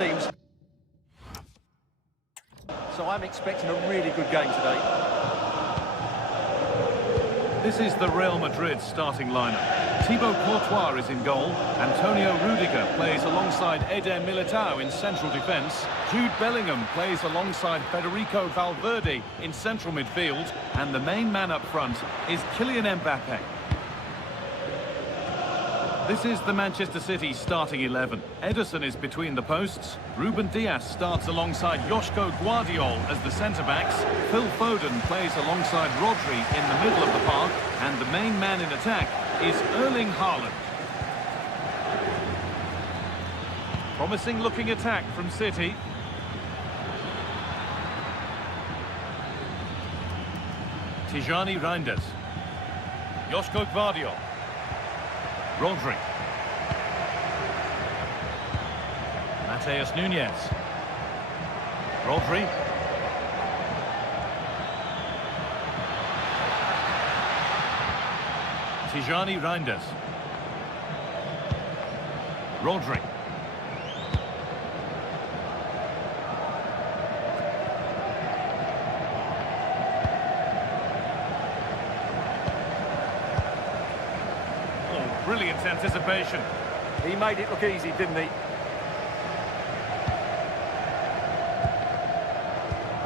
teams. So I'm expecting a really good game today. This is the Real Madrid starting lineup. Thibaut Courtois is in goal. Antonio Rudiger plays alongside Eder Militao in central defence. Jude Bellingham plays alongside Federico Valverde in central midfield. And the main man up front is Kylian Mbappe. This is the Manchester City starting 11. Ederson is between the posts. Ruben Dias starts alongside Joško Guardiol as the centre-backs. Phil Foden plays alongside Rodri in the middle of the park. And the main man in attack is Erling Haaland. Promising looking attack from City. Tijani Reinders. Joško Guardiol. Rodri. Mateus Nunes. Rodri. Tijani Reinders. Rodri. Brilliant anticipation. He made it look easy, didn't he?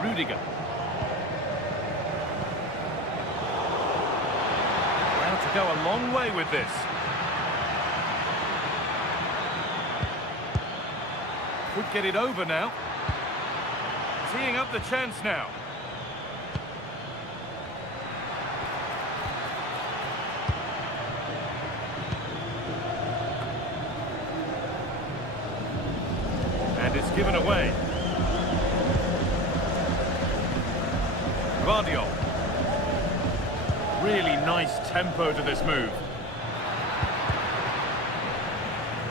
Rudiger. Now to go a long way with this. Could get it over now. Teeing up the chance now. And it's given away. Guardiol. Really nice tempo to this move.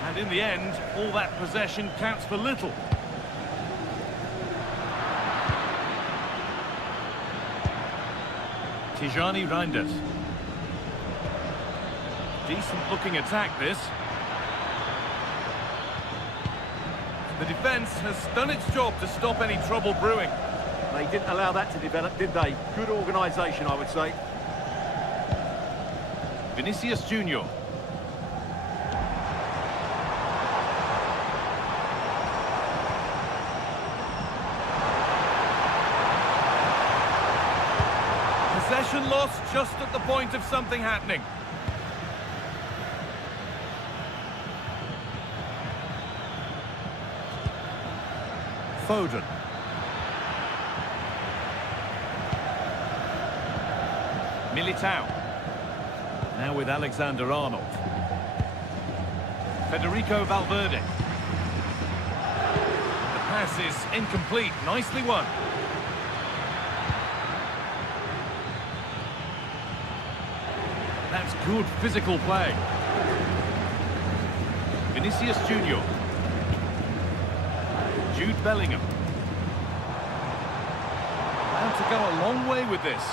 And in the end, all that possession counts for little. Tijani Reinders. Decent looking attack this. The defence has done its job to stop any trouble brewing. They didn't allow that to develop, did they? Good organisation, I would say. Vinicius Junior. Possession lost just at the point of something happening. Foden. Militao. Now with Alexander-Arnold. Federico Valverde. The pass is incomplete. Nicely won. That's good physical play. Vinicius Junior. Jude Bellingham. And to go a long way with this.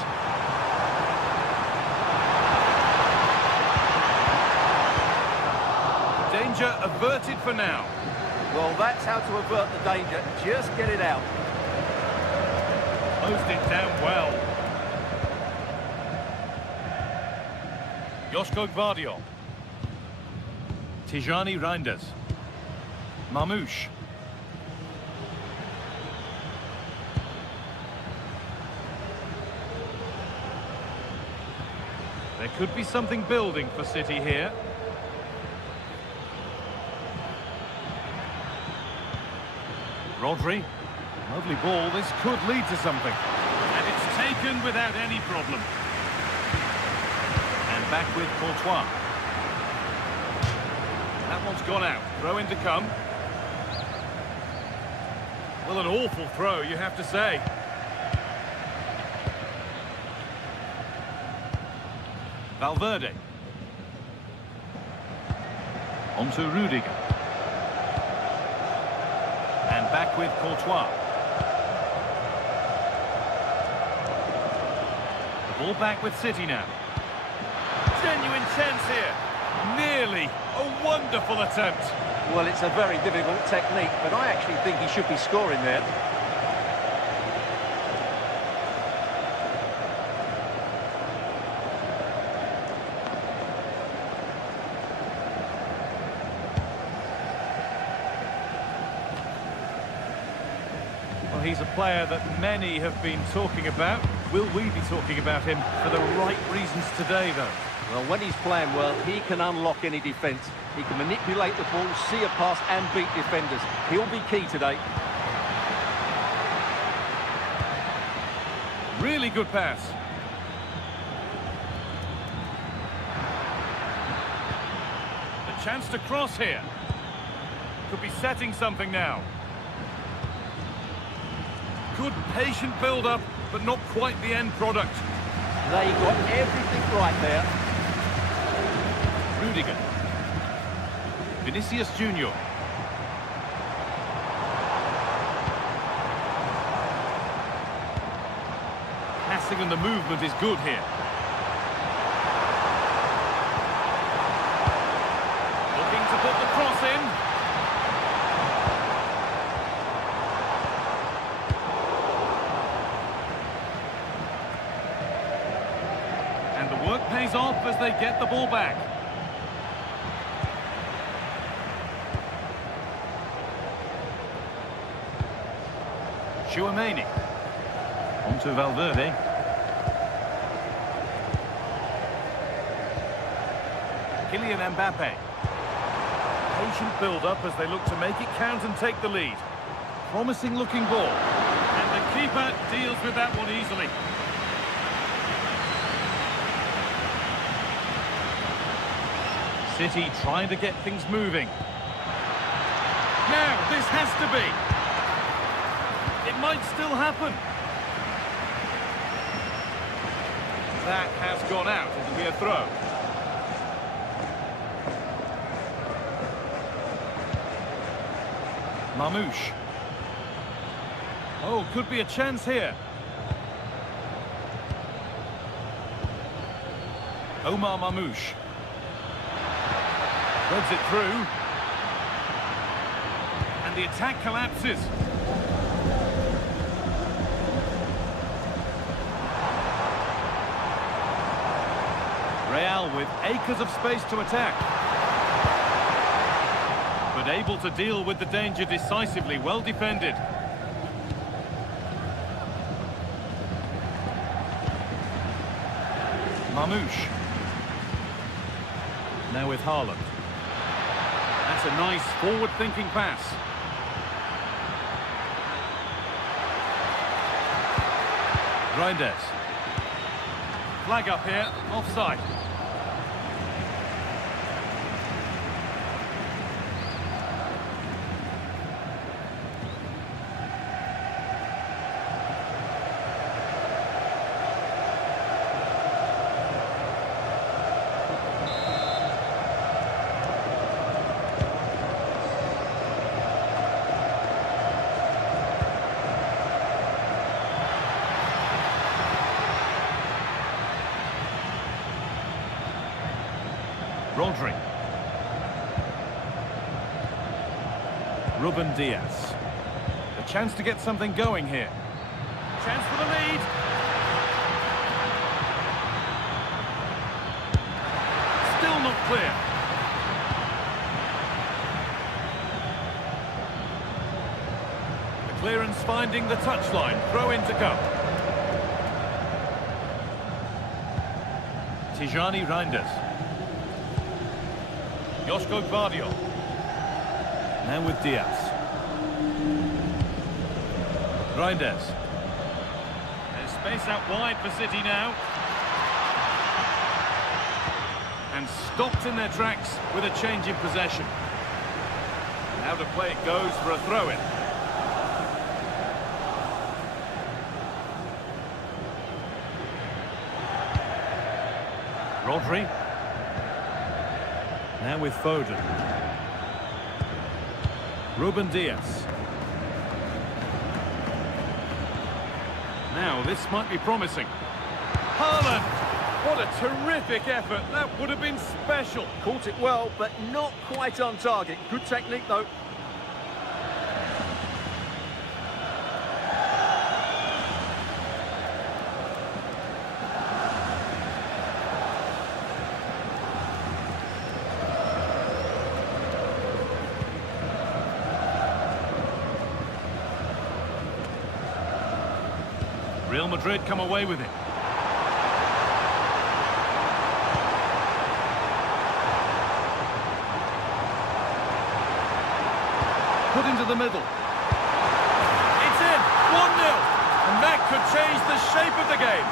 Danger averted for now. Well, that's how to avert the danger. Just get it out. Closed it down well. Joško Guardiol. Tijani Reinders. Mamouche. There could be something building for City here. Rodri. Lovely ball. This could lead to something. And it's taken without any problem. And back with Courtois. That one's gone out. Throw in to come. Well, an awful throw, you have to say. Valverde. On to Rudiger. And back with Courtois. The ball back with City now. Genuine chance here. Nearly. A wonderful attempt. Well, it's a very difficult technique, but I actually think he should be scoring there. Well, he's a player that many have been talking about. Will we be talking about him for the right reasons today, though? Well, when he's playing well, he can unlock any defence. He can manipulate the ball, see a pass and beat defenders. He'll be key today. Really good pass. A chance to cross here. Could be setting something now. Good patient build-up, but not quite the end product. They got everything right there. Rudiger. Vinicius Junior. Passing and the movement is good here. Looking to put the cross in. And the work pays off as they get the ball back. Chouameni. On to Valverde. Kylian Mbappe. Patient build-up as they look to make it count and take the lead. Promising looking ball. And the keeper deals with that one easily. City trying to get things moving. Now, this has to be. It might still happen. That has gone out. It'll be a throw. Mamouche. Oh, could be a chance here. Omar Mamouche. Threads it through. And the attack collapses. Real with acres of space to attack. But able to deal with the danger decisively, well defended. Mamouche. Now with Haaland. That's a nice forward-thinking pass. Reinders. Flag up here, offside. Rodri. Ruben Diaz. A chance to get something going here. Chance for the lead. Still not clear. The clearance finding the touchline. Throw in to go. Tijani Reinders. Josko Gvardiol. Now with Diaz. Reinders. There's space out wide for City now. And stopped in their tracks with a change in possession. Now to play it goes for a throw-in. Rodri. Now with Foden. Ruben Diaz. Now this might be promising. Haaland! What What a terrific effort. That would have been special. Caught it well, but not quite on target. Good technique, though. Real Madrid come away with it. Put into the middle. It's in! 1-0! And that could change the shape of the game.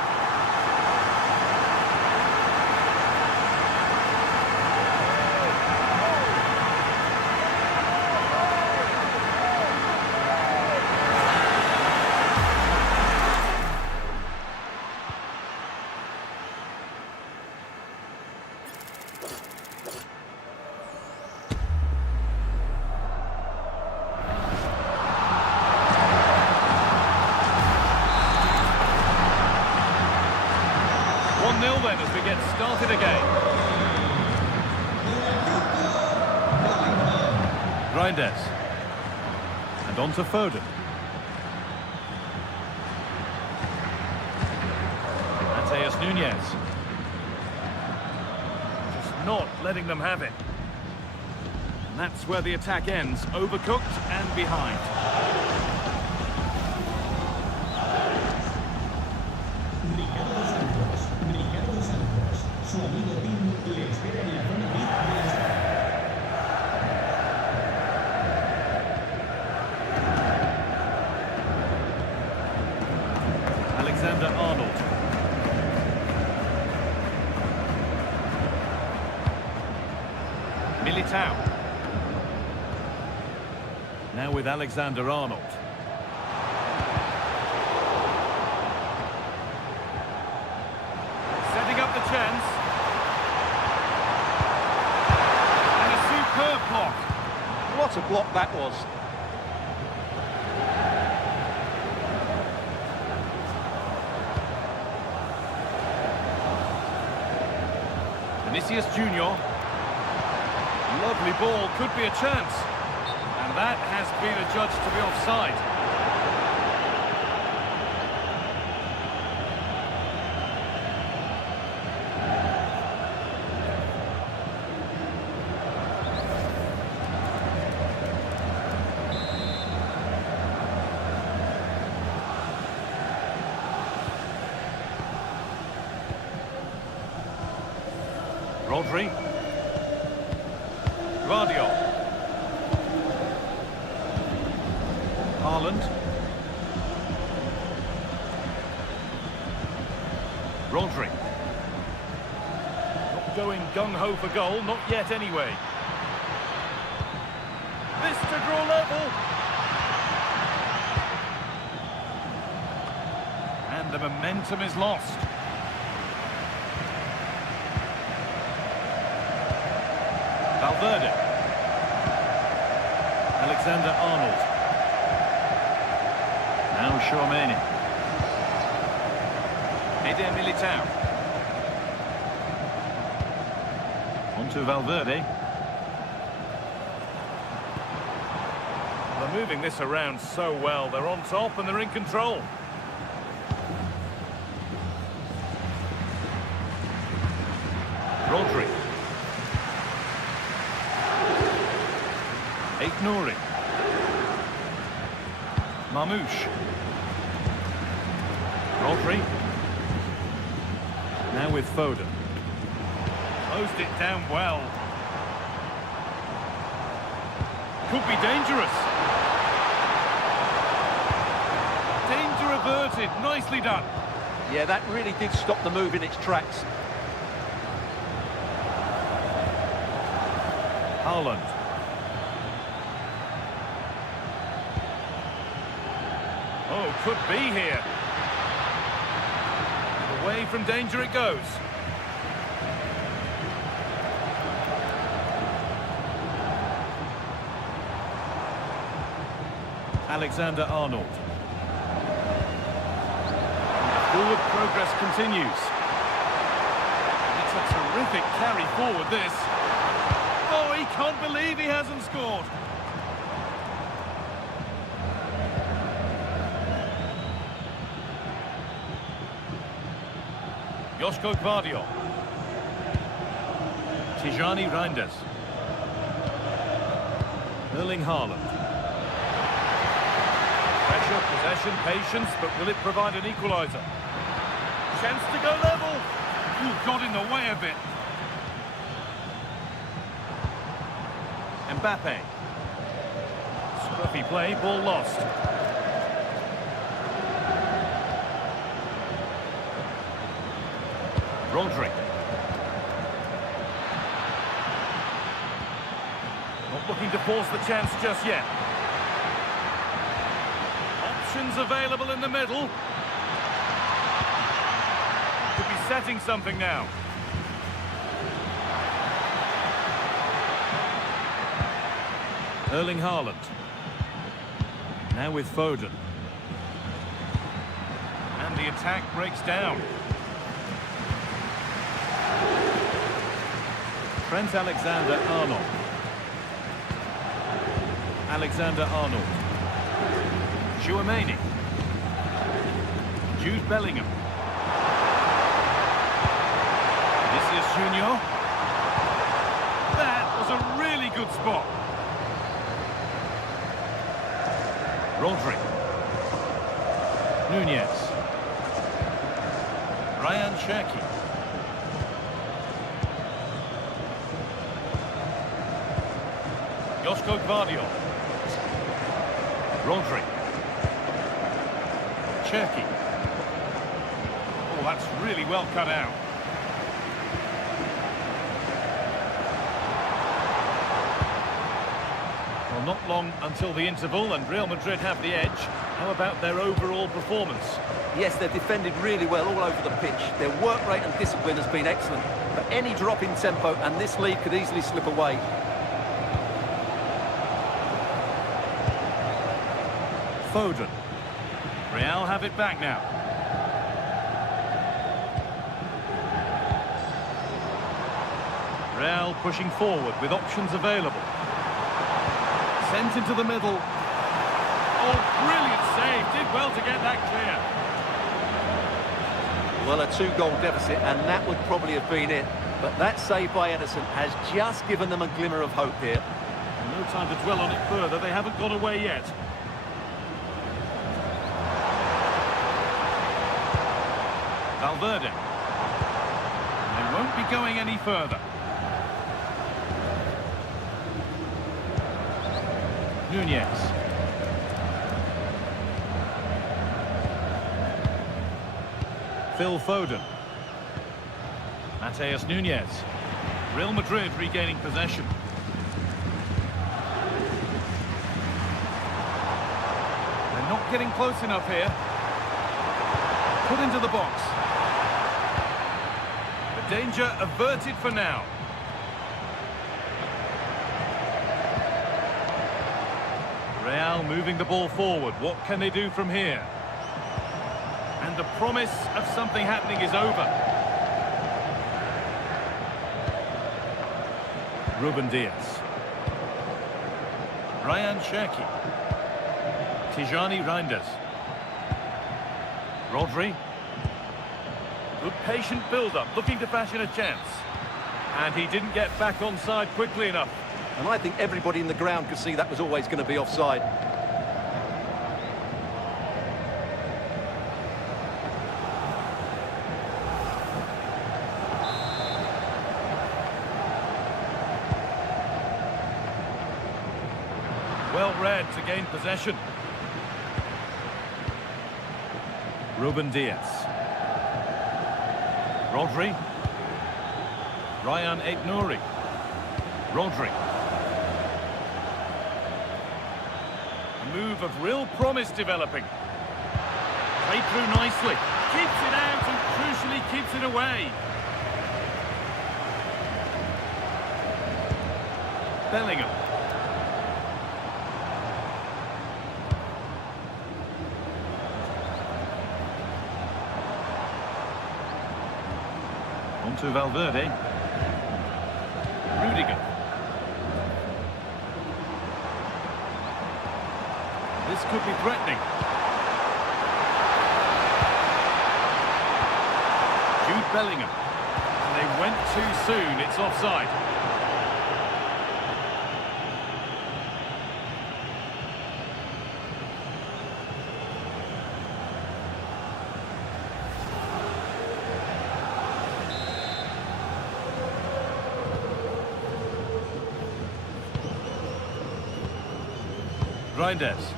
Then as we get started again. Reinders. And on to Foden. Mateus Nunes. Just not letting them have it. And that's where the attack ends, overcooked and behind. Alexander-Arnold. Militao. Now with Alexander-Arnold. Setting up the chance. And a superb block. What a block that was. Vinicius Junior. Lovely ball, could be a chance. And that has been adjudged to be offside. Rodri. Guardiola. Haaland. Rodri. Not going gung-ho for goal, not yet anyway. This to draw level. And the momentum is lost. Valverde. Alexander-Arnold. Now Tchouaméni. Eder Militao. On to Valverde. They're moving this around so well. They're on top and they're in control. Rodri. Nouri. Marmouche. Rodri. Now with Foden. Closed it down well. Could be dangerous. Danger averted. Nicely done. Yeah, that really did stop the move in its tracks. Haaland. Oh, could be here. Away from danger it goes. Alexander-Arnold. Forward progress continues. Terrific carry forward, this. Oh, he can't believe he hasn't scored. Josko Gvardiol. Tijani Reinders. Erling Haaland. Pressure, possession, patience, but will it provide an equaliser? Chance to go level. Ooh, got in the way a bit. Mbappe. Scruffy play, ball lost. Rodri. Not looking to force the chance just yet. Options available in the middle. Could be setting something now. Erling Haaland. Now with Foden. And the attack breaks down. Trent Alexander-Arnold. Alexander-Arnold. Tchouaméni. Jude Bellingham. Vinicius Junior. That was a really good spot. Rodri. Nunez. Ryan Cherki. Josko Gvardiol. Rodri. Cherki. Oh, that's really well cut out. Well, not long until the interval, and Real Madrid have the edge. How about their overall performance? Yes, they've defended really well all over the pitch. Their work rate and discipline has been excellent. But any drop in tempo and this lead could easily slip away. Foden. Real have it back now. Real pushing forward with options available. Sent into the middle. Oh, brilliant save. Did well to get that clear. Well, a two-goal deficit, and that would probably have been it. But that save by Edison has just given them a glimmer of hope here. No time to dwell on it further. They haven't got away yet. Valverde. They won't be going any further. Nunez. Phil Foden. Mateus Nunez. Real Madrid regaining possession. They're not getting close enough here. Put into the box. The danger averted for now. Real moving the ball forward. What can they do from here? And the promise of something happening is over. Ruben Diaz. Ryan Cherki. Tijani Reinders. Rodri. Good patient build-up, looking to fashion a chance. And he didn't get back on side quickly enough. And I think everybody in the ground could see that was always going to be offside. Well read to gain possession. Ruben Diaz. Rodri. Ryan Aït-Nouri. Rodri. A move of real promise developing. Played through nicely. Keeps it out and crucially keeps it away. Bellingham. On to Valverde. Rudiger. This could be threatening. Jude Bellingham. And they went too soon. It's offside. Reinders.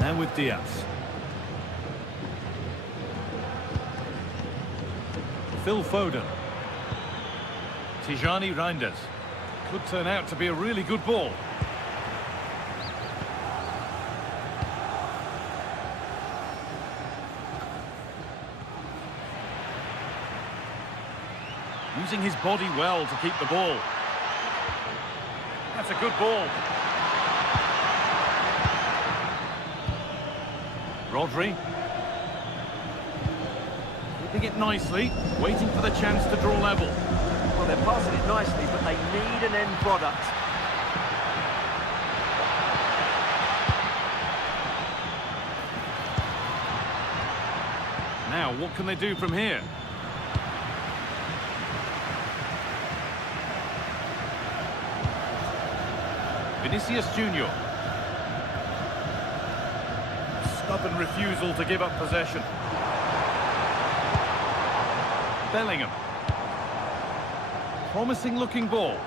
Now with Diaz. Phil Foden. Tijani Reinders. Could turn out to be a really good ball. Using his body well to keep the ball. That's a good ball. Rodri. Keeping it nicely, waiting for the chance to draw level. Well, they're passing it nicely, but they need an end product. Now, what can they do from here? Vinicius Junior. Stubborn refusal to give up possession. Bellingham. Promising looking ball.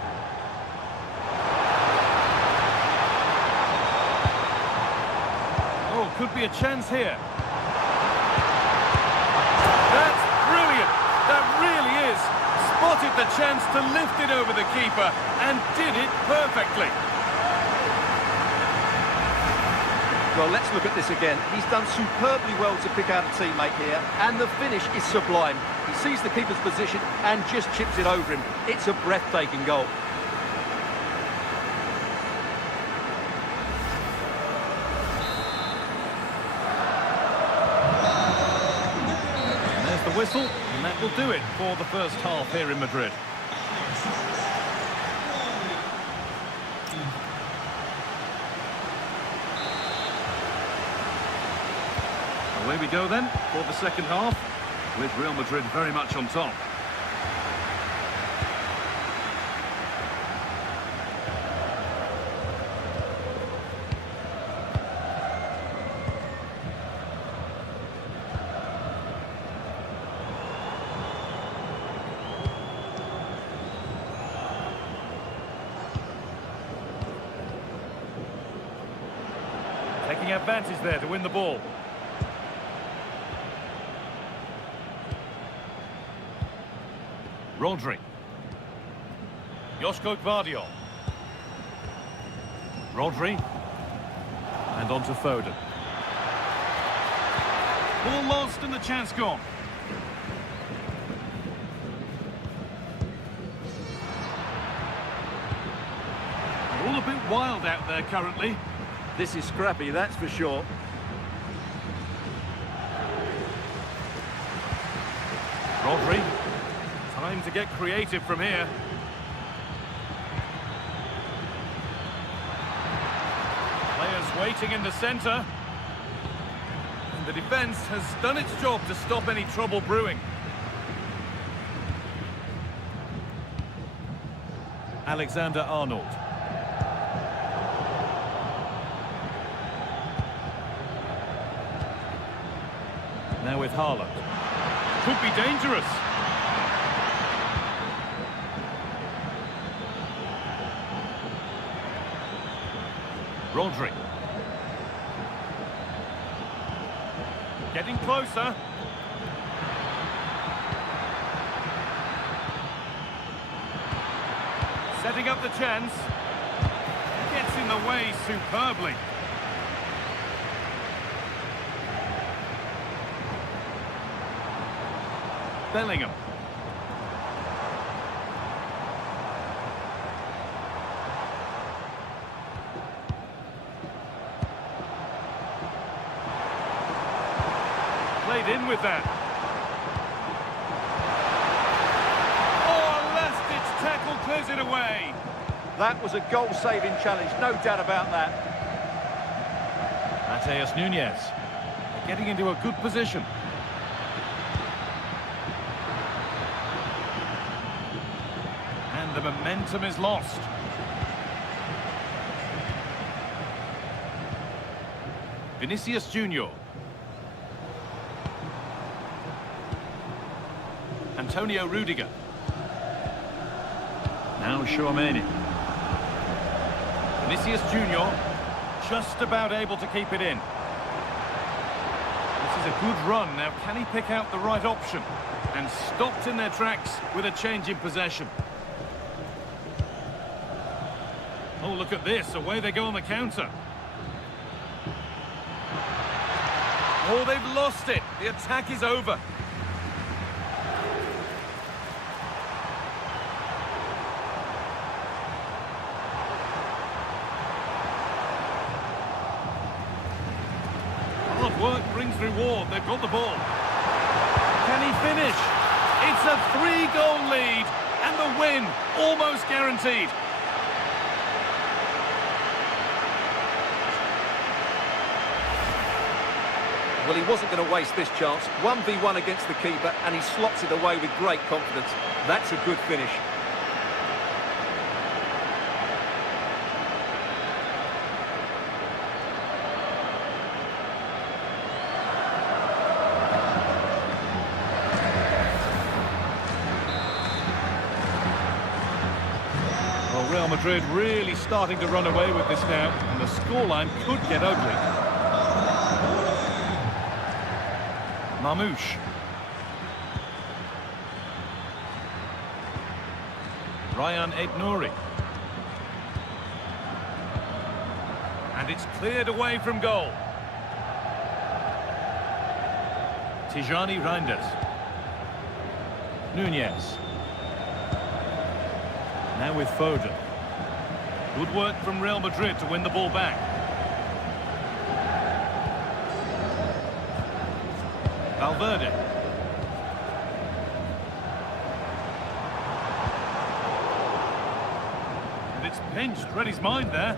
Oh, could be a chance here. That's brilliant. That really is. Spotted the chance to lift it over the keeper and did it perfectly. Well, let's look at this again. He's done superbly well to pick out a teammate here, and the finish is sublime. He sees the keeper's position and just chips it over him. It's a breathtaking goal. And there's the whistle, and that will do it for the first half here in Madrid. Away we go then for the second half, with Real Madrid very much on top. Taking advantage there to win the ball. Rodri. Joško Gvardiol. Rodri. And on to Foden. Ball lost and the chance gone. All a bit wild out there currently. This is scrappy, that's for sure. Rodri. Time to get creative from here. Players waiting in the centre. And the defence has done its job to stop any trouble brewing. Alexander-Arnold. Now with Haaland. Could be dangerous. Rodri. Getting closer. Setting up the chance. Gets in the way superbly. Bellingham. Played in with that. Oh, a last-ditch tackle That was a goal-saving challenge, no doubt about that. Mateus Nunes. They're getting into a good position. And the momentum is lost. Vinicius Junior. Antonio Rudiger. Now Tchouameni. Vinicius Junior just about able to keep it in. This is a good run. Now can he pick out the right option? And stopped in their tracks with a change in possession. Oh, look at this. Away they go on the counter. Oh, they've lost it. The attack is over. Hard work brings reward. They've got the ball. Can he finish? It's a 3-goal lead, and the win almost guaranteed. Well, he wasn't going to waste this chance. 1v1 against the keeper, and he slots it away with great confidence. That's a good finish. Well, Real Madrid really starting to run away with this now, and the scoreline could get ugly. Mamouche. Ryan Aït-Nouri. And it's cleared away from goal. Tijani Reinders. Nunez. Now with Foden. Good work from Real Madrid to win the ball back. Valverde. And it's pinched, read his mind there.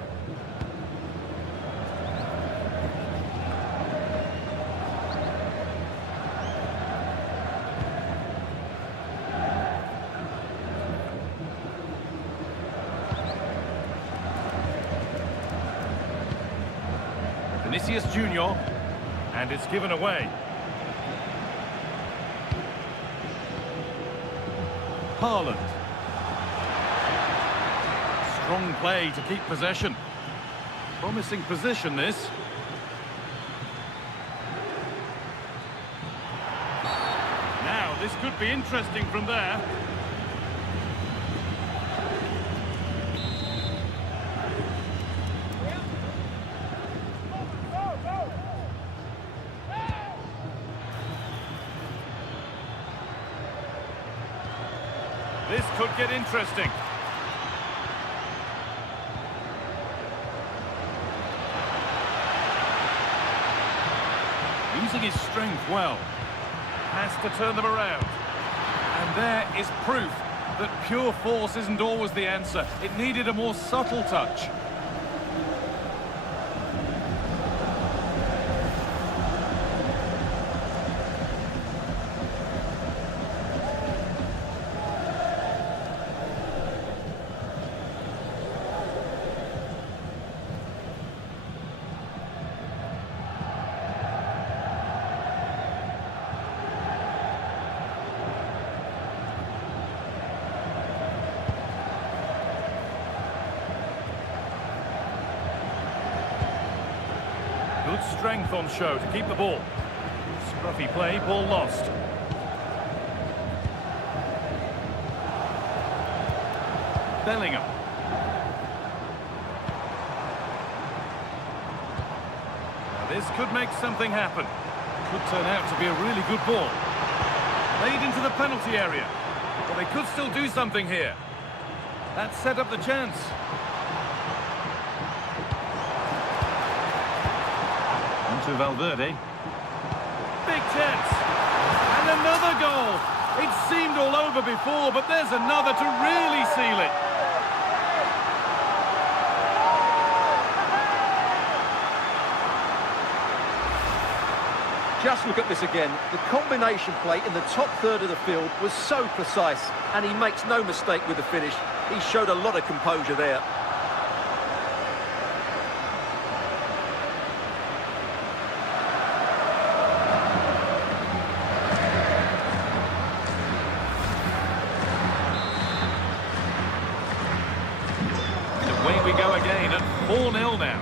Vinicius Junior, and it's given away. Haaland. Strong play to keep possession. Promising position, this. Now, this could be interesting from there. This could get interesting. Using his strength well. Has to turn them around. And there is proof that pure force isn't always the answer. It needed a more subtle touch. Good strength on show to keep the ball. Scruffy play, ball lost. Bellingham. Now this could make something happen. Could turn out to be a really good ball. Played into the penalty area. But they could still do something here. That set up the chance. To Valverde. Big chance. And another goal. It seemed all over before, but there's another to really seal it. Just look at this again. The combination play in the top third of the field was so precise, and he makes no mistake with the finish. He showed a lot of composure there. Away we go again at 4-0 now.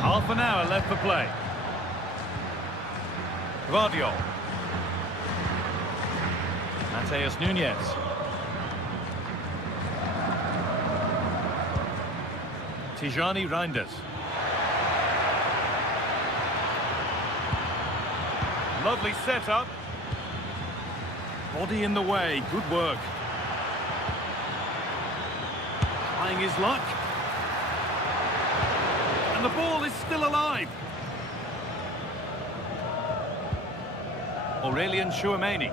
Half an hour left for play. Guardiola. Mateus Nunes. Tijani Reinders. Lovely setup. Body in the way. Good work. Trying his luck. And the ball is still alive. Aurelian Chouameni.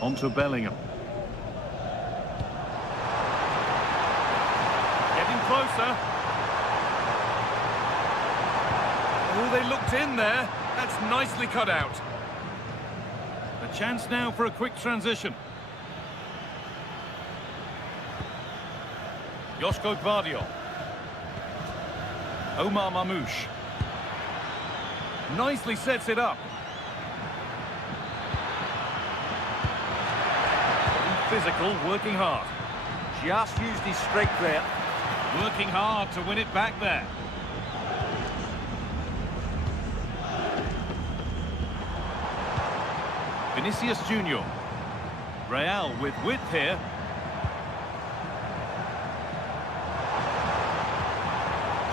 On to Bellingham. Getting closer. Oh, they looked in there. That's nicely cut out. A chance now for a quick transition. Josko Gvardiol. Omar Mamouche. Nicely sets it up. Physical, working hard. Just used his strength there. Working hard to win it back there. Vinicius Junior. Real with width here.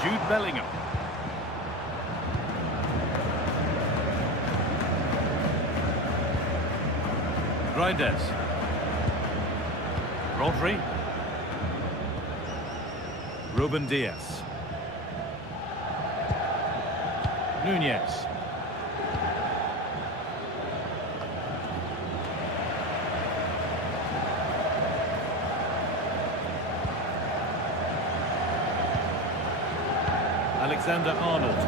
Jude Bellingham. Reinders. Rodri. Ruben Diaz. Nunez. Alexander-Arnold.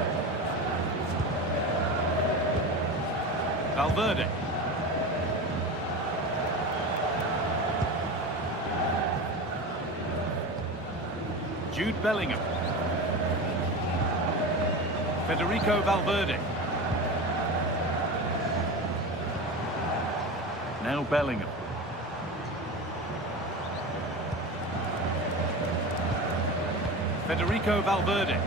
Valverde. Jude Bellingham. Federico Valverde. Now Bellingham. Federico Valverde.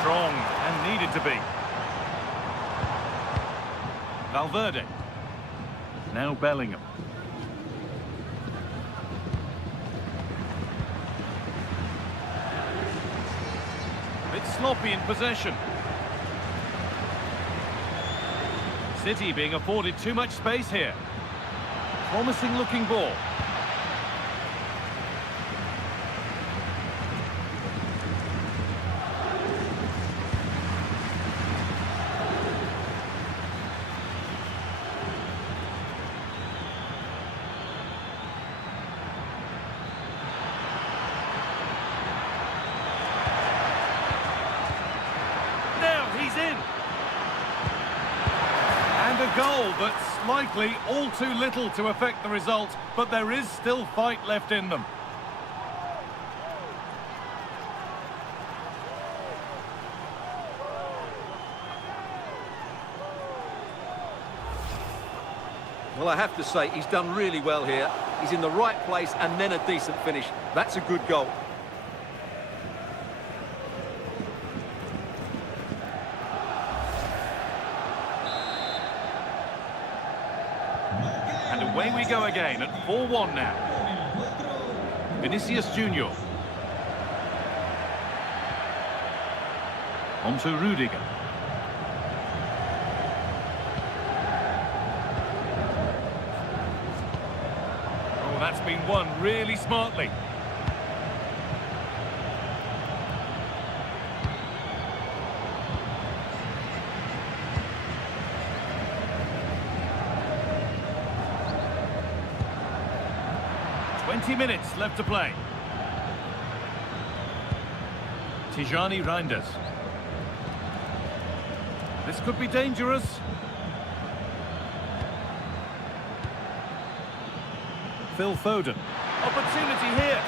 Strong and needed to be. Valverde. Now Bellingham. Bit sloppy in possession. City being afforded too much space here. Promising looking ball. A goal that's likely all too little to affect the result, but there is still fight left in them. Well, I have to say, he's done really well here. He's in the right place and then a decent finish. That's a good goal. And away we go again at 4-1 now. Vinicius Junior. On to Rudiger. Oh, that's been won really smartly. ...20 minutes left to play. Tijani Reinders. This could be dangerous. Phil Foden. Opportunity here.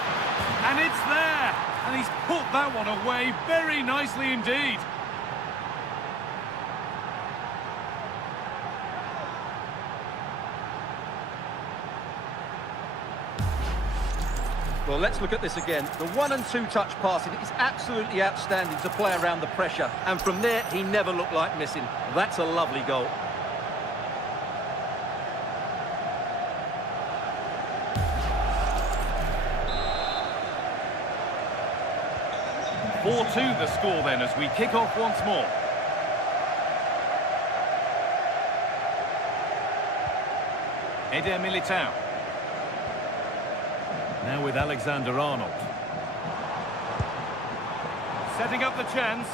And it's there. And he's put that one away very nicely indeed. Well, let's look at this again. The 1 and 2 touch passing is absolutely outstanding to play around the pressure. And from there, he never looked like missing. That's a lovely goal. (4-2) the score then as we kick off once more. Eder Militao. Now with Alexander-Arnold. Setting up the chance.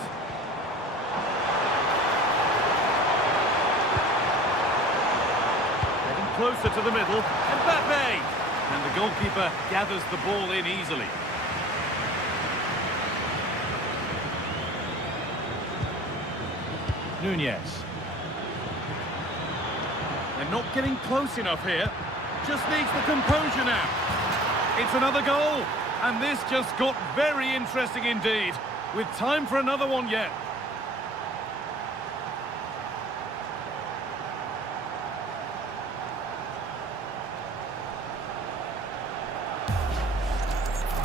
Getting closer to the middle. Mbappe! And the goalkeeper gathers the ball in easily. Nunez. They're not getting close enough here. Just needs the composure now. It's another goal, and this just got very interesting indeed, with time for another one yet.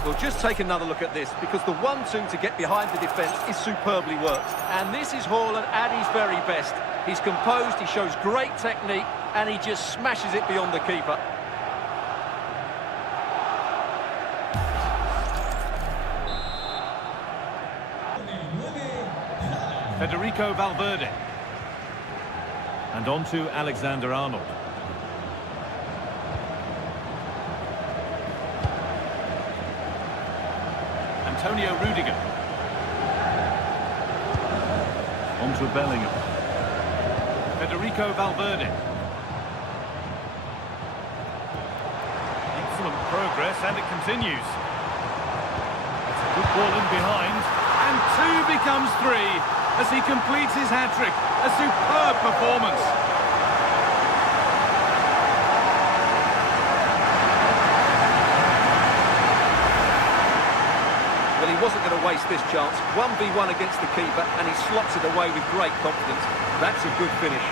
We'll just take another look at this, because the 1-2 to get behind the defence is superbly worked. And this is Haaland at his very best. He's composed, he shows great technique, and he just smashes it beyond the keeper. Federico Valverde. And on to Alexander-Arnold. Antonio Rudiger. On to Bellingham. Federico Valverde. Excellent progress, and it continues. It's a good ball in behind. And 2 becomes 3 as he completes his hat-trick. A superb performance. Well, he wasn't going to waste this chance. 1v1 against the keeper, and he slots it away with great confidence. That's a good finish.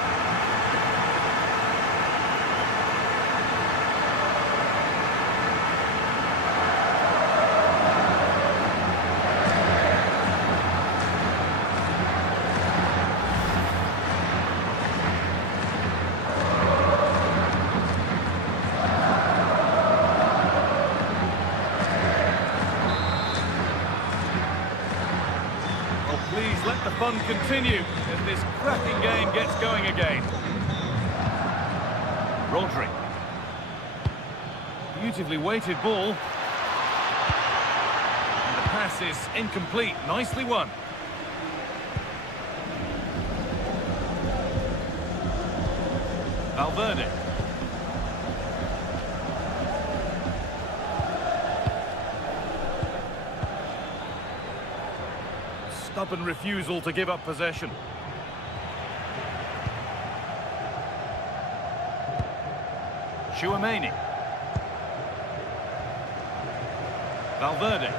Please let the fun continue as this cracking game gets going again. Rodri. Beautifully weighted ball. And the pass is incomplete. Nicely won. Valverde. Stubborn refusal to give up possession. Chouameni. Valverde.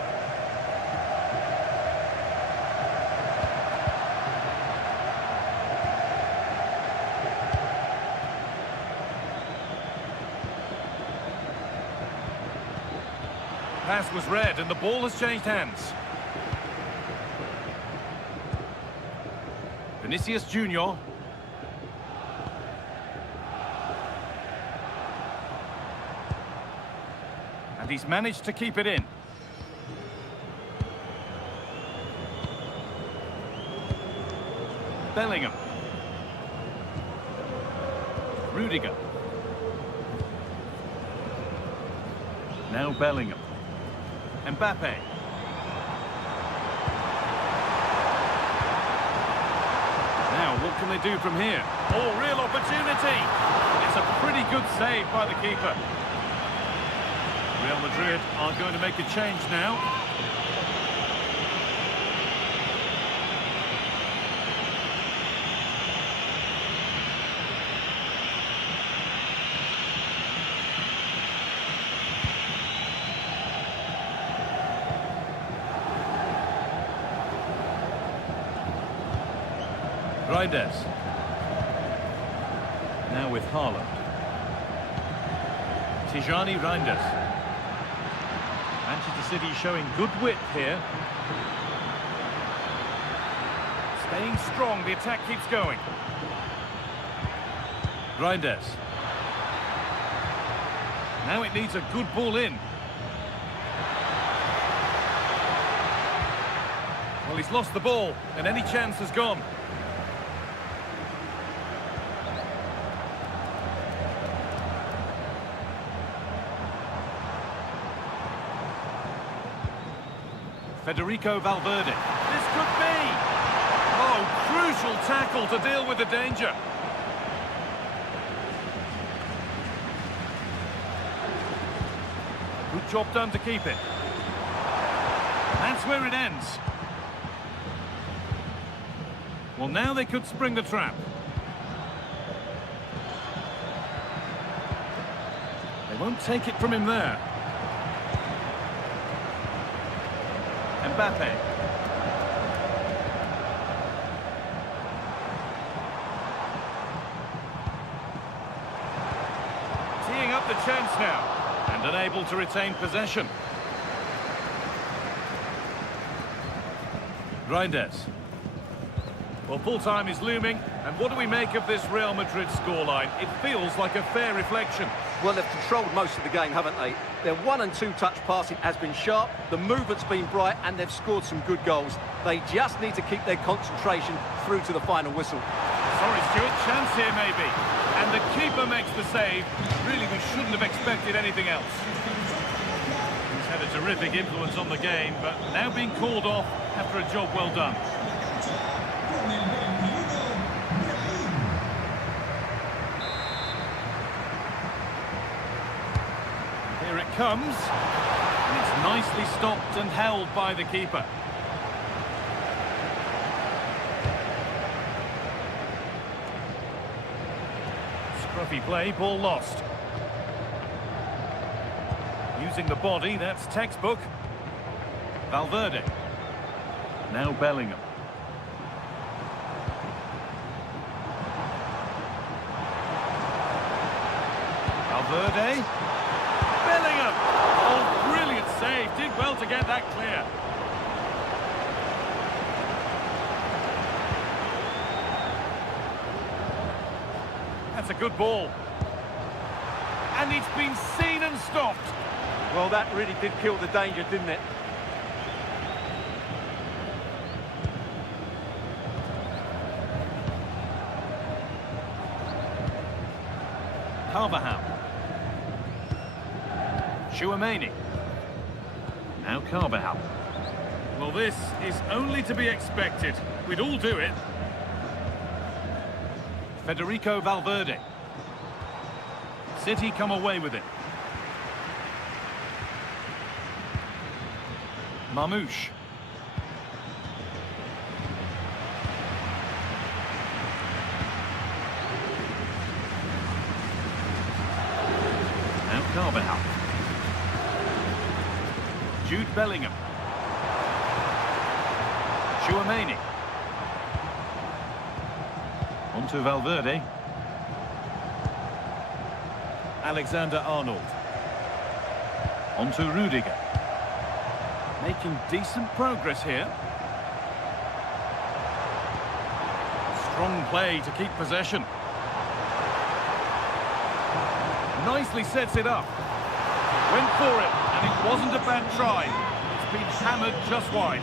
Pass was read and the ball has changed hands. Vinicius Junior. And he's managed to keep it in. Bellingham. Rudiger. Now Bellingham. Mbappe. Now, what can they do from here? Oh, real opportunity! It's a pretty good save by the keeper. Real Madrid are going to make a change now. Reinders. Now with Haaland. Tijani Reinders. Manchester City showing good width here. Staying strong, the attack keeps going. Reinders. Now it needs a good ball in. Well, he's lost the ball, and any chance has gone. Federico Valverde. This could be! Oh, crucial tackle to deal with the danger. Good job done to keep it. That's where it ends. Well, now they could spring the trap. They won't take it from him there. Mbappe. Teeing up the chance now, and unable to retain possession. Reinders. Well, full-time is looming, and what do we make of this Real Madrid scoreline? It feels like a fair reflection. Well, they've controlled most of the game, haven't they? Their 1- and 2-touch passing has been sharp, the movement's been bright, and they've scored some good goals. They just need to keep their concentration through to the final whistle. Sorry, Stuart, chance here maybe. And the keeper makes the save. Really, we shouldn't have expected anything else. He's had a terrific influence on the game, but now being called off after a job well done. Here it comes, and it's nicely stopped and held by the keeper. Scruffy play, ball lost. Using the body, that's textbook. Valverde. Now Bellingham. Valverde. Bellingham! Oh, brilliant save. Did well to get that clear. That's a good ball. And it's been seen and stopped. Well, that really did kill the danger, didn't it? Carvajal. Chouameni. Now Carvajal. Well, this is only to be expected. We'd all do it. Federico Valverde. City come away with it. Marmoush. Now Carvajal. Jude Bellingham. Chouameni. On to Valverde. Alexander-Arnold. On to Rudiger. Making decent progress here. Strong play to keep possession. Nicely sets it up. Went for it, and it wasn't a bad try. It's been hammered just wide.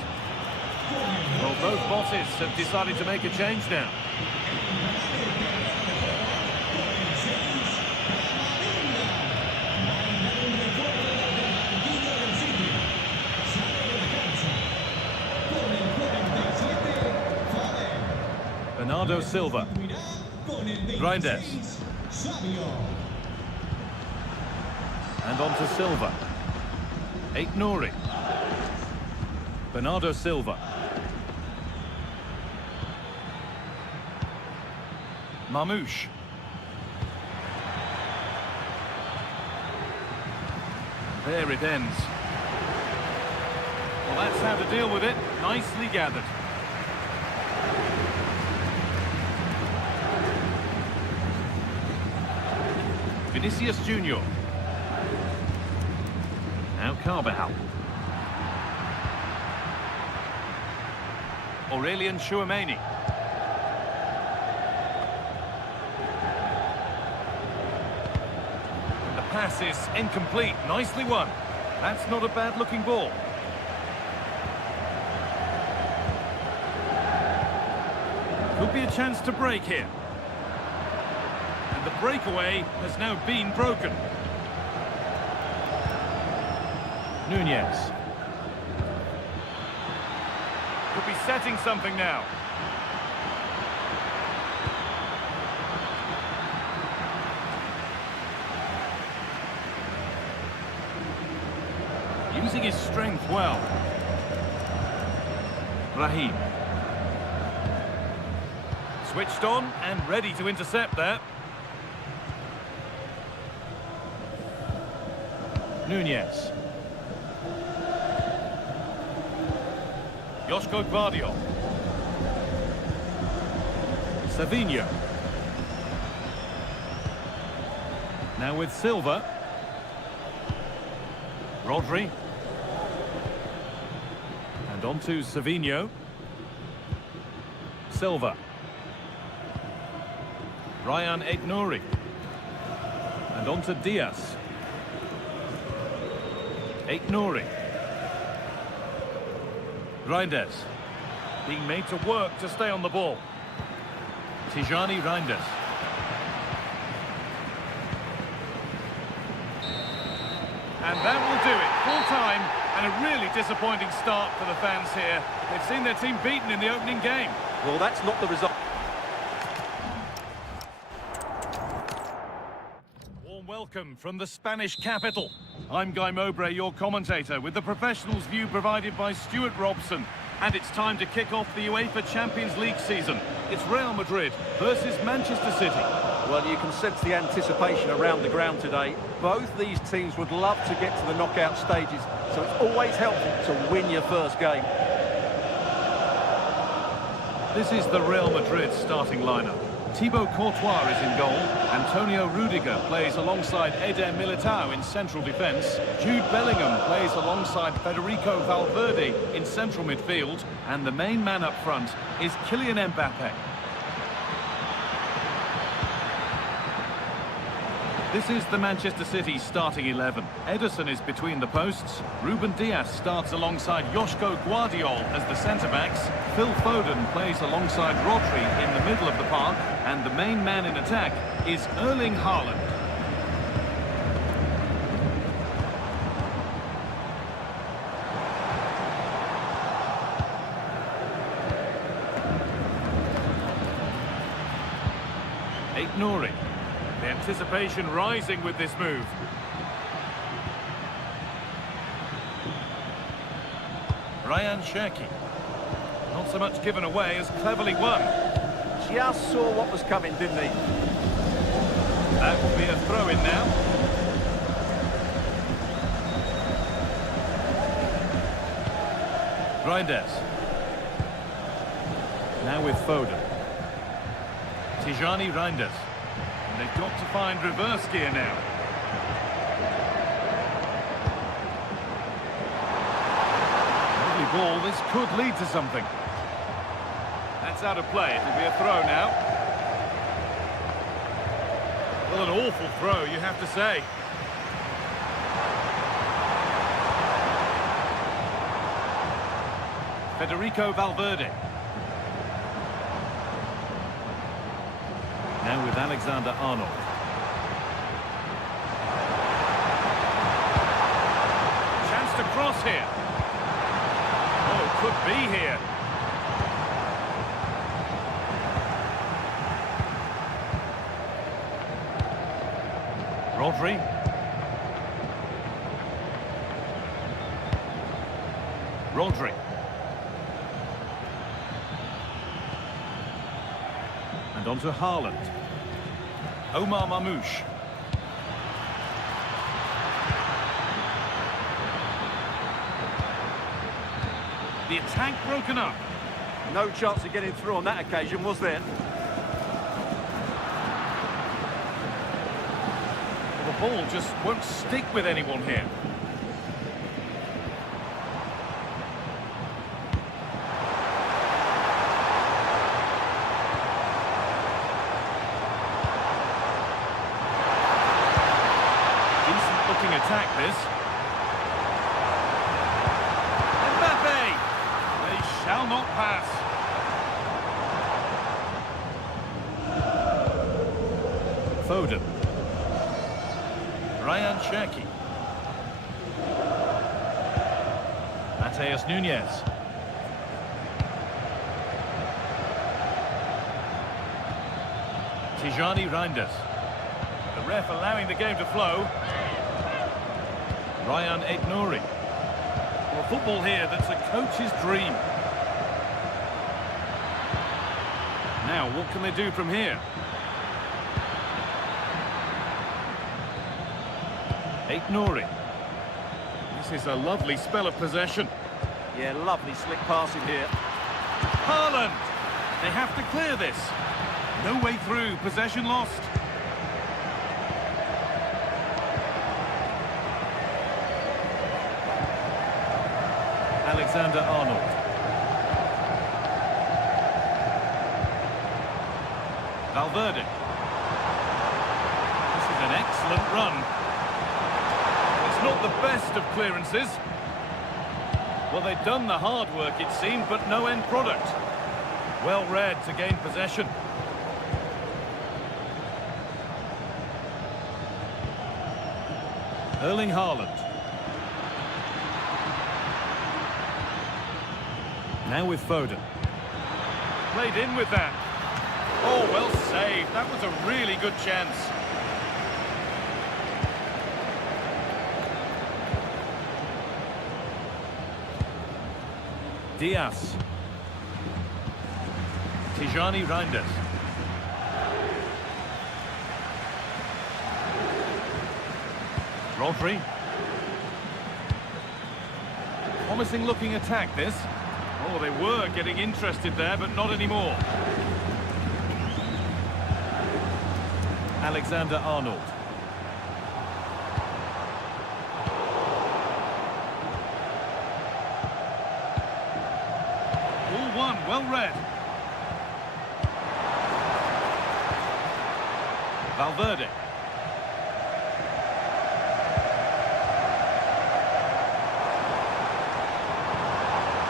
Well, both bosses have decided to make a change now. Bernardo Silva. Reinders. And on to Silva. Aït-Nouri. Bernardo Silva. Marmoush. There it ends. Well, that's how to deal with it. Nicely gathered. Vinicius Junior. Now Carvajal. Aurelian Chouameni. The pass is incomplete. Nicely won. That's not a bad-looking ball. Could be a chance to break here. And the breakaway has now been broken. Nunez. Could be setting something now. Using his strength well. Raheem. Switched on and ready to intercept there. Nunez. Joško Gvardiol. Savinho. Now with Silva. Rodri. And on to Savinho. Silva. Ryan Aït-Nouri. And on to Diaz. Aït-Nouri. Reinders. Being made to work to stay on the ball. Tijani Reinders. And that will do it. Full time and a really disappointing start for the fans here. They've seen their team beaten in the opening game. Well, that's not the result. Welcome from the Spanish capital. I'm Guy Mowbray, your commentator, with the professionals' view provided by Stuart Robson. And it's time to kick off the UEFA Champions League season. It's Real Madrid versus Manchester City. Well, you can sense the anticipation around the ground today. Both these teams would love to get to the knockout stages, so it's always helpful to win your first game. This is the Real Madrid starting lineup. Thibaut Courtois is in goal. Antonio Rudiger plays alongside Eder Militao in central defence. Jude Bellingham plays alongside Federico Valverde in central midfield. And the main man up front is Kylian Mbappe. This is the Manchester City starting 11. Ederson is between the posts. Ruben Dias starts alongside Joško Gvardiol as the centre-backs. Phil Foden plays alongside Rodri in the middle of the park. And the main man in attack is Erling Haaland. Aït-Nouri. The anticipation rising with this move. Ryan Cherki. Not so much given away as cleverly won. Just saw what was coming, didn't he? That will be a throw-in now. Reinders. Now with Foden. Tijani Reinders. And they've got to find reverse gear now. Lovely ball, this could lead to something. That's out of play, it'll be a throw now. Well, an awful throw, you have to say. Federico Valverde. Now with Alexander-Arnold. Chance to cross here. Oh, could be here. Rodri. Rodri. And on to Haaland. Omar Mamouche. The attack broken up. No chance of getting through on that occasion, was there? ball just won't stick with anyone here. Decent looking attack, this. Mbappe! They shall not pass. Foden. Ryan Cherki. Mateus Nunes. Tijani Reinders. The ref allowing the game to flow. Ryan Aït-Nouri. Well, football here that's a coach's dream. Now, what can they do from here? Aït-Nouri. This is a lovely spell of possession. Yeah, lovely slick passing here. Haaland! They have to clear this. No way through, possession lost. Alexander-Arnold. Valverde. This is an excellent run. It's not the best of clearances. Well, they've done the hard work, it seemed, but no end product. Well read to gain possession. Erling Haaland. Now with Foden. Played in with that. Oh, well saved. That was a really good chance. Diaz. Tijani Reinders. Rodri. Promising looking attack, this. Oh, they were getting interested there, but not anymore. Alexander-Arnold. All one, well read. Valverde.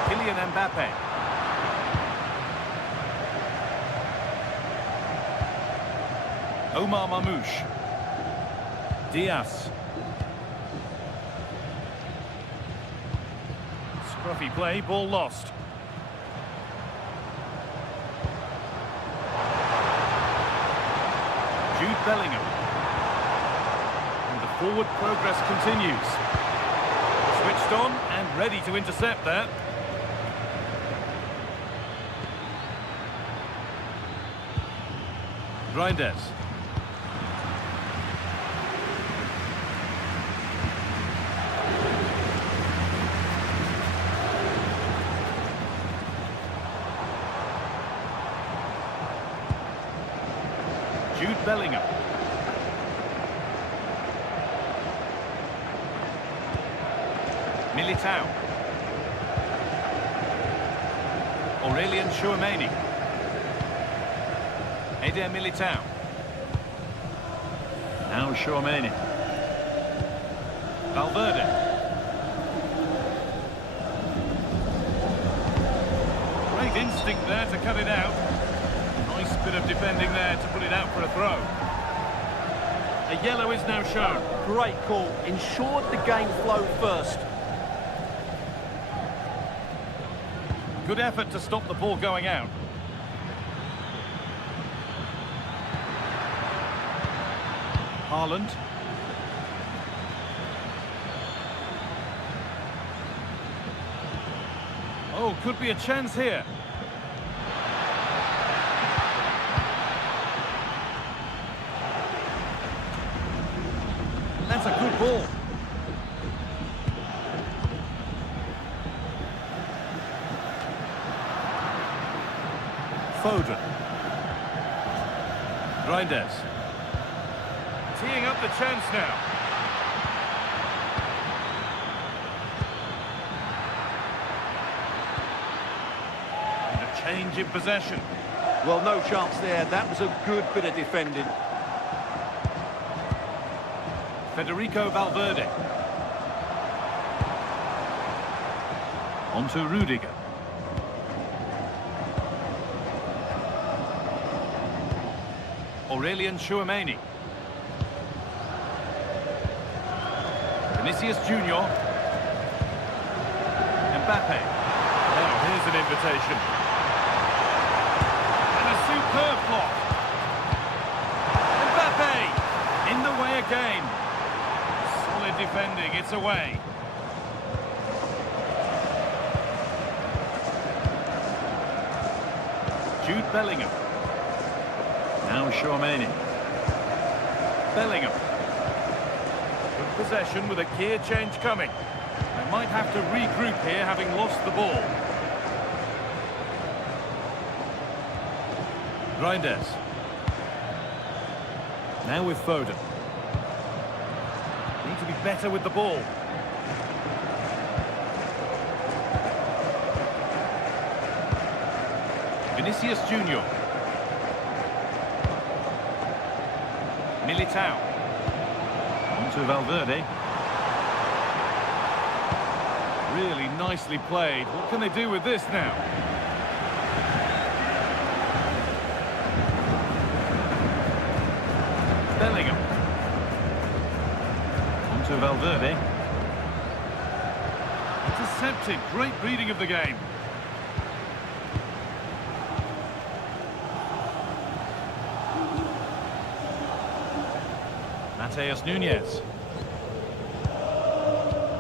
Kylian Mbappe. Omar Mamouche. Diaz. Scruffy play, ball lost. Jude Bellingham. And the forward progress continues. Switched on and ready to intercept there. Reinders. Jude Bellingham. Militao. Aurelien Tchouameni. Eder Militao. Now Tchouameni. Valverde. Great instinct there to cut it out. Nice bit of defending there to put it out for a throw. A yellow is now shown. Great call. Ensured the game flow first. Good effort to stop the ball going out. Haaland. Oh, could be a chance here. That's a good ball. Foden. Reinders. teeing up the chance now. And a change in possession. Well, no chance there. That was a good bit of defending. Federico Valverde. On to Rudiger. Aurelian Tchouameni. Vinicius Junior. Mbappe. Now here's an invitation. And a superb block. Mbappe in the way again. Solid defending, it's away. Jude Bellingham. Now Tchouameni. Bellingham. Good possession with a gear change coming. They might have to regroup here, having lost the ball. Reinders. Now with Foden. Need to be better with the ball. Vinicius Junior. Militao. On to Valverde. Really nicely played. What can they do with this now? Bellingham. On to Valverde. Intercepted. Great reading of the game. Mateus Nunes.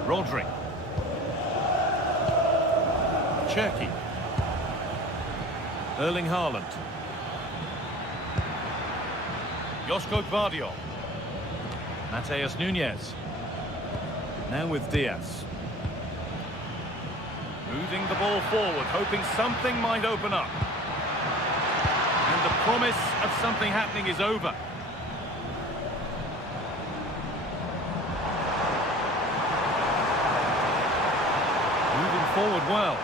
Rodri. Cherki. Erling Haaland. Josko Gvardiol. Mateus Nunes. Now with Diaz. Moving the ball forward, hoping something might open up. And the promise of something happening is over. Moving forward well.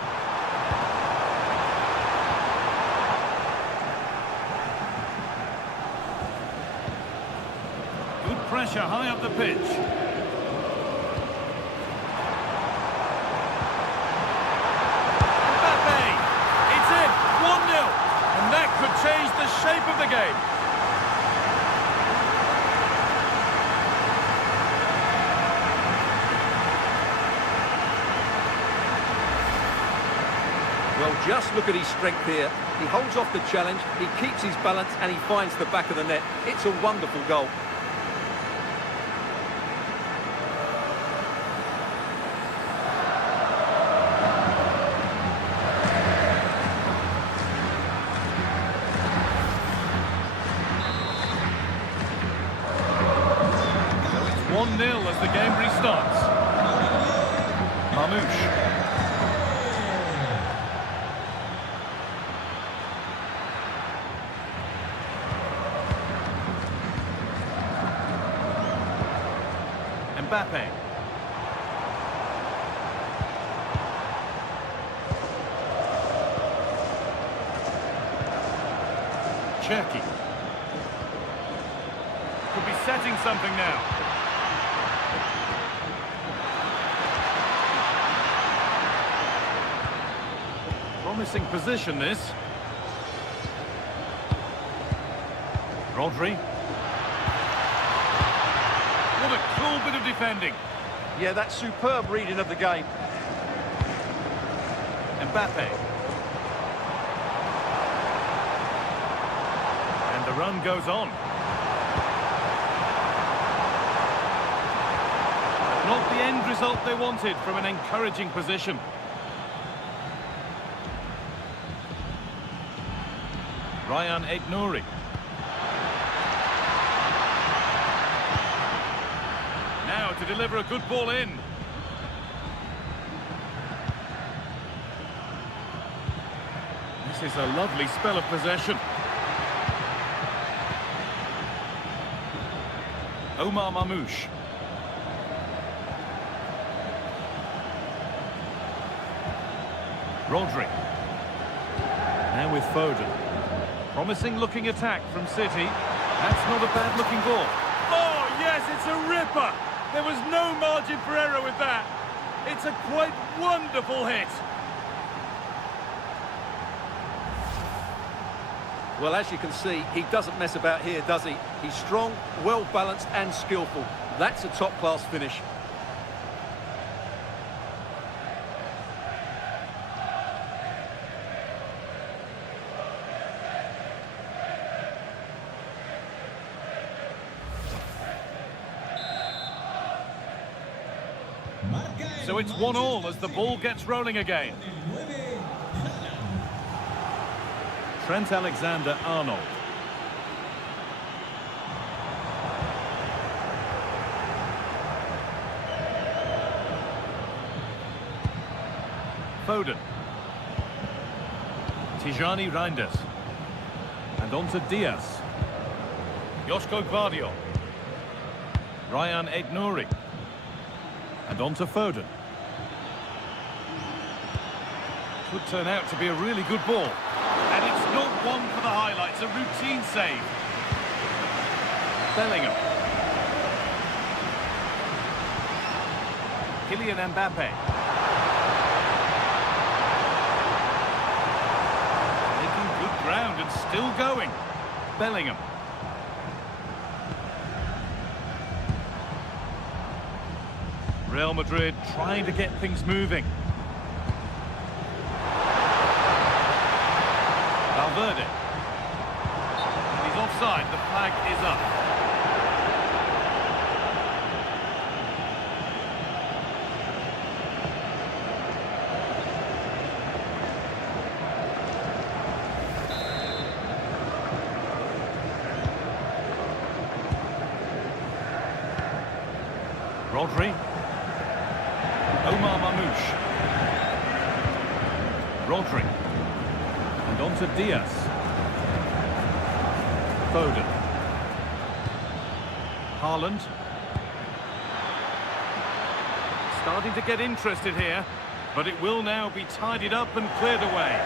Good pressure high up the pitch. Mbappe! It's in! 1-0! And that could change the shape of the game. Well, just look at his strength here. He holds off the challenge, he keeps his balance, and he finds the back of the net. It's a wonderful goal. So it's 1-0 as the game restarts. Mamouche. Mbappe. Cherki. Could be setting something now. Promising position, this. Rodri. What a cool bit of defending. Yeah, that's superb reading of the game. Mbappe. And the run goes on. Not the end result they wanted from an encouraging position. Ryan Aït-Nouri. Now to deliver a good ball in. This is a lovely spell of possession. Omar Mamouche. Rodri. Now with Foden. Promising looking attack from City. That's not a bad looking ball. Oh yes, it's a ripper. There was no margin for error with that. It's a quite wonderful hit. Well, as you can see, he doesn't mess about here, does he? He's strong, well-balanced and skillful. That's a top-class finish. So it's 1-1 as the ball gets rolling again. Trent Alexander-Arnold. Foden. Tijani Reinders. And on to Diaz. Joško Gvardiol. Ryan Aït-Nouri. And on to Foden. Could turn out to be a really good ball. And it's not one for the highlights, a routine save. Bellingham. Kylian Mbappe. Making good ground and still going. Bellingham. Real Madrid trying to get things moving. Valverde. And he's offside, the flag is up. Rodri. Omar Mamouche. Rodri. And on to Diaz. Foden. Haaland. Starting to get interested here, but it will now be tidied up and cleared away.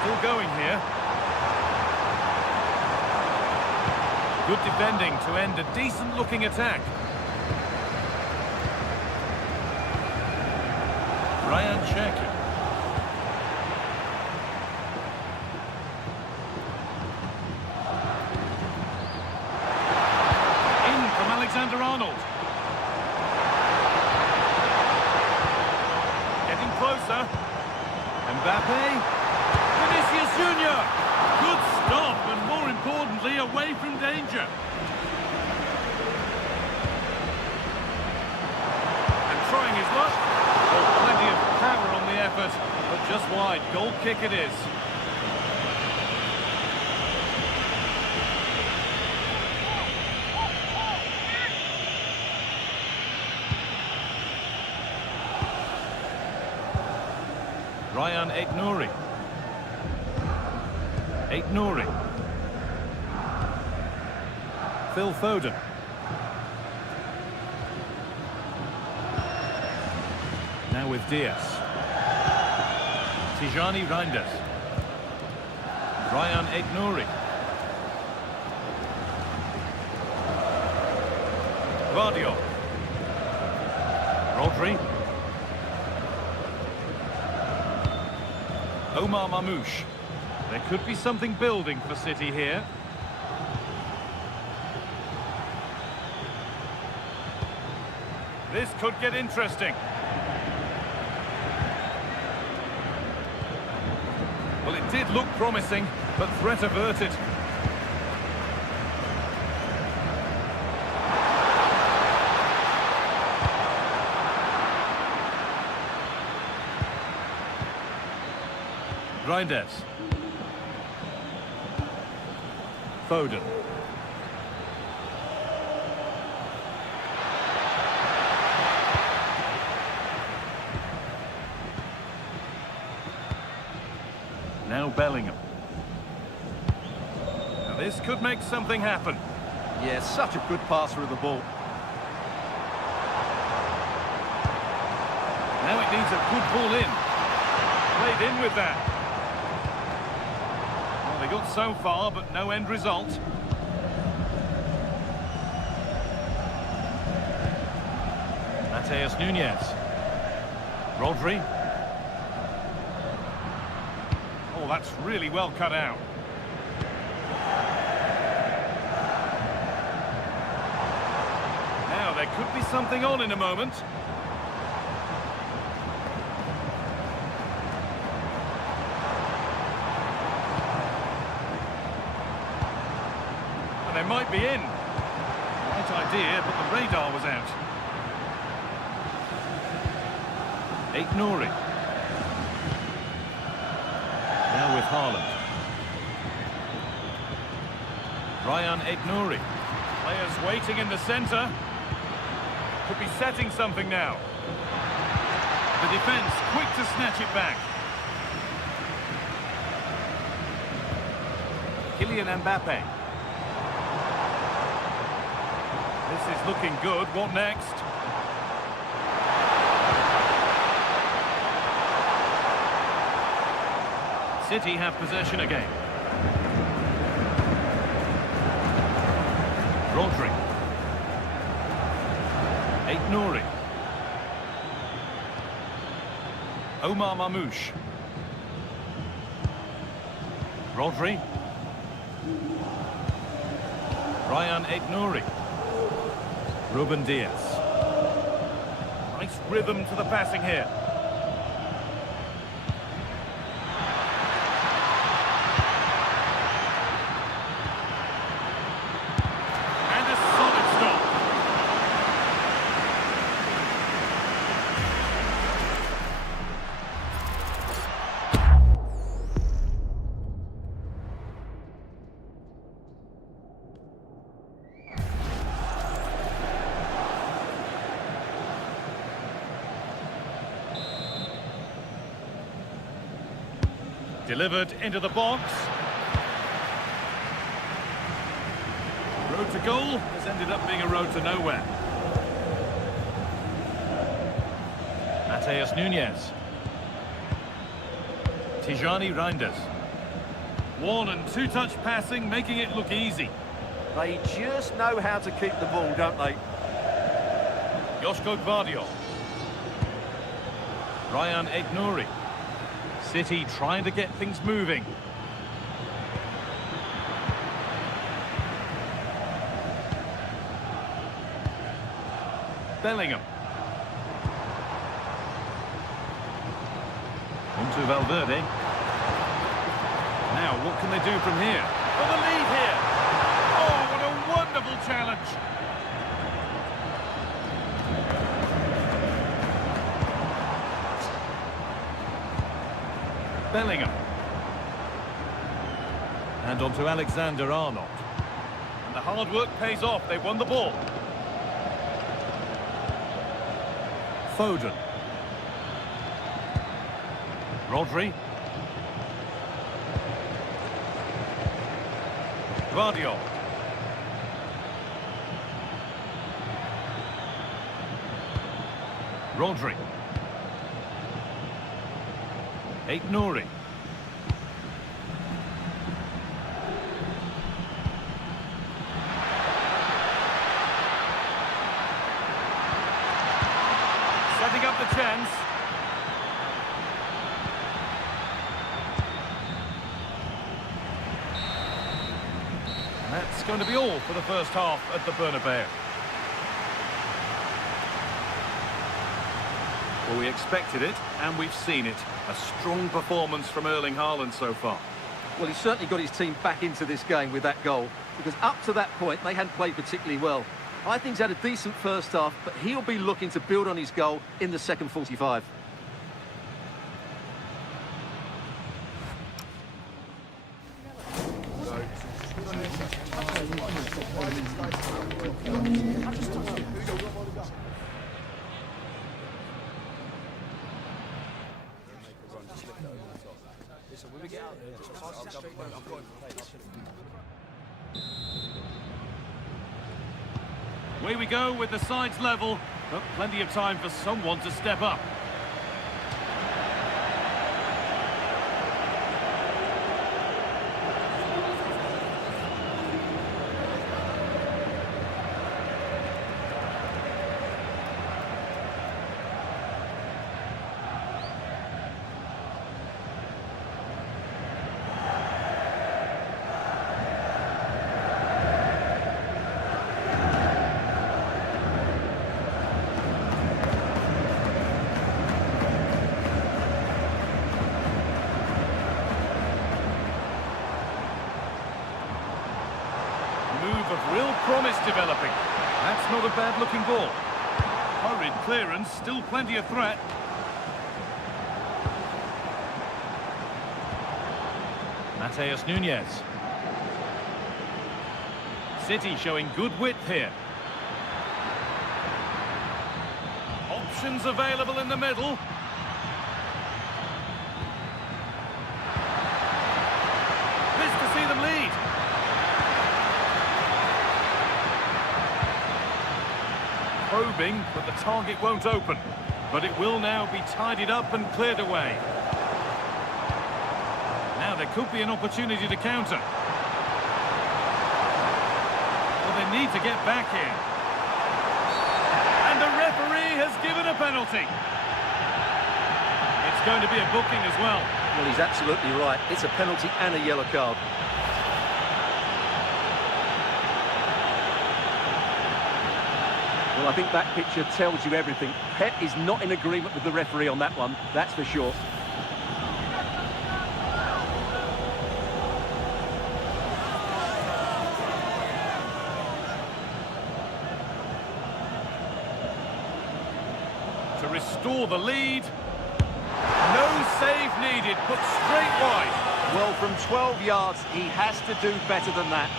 Still going here. Good defending to end a decent-looking attack. Ryan Cherki. In from Alexander-Arnold. Getting closer. Mbappe. Vinicius Junior. Good stop, and more importantly, away from danger. And trying his luck. Oh, plenty of power on the effort, but just wide. Goal kick it is. Ryan Aït-Nouri. Aït-Nouri. Phil Foden. Now with Diaz. Tijani Reinders. Ryan Aït-Nouri. Gvardiol. Rodri. Omar Mamouche. There could be something building for City here. This could get interesting. Well, it did look promising, but threat averted. Reinders. Foden. Now Bellingham. This could make something happen. Yeah, such a good passer of the ball. Now it needs a good ball in. Played in with that. Well, they got so far, but no end result. Mateus Nunes. Rodri. Oh, that's really well cut out. Now, there could be something on in a moment. And they might be in. Right idea, but the radar was out. Nouri. Now with Haaland. Ryan Nouri. Players waiting in the centre. Could be setting something now. The defence quick to snatch it back. Kylian Mbappe. This is looking good. What next? City have possession again. Rodri. Nouri. Omar Mamouche. Rodri. Ryan Nouri. Ruben Diaz. Nice rhythm to the passing here. Delivered into the box. Road to goal has ended up being a road to nowhere. Mateus Nunes. Tijani Reinders. One and two touch passing, making it look easy. They just know how to keep the ball, don't they? Joško Gvardiol. Ryan Nouri. City trying to get things moving. Bellingham. Onto Valverde. Now, what can they do from here? For the lead here! Oh, what a wonderful challenge! Bellingham. And on to Alexander-Arnold. And the hard work pays off. They won the ball. Foden. Rodri. Gvardiol. Rodri. Nouri. Setting up the chance. And that's going to be all for the first half at the Bernabeu. Well, we expected it, and we've seen it. A strong performance from Erling Haaland so far. Well, he's certainly got his team back into this game with that goal, because up to that point, they hadn't played particularly well. I think he's had a decent first half, but he'll be looking to build on his goal in the second 45. Away we go with the sides level, but plenty of time for someone to step up. Move of real promise developing. That's not a bad-looking ball. Hurried clearance, still plenty of threat. Mateus Nunes. City showing good width here. Options available in the middle. Missed to see them lead. Probing, but the target won't open. But it will now be tidied up and cleared away. Now there could be an opportunity to counter. Well, they need to get back here. And the referee has given a penalty. It's going to be a booking as well. Well, he's absolutely right. It's a penalty and a yellow card. Well, I think that picture tells you everything. Pep is not in agreement with the referee on that one, that's for sure. To restore the lead. No save needed, put straight wide. Well, from 12 yards, he has to do better than that.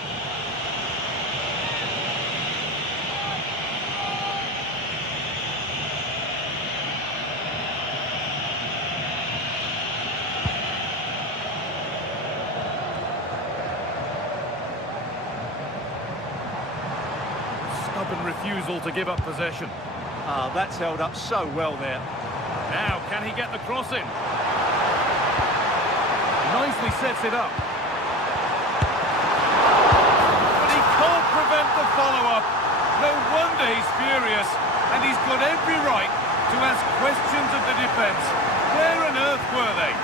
Stubborn refusal to give up possession. Ah, that's held up so well there. Now, can he get the cross in? Nicely sets it up. But he can't prevent the follow-up. No wonder he's furious. And he's got every right to ask questions of the defence. Where on earth were they?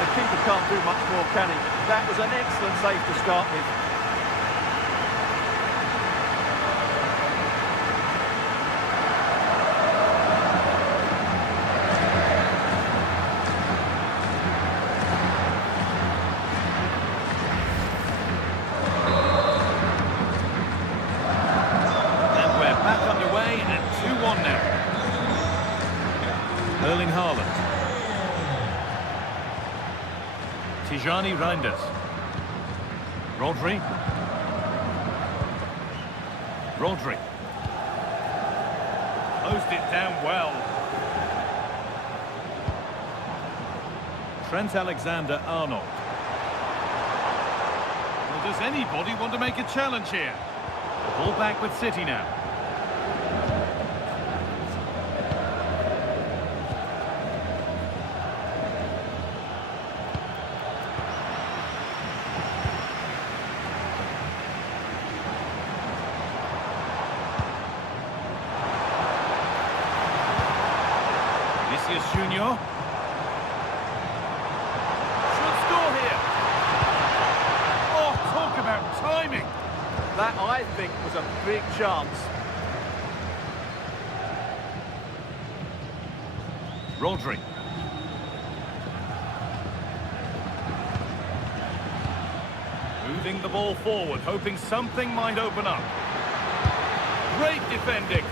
The keeper can't do much more, can he? That was an excellent save to start with. And we're back underway at 2-1 now. Erling Haaland. Tijani Reinders. Rodri. Rodri. Closed it down well. Trent Alexander-Arnold. Well, does anybody want to make a challenge here? The ball back with City now. Junior. Should score here. Oh, talk about timing. That, I think, was a big chance. Rodri. Moving the ball forward, hoping something might open up. Great defending.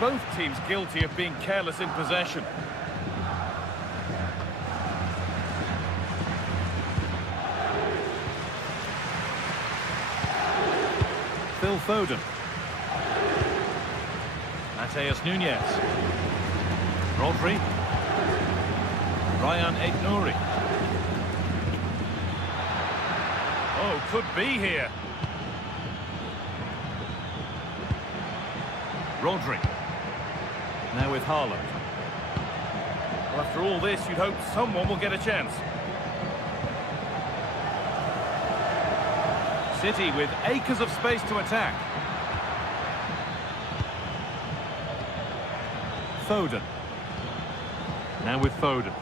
Both teams guilty of being careless in possession. Phil Foden. Mateus Nunes. Rodri. Ryan Aït-Nouri. Oh, could be here. Rodri. Now with Haaland. Well, after all this, you'd hope someone will get a chance. City with acres of space to attack. Foden. Now with Foden.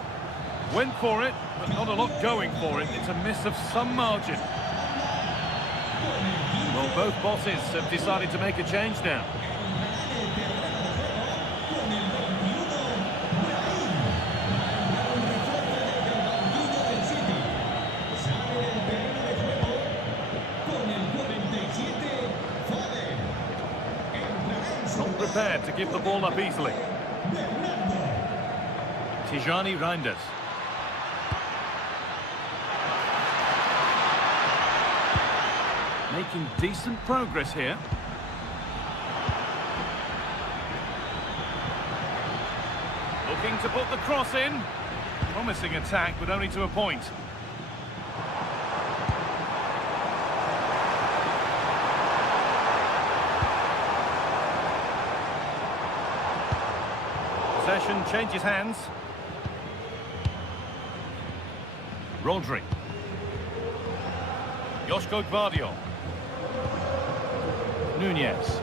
Went for it, but not a lot going for it. It's a miss of some margin. Well, both bosses have decided to make a change now. Not prepared to give the ball up easily. Tijani Reinders. Making decent progress here. Looking to put the cross in. Promising attack, but only to a point. Possession changes hands. Rodri. Joško Gvardiol. Nunez.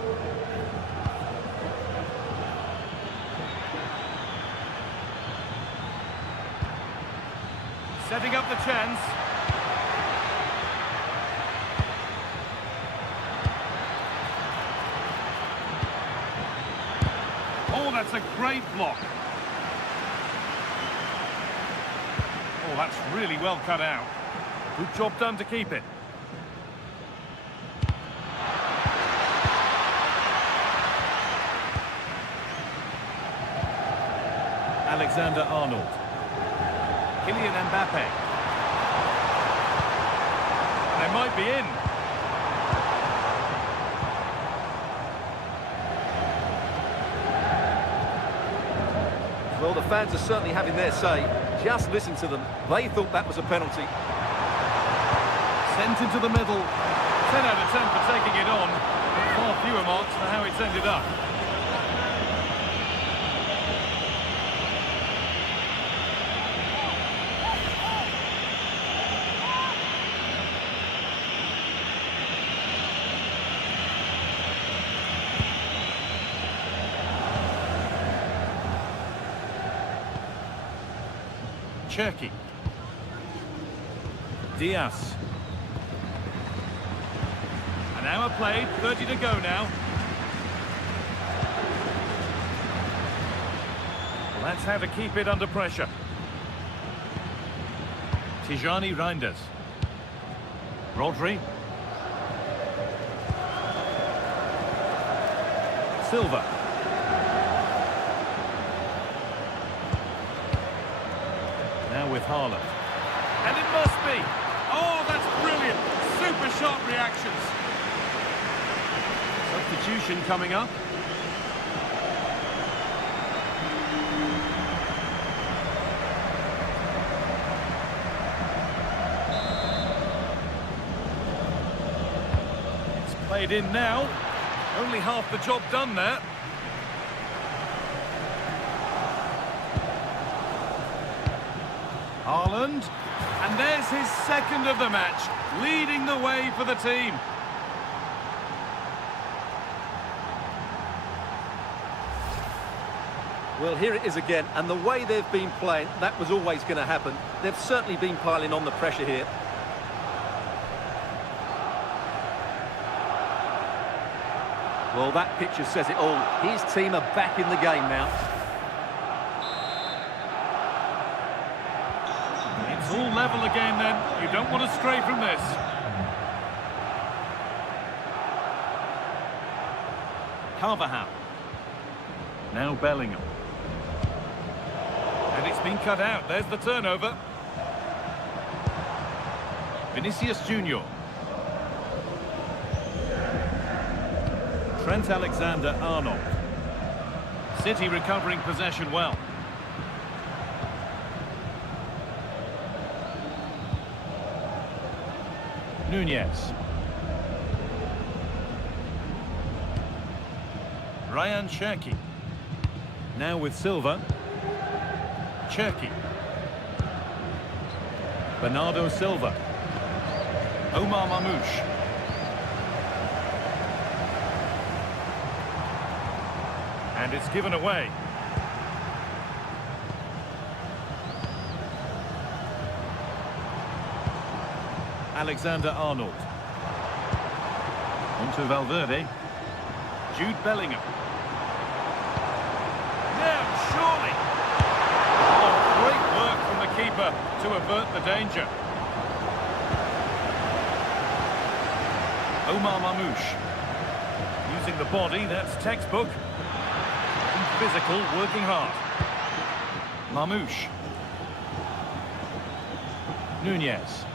Setting up the chance. Oh, that's a great block. Oh, that's really well cut out. Good job done to keep it. Alexander-Arnold. Kylian Mbappe. They might be in. Well, the fans are certainly having their say. Just listen to them. They thought that was a penalty. Sent into the middle. 10 out of 10 for taking it on. But far fewer marks for how it's ended up. Cherki. Diaz. An hour played, 30 to go now. Well, that's how to keep it under pressure. Tijani Reinders. Rodri. Silva. Now with Haaland. And it must be. Oh, that's brilliant. Super sharp reactions. Substitution coming up. It's played in now. Only half the job done there. Haaland, and there's his second of the match, leading the way for the team. Well, here it is again, and the way they've been playing, that was always going to happen. They've certainly been piling on the pressure here. Well, that picture says it all. His team are back in the game now. It's all level again then. You don't want to stray from this. Carvajal. Now Bellingham. And it's been cut out. There's the turnover. Vinicius Junior. Trent Alexander-Arnold. City recovering possession well. Nunez. Ryan Cherki. Now with Silva. Cherki. Bernardo Silva. Omar Mamouche. And it's given away. Alexander-Arnold. Onto Valverde. Jude Bellingham. Now, surely. Oh, great work from the keeper to avert the danger. Omar Mamouche. Using the body, that's textbook. Physical, working hard. Mamouche. Nunez.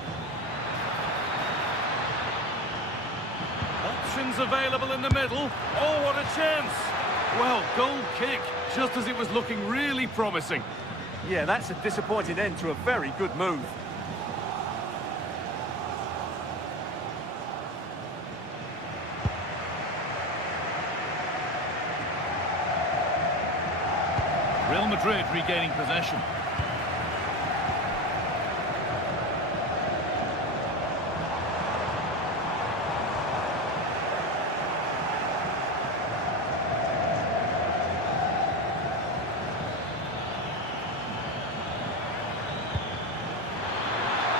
Options available in the middle. Oh, what a chance! Well, goal kick, just as it was looking really promising. Yeah, that's a disappointing end to a very good move. Real Madrid regaining possession.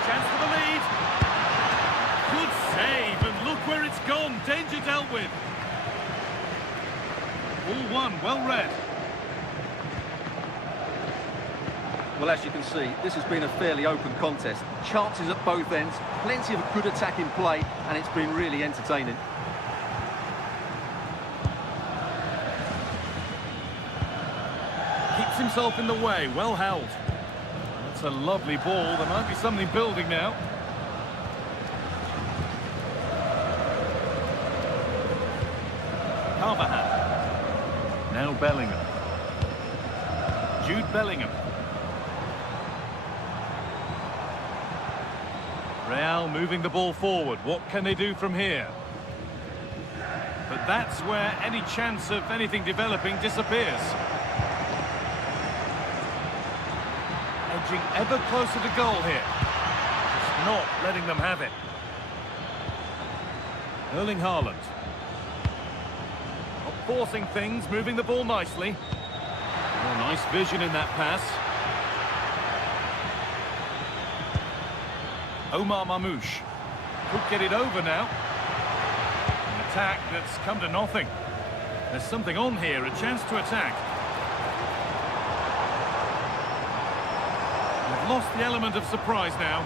Chance for the lead. Good save, and look where it's gone. Danger dealt with. All one, well read. Well, as you can see, this has been a fairly open contest. Chances at both ends, plenty of good attack in play, and it's been really entertaining. Keeps himself in the way, well held. That's a lovely ball, there might be something building now. Carvajal. Now Bellingham. Jude Bellingham. Real moving the ball forward. What can they do from here? But that's where any chance of anything developing disappears. Edging ever closer to goal here. Just not letting them have it. Erling Haaland. Not forcing things, moving the ball nicely. Oh, nice vision in that pass. Omar Mamouche could get it over now. An attack that's come to nothing. There's something on here, a chance to attack. They've lost the element of surprise now.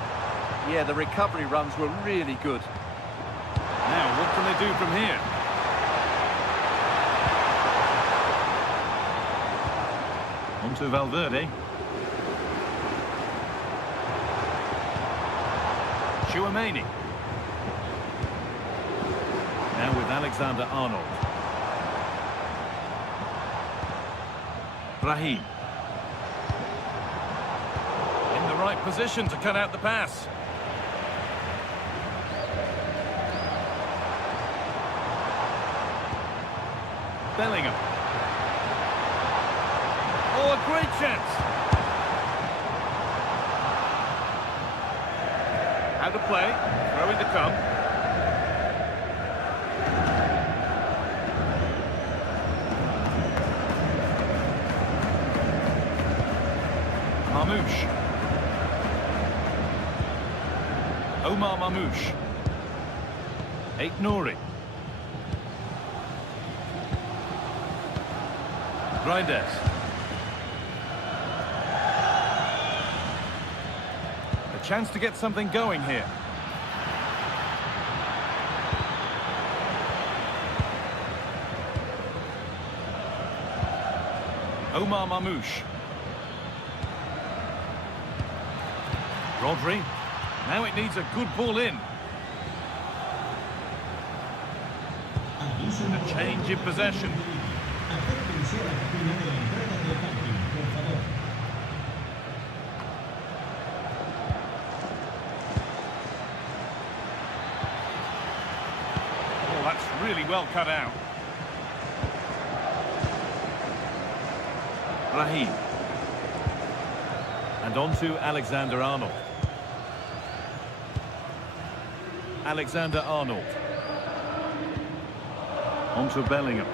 Yeah, the recovery runs were really good. Now, what can they do from here? Onto Valverde. Chouameni. Now with Alexander-Arnold. Brahim. In the right position to cut out the pass. Bellingham. Oh, a great chance. Out of play, throwing to come. Mamouche. Omar Mamouche. Nouri. Grinders. A chance to get something going here. Omar Mamouche. Rodri. Now it needs a good ball in. A change in possession. well cut out. Raheem. And on to Alexander-Arnold. Alexander-Arnold. On to Bellingham.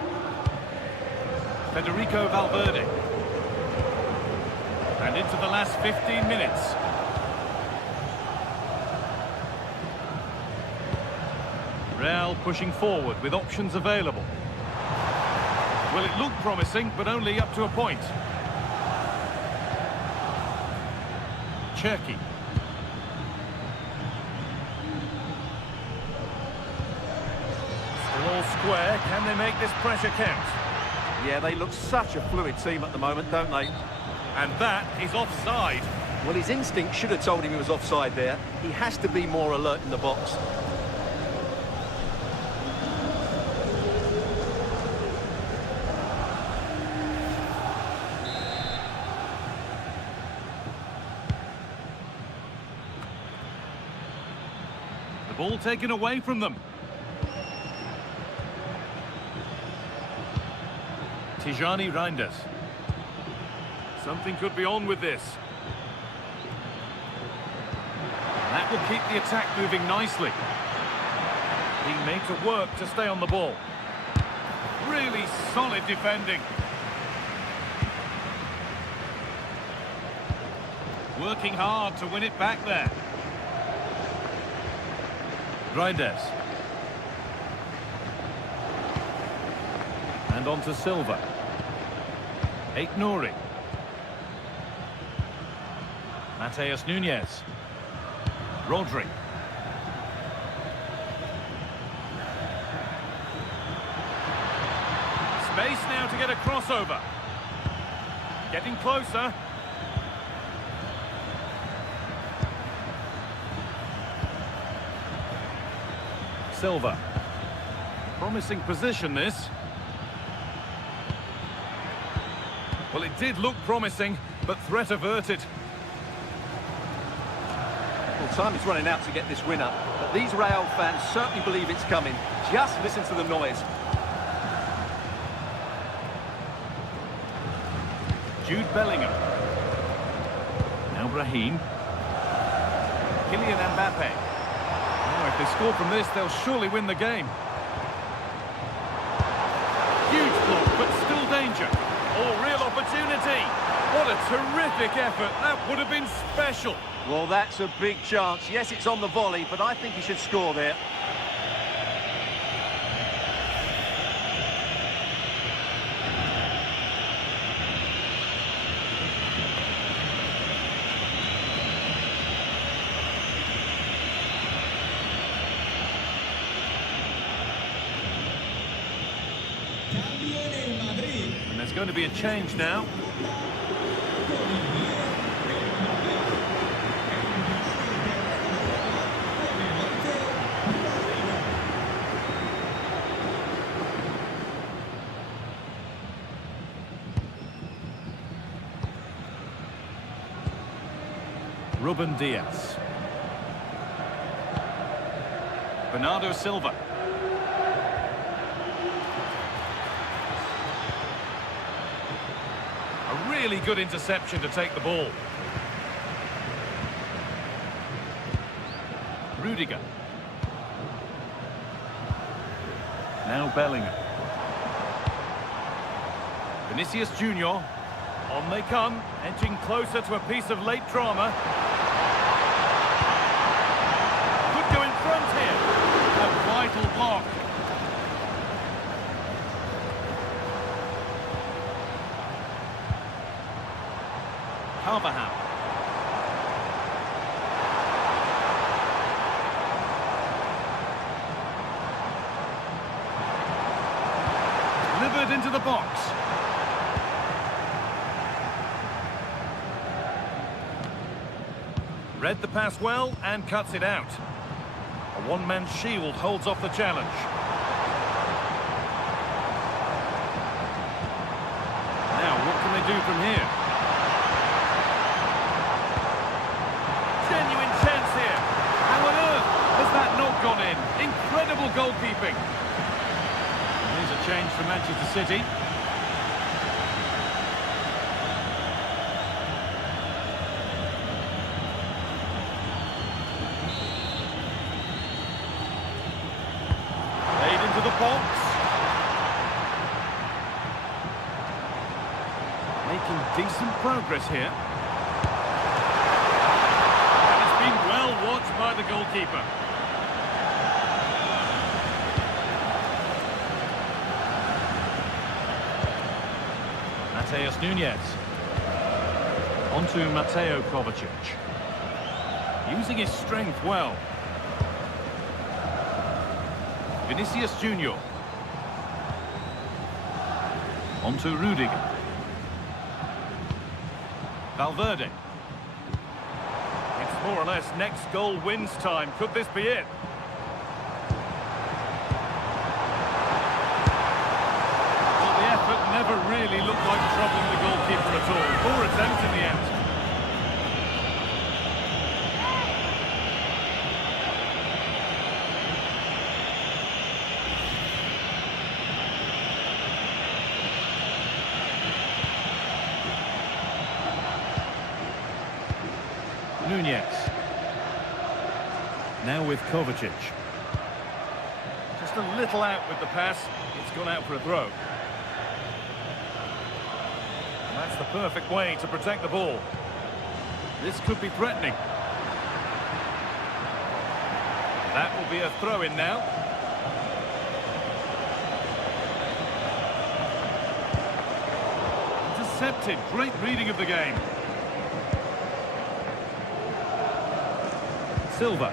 Federico Valverde. And into the last 15 minutes. Real pushing forward with options available. Well, it looked promising, but only up to a point. Cherki. Still all square. Can they make this pressure count? Yeah, they look such a fluid team at the moment, don't they? And that is offside. Well, his instinct should have told him he was offside there. He has to be more alert in the box. The ball taken away from them. Tijani Reinders. Something could be on with this. That will keep the attack moving nicely. Being made to work to stay on the ball. Really solid defending. Working hard to win it back there. Reinders. And on to Silva. Nouri. Mateus Nunes. Rodri. Space now to get a crossover. Getting closer. Silva. Promising position, this. Well, it did look promising, but threat averted. Well, time is running out to get this winner, but these Real fans certainly believe it's coming. Just listen to the noise. Jude Bellingham. Now Raheem. Kylian Mbappe. Oh, if they score from this, they'll surely win the game. Huge block, but still danger. Oh, real opportunity. What a terrific effort. That would have been special. Well, that's a big chance. Yes, it's on the volley, but I think he should score there. And there's going to be a change now. Ruben Diaz. Bernardo Silva. A really good interception to take the ball. Rudiger. Now Bellingham. Vinicius Junior. On they come, edging closer to a piece of late drama. Could go in front here. A vital block. Carvajal. Delivered into the box. Read the pass well and cuts it out. A one-man shield holds off the challenge. Now, what can they do from here? Genuine chance here. How on earth has that not gone in? Incredible goalkeeping. change for Manchester City. Played into the box. Making decent progress here. And it's been well watched by the goalkeeper. Mateus Nunes. On to Mateo Kovacic. Using his strength well. Vinicius Junior. On to Rudiger. Valverde. It's more or less next goal wins time. Could this be it? Well, the effort never really looked like troubling the goalkeeper at all. Poor attempt in the end. Nunez. Now with Kovacic. Just a little out with the pass. It's gone out for a throw. And that's the perfect way to protect the ball. This could be threatening. That will be a throw-in now. Intercepted. Great reading of the game. Silva.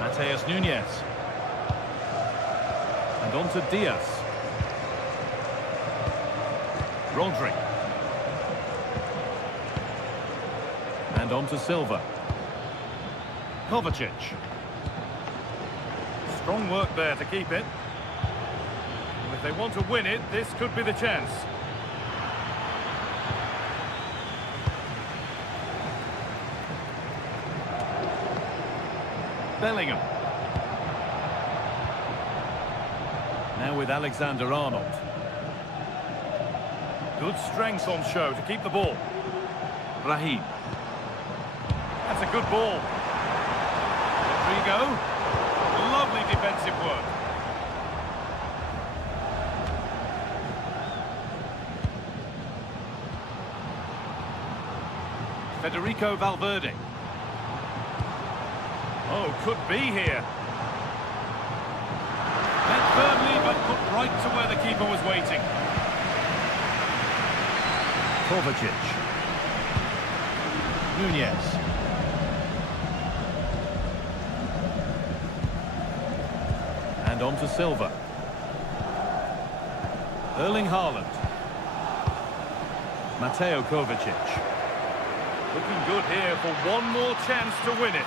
Mateus Nunes. And on to Diaz. Rodri. And on to Silva. Kovacic. Strong work there to keep it. And if they want to win it, this could be the chance. Bellingham. Now with Alexander-Arnold. Good strength on show to keep the ball. Raheem. That's a good ball. Rodrigo. Lovely defensive work. Federico Valverde. Oh, could be here. Met firmly, but put right to where the keeper was waiting. Kovacic. Nunez. And on to Silva. Erling Haaland. Mateo Kovacic. Looking good here for one more chance to win it.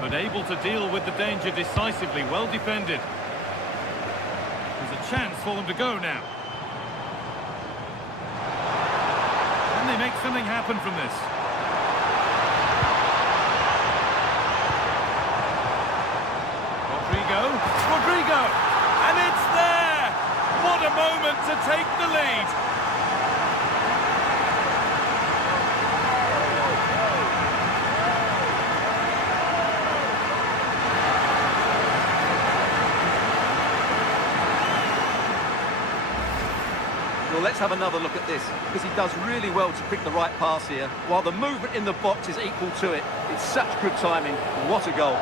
But able to deal with the danger decisively, well defended. There's a chance for them to go now. Can they make something happen from this? Rodrigo! And it's there! What a moment to take the lead! Well, let's have another look at this, because he does really well to pick the right pass here, while the movement in the box is equal to it. It's such good timing. What a goal.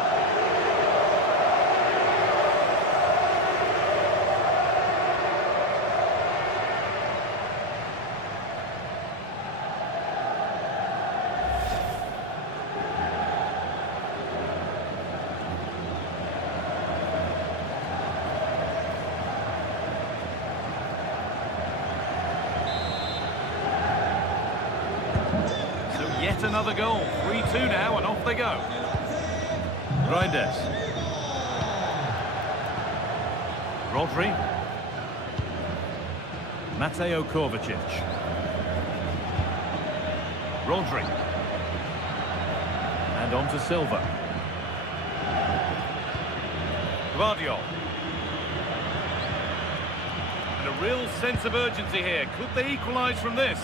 Yet another goal. 3-2 now, and off they go. Reinders. Rodri. Mateo Kovacic. Rodri. And on to Silva. Guardiola. And a real sense of urgency here. Could they equalise from this?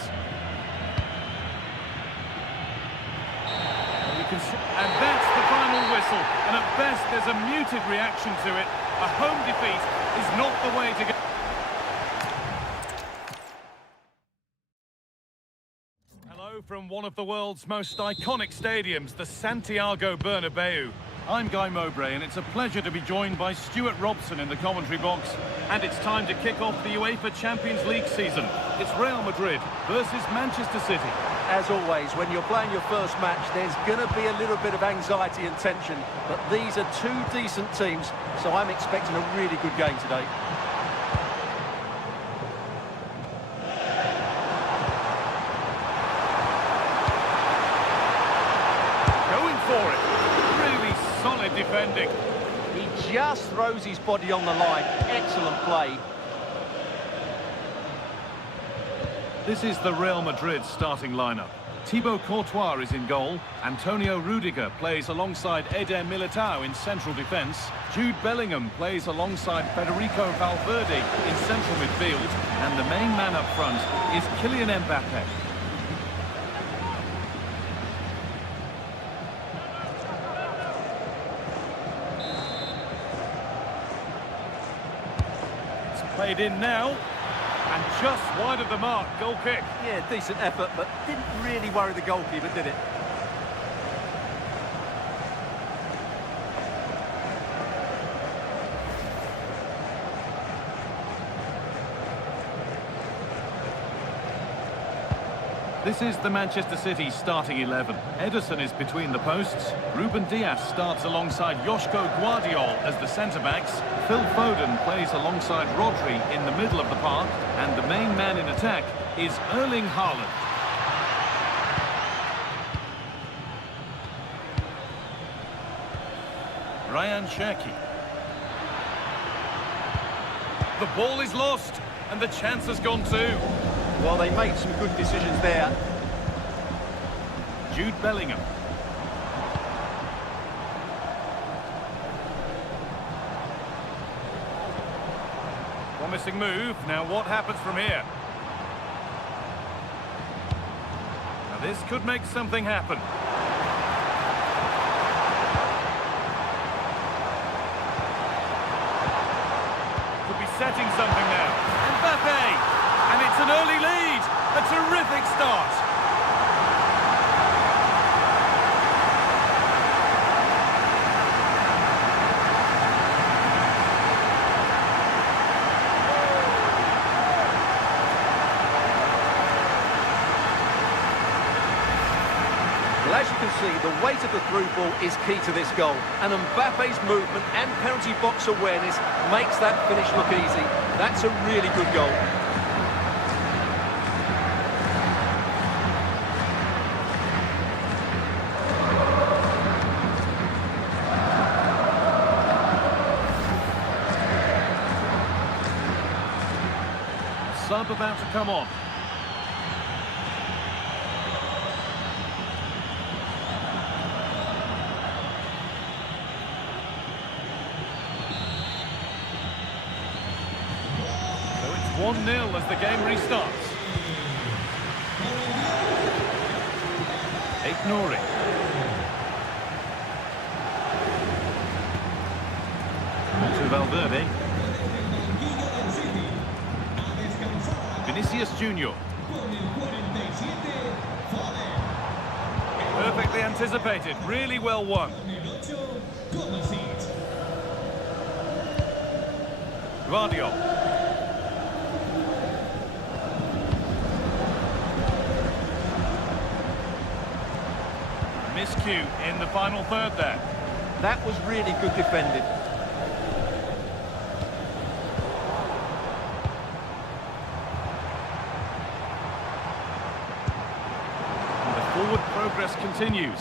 And that's the final whistle. And at best, there's a muted reaction to it. A home defeat is not the way to go. Hello from one of the world's most iconic stadiums, the Santiago Bernabeu. I'm Guy Mowbray, and it's a pleasure to be joined by Stuart Robson in the commentary box. And it's time to kick off the UEFA Champions League season. It's Real Madrid versus Manchester City. As always, when you're playing your first match, there's going to be a little bit of anxiety and tension. But these are two decent teams, so I'm expecting a really good game today. Going for it. Really solid defending. He just throws his body on the line. Excellent play. This is the Real Madrid starting lineup. Thibaut Courtois is in goal. Antonio Rudiger plays alongside Eder Militao in central defence. Jude Bellingham plays alongside Federico Valverde in central midfield. And the main man up front is Kylian Mbappe. It's played in now. And just wide of the mark, goal kick. Yeah, decent effort, but didn't really worry the goalkeeper, did it? This is the Manchester City starting 11. Ederson is between the posts. Ruben Dias starts alongside Joško Guardiol as the centre-backs. Phil Foden plays alongside Rodri in the middle of the park. And the main man in attack is Erling Haaland. Ryan Cherki. The ball is lost, and the chance has gone too. Well, they made some good decisions there. Jude Bellingham. Promising move. Now what happens from here? Now this could make something happen. Could be setting something now. Mbappe! And it's an early lead. A terrific start. Well, as you can see, the weight of the through ball is key to this goal. And Mbappe's movement and penalty box awareness makes that finish look easy. That's a really good goal. Sub about to come on. So it's 1-0 as the game restarts. Ignoring. To Valverde. Vinicius Junior. Perfectly anticipated, really well won. Guardiola. Miscue in the final third there. That was really good defending. Forward progress continues.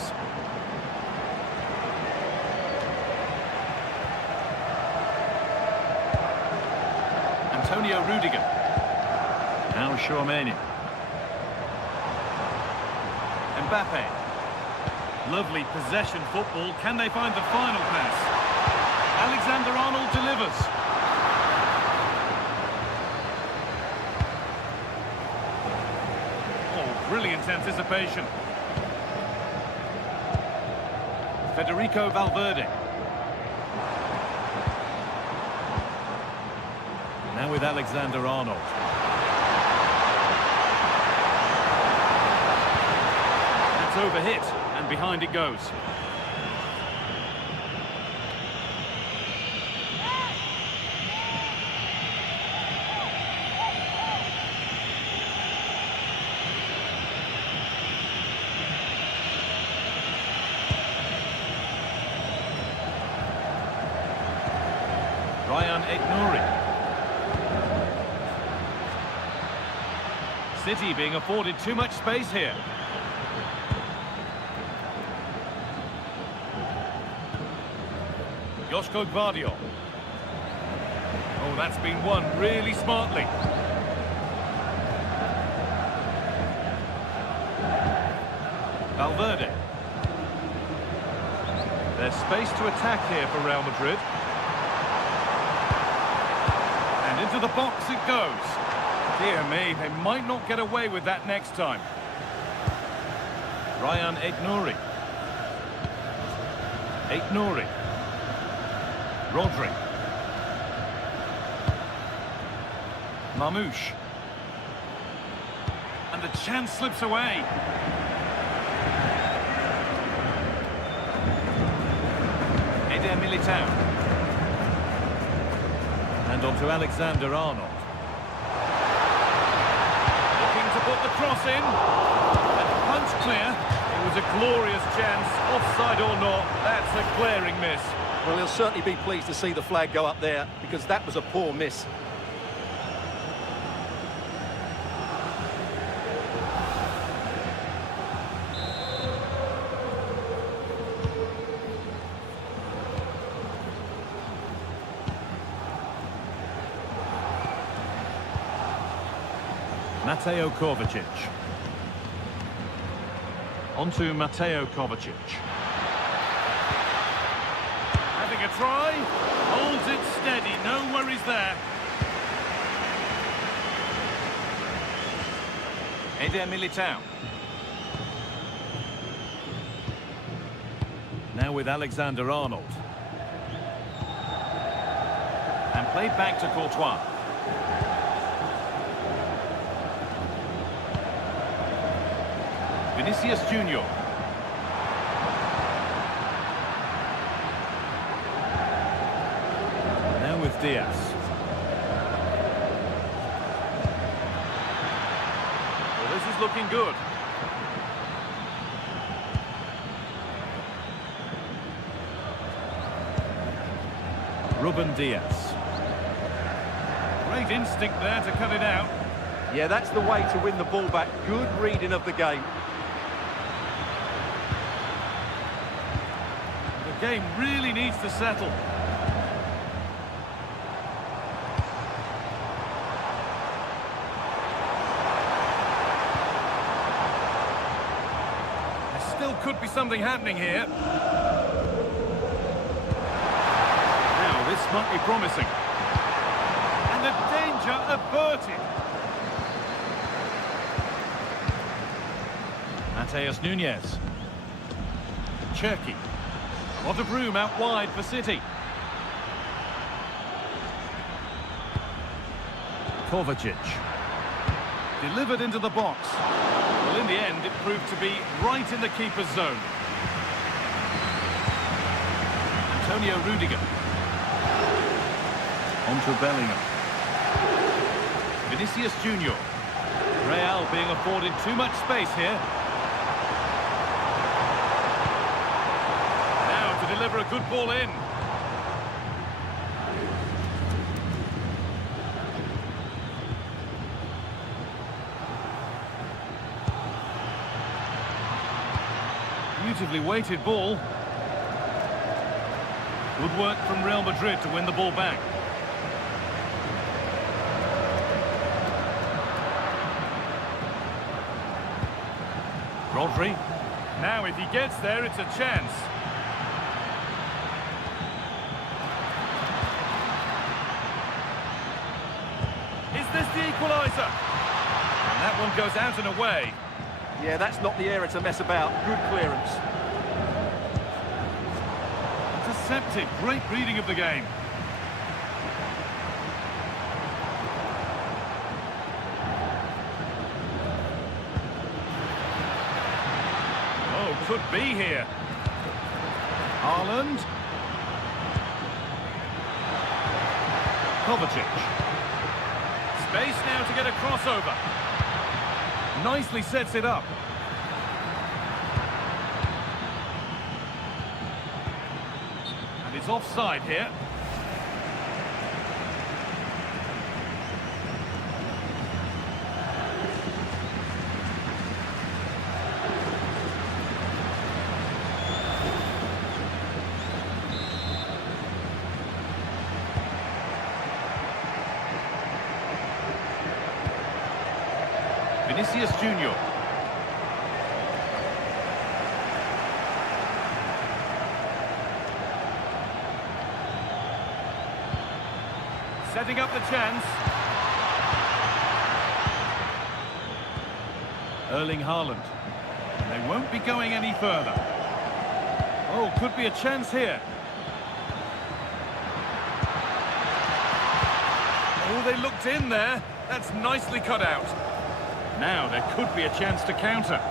Antonio Rudiger. Now Tchouaméni. Mbappe. Lovely possession football. Can they find the final pass? Alexander-Arnold delivers. Oh, brilliant anticipation. Federico Valverde. Now with Alexander-Arnold. That's overhit, and behind it goes. Ryan Aït-Nouri. City being afforded too much space here. Joško Gvardiol. Oh, that's been won really smartly. Valverde. There's space to attack here for Real Madrid. And into the box it goes. Dear me, they might not get away with that next time. Ryan Aït-Nouri. Aït-Nouri. Rodri. Mamouche. And the chance slips away. Eder Militao. And on to Alexander-Arnold. Put the cross in, and punch clear. It was a glorious chance, offside or not, that's a glaring miss. Well, he'll certainly be pleased to see the flag go up there, because that was a poor miss. Mateo Kovacic. On to Mateo Kovacic. Having a try. Holds it steady. No worries there. Eder Militao. Now with Alexander-Arnold. And played back to Courtois. Vinicius Junior. Now with Diaz. Well, this is looking good. Ruben Diaz. Great instinct there to cut it out. Yeah, that's the way to win the ball back. Good reading of the game. The game really needs to settle. There still could be something happening here. Now, this might be promising. And the danger averted. Mateus Nunes. Cherki. A lot of room out wide for City. Kovacic. Delivered into the box. Well, in the end, it proved to be right in the keeper's zone. Antonio Rudiger. On to Bellingham. Vinicius Junior. Real being afforded too much space here. Deliver a good ball in. Beautifully weighted ball. Good work from Real Madrid to win the ball back. Rodri. Now if he gets there, it's a chance. this the equaliser? And that one goes out and away. Yeah, that's not the area to mess about. Good clearance. Intercepted. Great reading of the game. Oh, could be here. Haaland. Kovacic. Space now to get a crossover. Nicely sets it up. And it's offside here. Vinicius Junior. Setting up the chance. Erling Haaland. And they won't be going any further. Oh, could be a chance here. Oh, they looked in there. That's nicely cut out. Now there could be a chance to counter.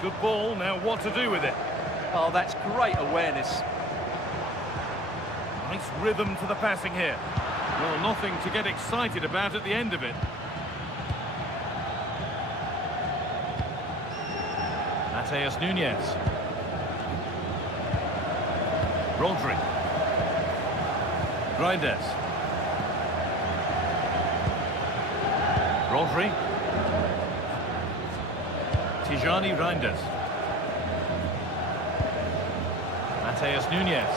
Good ball, now what to do with it? Oh, that's great awareness. Nice rhythm to the passing here. Well, nothing to get excited about at the end of it. Mateus Nunes. Rodri. Reinders. Rodri. Tijani Reinders. Mateus Nunes.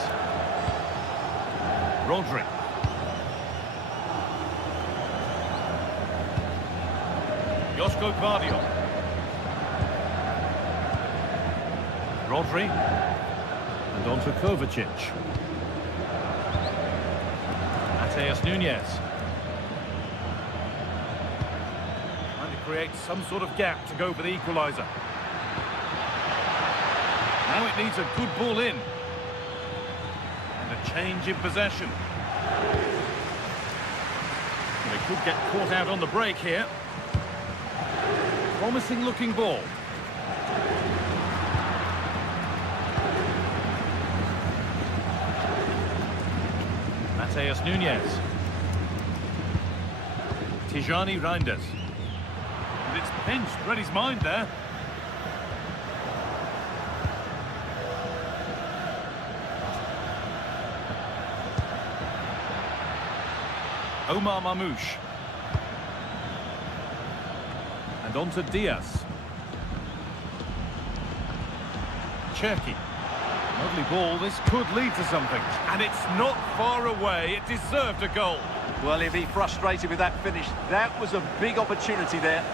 Rodri. Josko Gvardiol. Rodri. And on to Kovacic. Mateus Nunes. Trying to create some sort of gap to go for the equaliser. Now it needs a good ball in. And a change in possession. They could get caught out on the break here. Promising looking ball. Mateus Nunes. Tijani Reinders. And it's pinched, read his mind there. Omar Mamouche. And on to Diaz. Cherki. Lovely ball, this could lead to something. And it's not far away, it deserved a goal. Well, he'll be frustrated with that finish. That was a big opportunity there.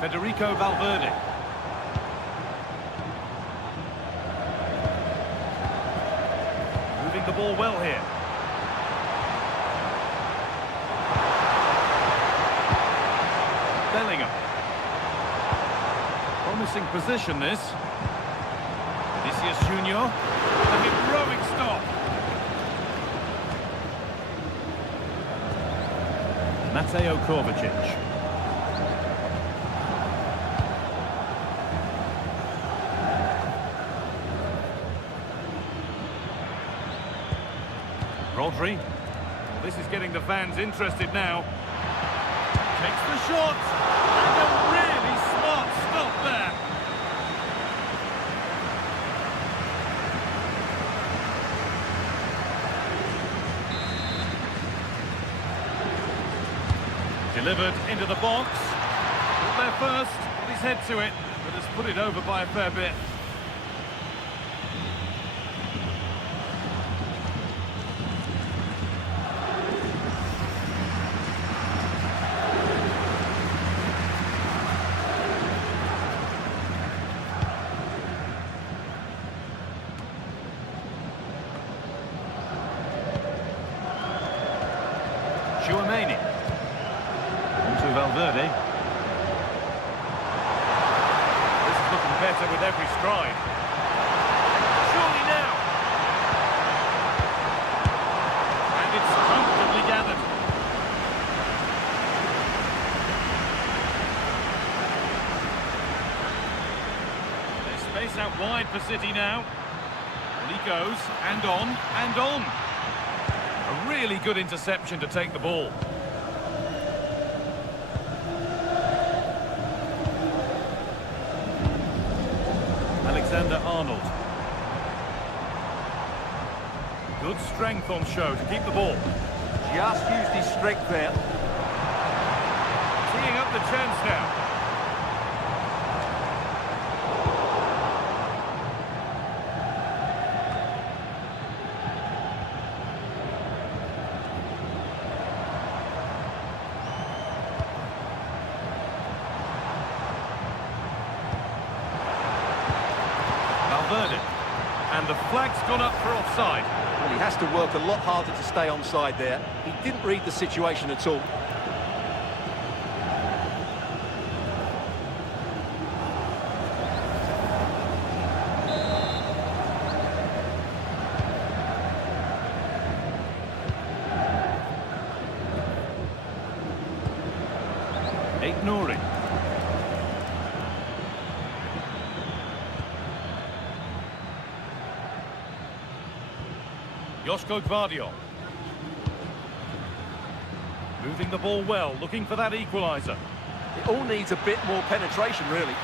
Federico Valverde. Moving the ball well here. Bellingham. Promising position this. Vinicius Junior. A heroic stop. Mateo Kovacic. Rodri. Well, this is getting the fans interested now. Takes the shot. And a really smart stop there. Delivered into the box. Got there first, put his head to it, but has put it over by a fair bit. Chouameni. Onto Valverde. This is looking better with every stride. Surely now. And it's comfortably gathered. There's space out wide for City now. And he goes, and on, and on. A really good interception to take the ball. Alexander-Arnold. Good strength on show to keep the ball. Just used his strength there. Teeing up the chance now. Valverde. And the flag's gone up for offside. Well, he has to work a lot harder to stay onside there. He didn't read the situation at all. Nouri. Joško Gvardiol. Moving the ball well, looking for that equaliser. It all needs a bit more penetration, really.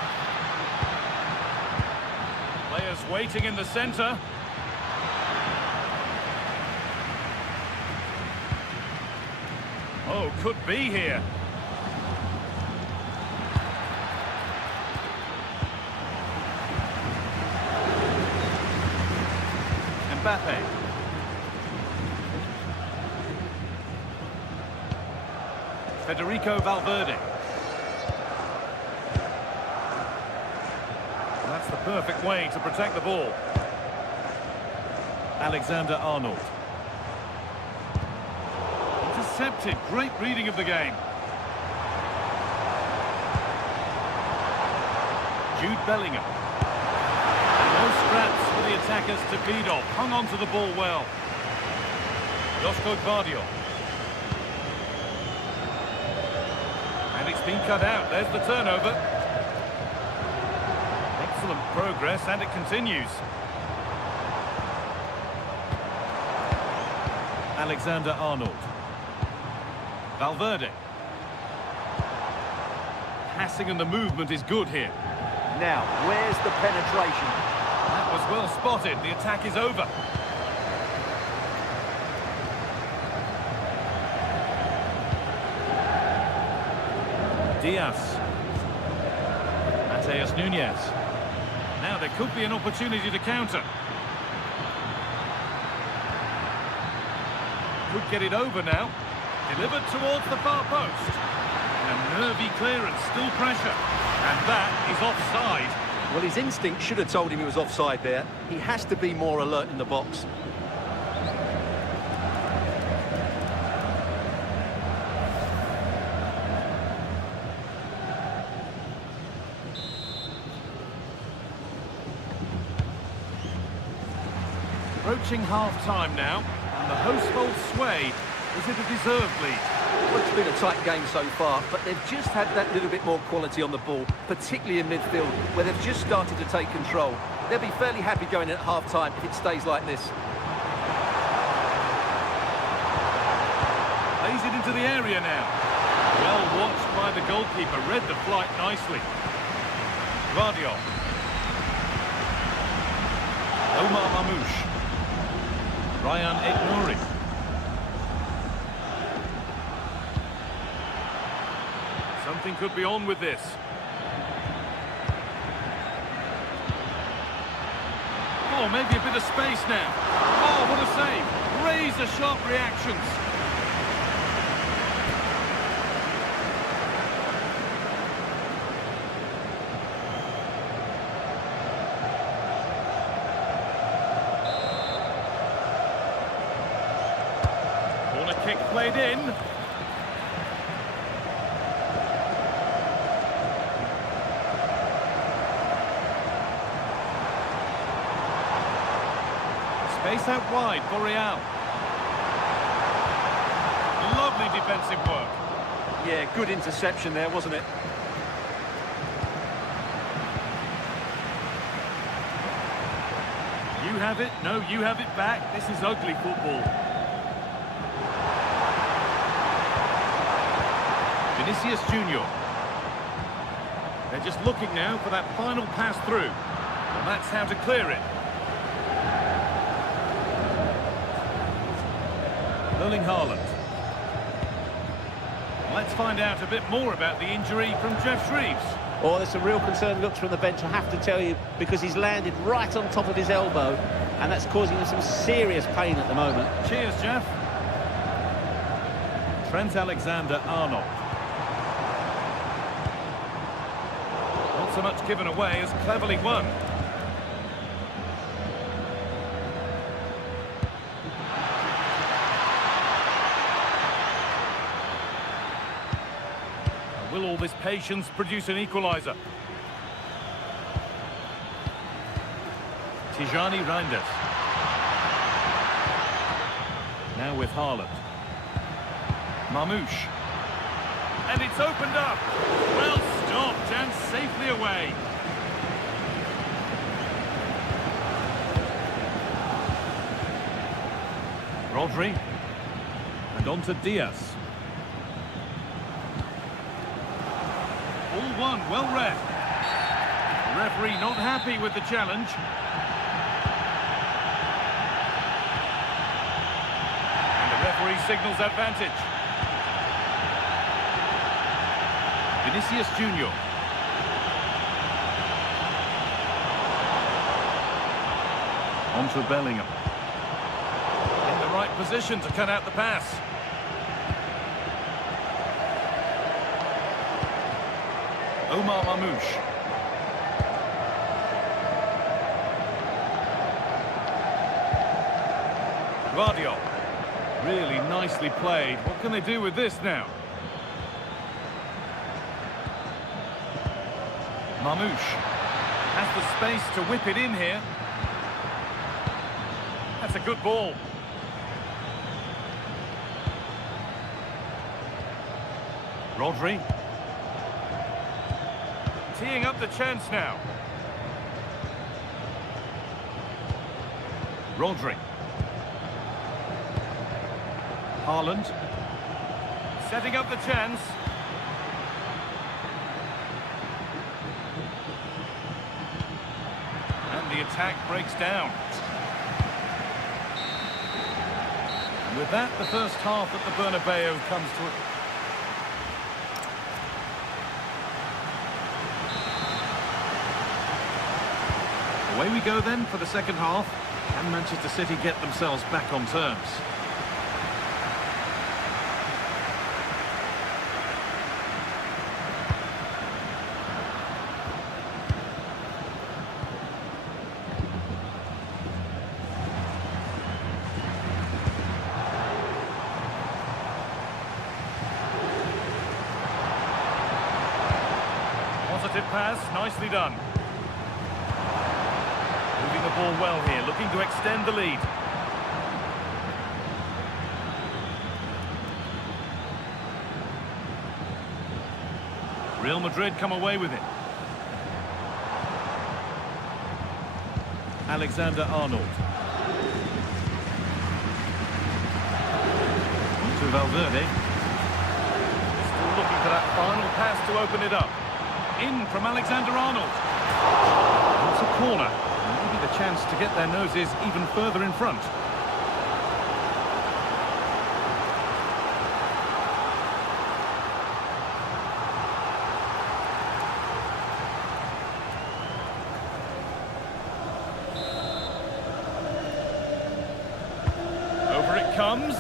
Players waiting in the centre. Oh, could be here. Mbappe. Federico Valverde. That's the perfect way to protect the ball. Alexander-Arnold. Intercepted. Great reading of the game. Jude Bellingham. No scraps for the attackers to beat off. Hung on to the ball well. Joško Gvardiol. And it's been cut out. There's the turnover. Excellent progress, and it continues. Alexander-Arnold. Valverde. Passing and the movement is good here. Now, where's the penetration? That was well spotted. The attack is over. Diaz. Mateus Nunes. Now there could be an opportunity to counter. Could get it over now. Delivered towards the far post. And a nervy clearance, still pressure. And that is offside. Well, his instinct should have told him he was offside there. He has to be more alert in the box. Approaching half-time now, and the hosts hold sway. Is it a deserved lead? Well, it's been a tight game so far, but they've just had that little bit more quality on the ball, particularly in midfield, where they've just started to take control. They'll be fairly happy going in at half-time if it stays like this. Plays it into the area now. Well watched by the goalkeeper, read the flight nicely. Gvardiol. Omar Mamouche. Ryan Nouri. Something could be on with this. Oh, maybe a bit of space now. Oh, what a save. Razor-sharp reactions. Corner kick played in. Space out wide for Real. Lovely defensive work. Yeah, good interception there, wasn't it? You have it, no, you have it back. This is ugly football. Vinicius Junior. They're just looking now for that final pass through. And that's how to clear it. Erling Haaland. Let's find out a bit more about the injury from Jeff Shreves. Oh, there's some real concerned looks from the bench, I have to tell you, because he's landed right on top of his elbow, and that's causing him some serious pain at the moment. Cheers, Jeff. Trent Alexander-Arnold. Not so much given away as cleverly won. Will all this patience produce an equaliser? Tijani Reinders. Now with Haaland. Marmouche. And it's opened up. Well stopped and safely away. Rodri. And on to Diaz. All one, well read. The referee not happy with the challenge. And the referee signals advantage. Vinicius Junior. On to Bellingham. In the right position to cut out the pass. Omar Marmouche. Guardiola. Really nicely played. What can they do with this now? Marmouche has the space to whip it in here. That's a good ball. Rodri. Teeing up the chance now. Rodri. Haaland. Setting up the chance. And the attack breaks down. And with that, the first half at the Bernabeu comes to a... Away we go then for the second half. Can Manchester City get themselves back on terms? Positive pass, nicely done. Moving the ball well here, looking to extend the lead. Real Madrid come away with it. Alexander-Arnold. On to Valverde. Still looking for that final pass to open it up. In from Alexander-Arnold. It's a corner. Maybe the chance to get their noses even further in front. comes.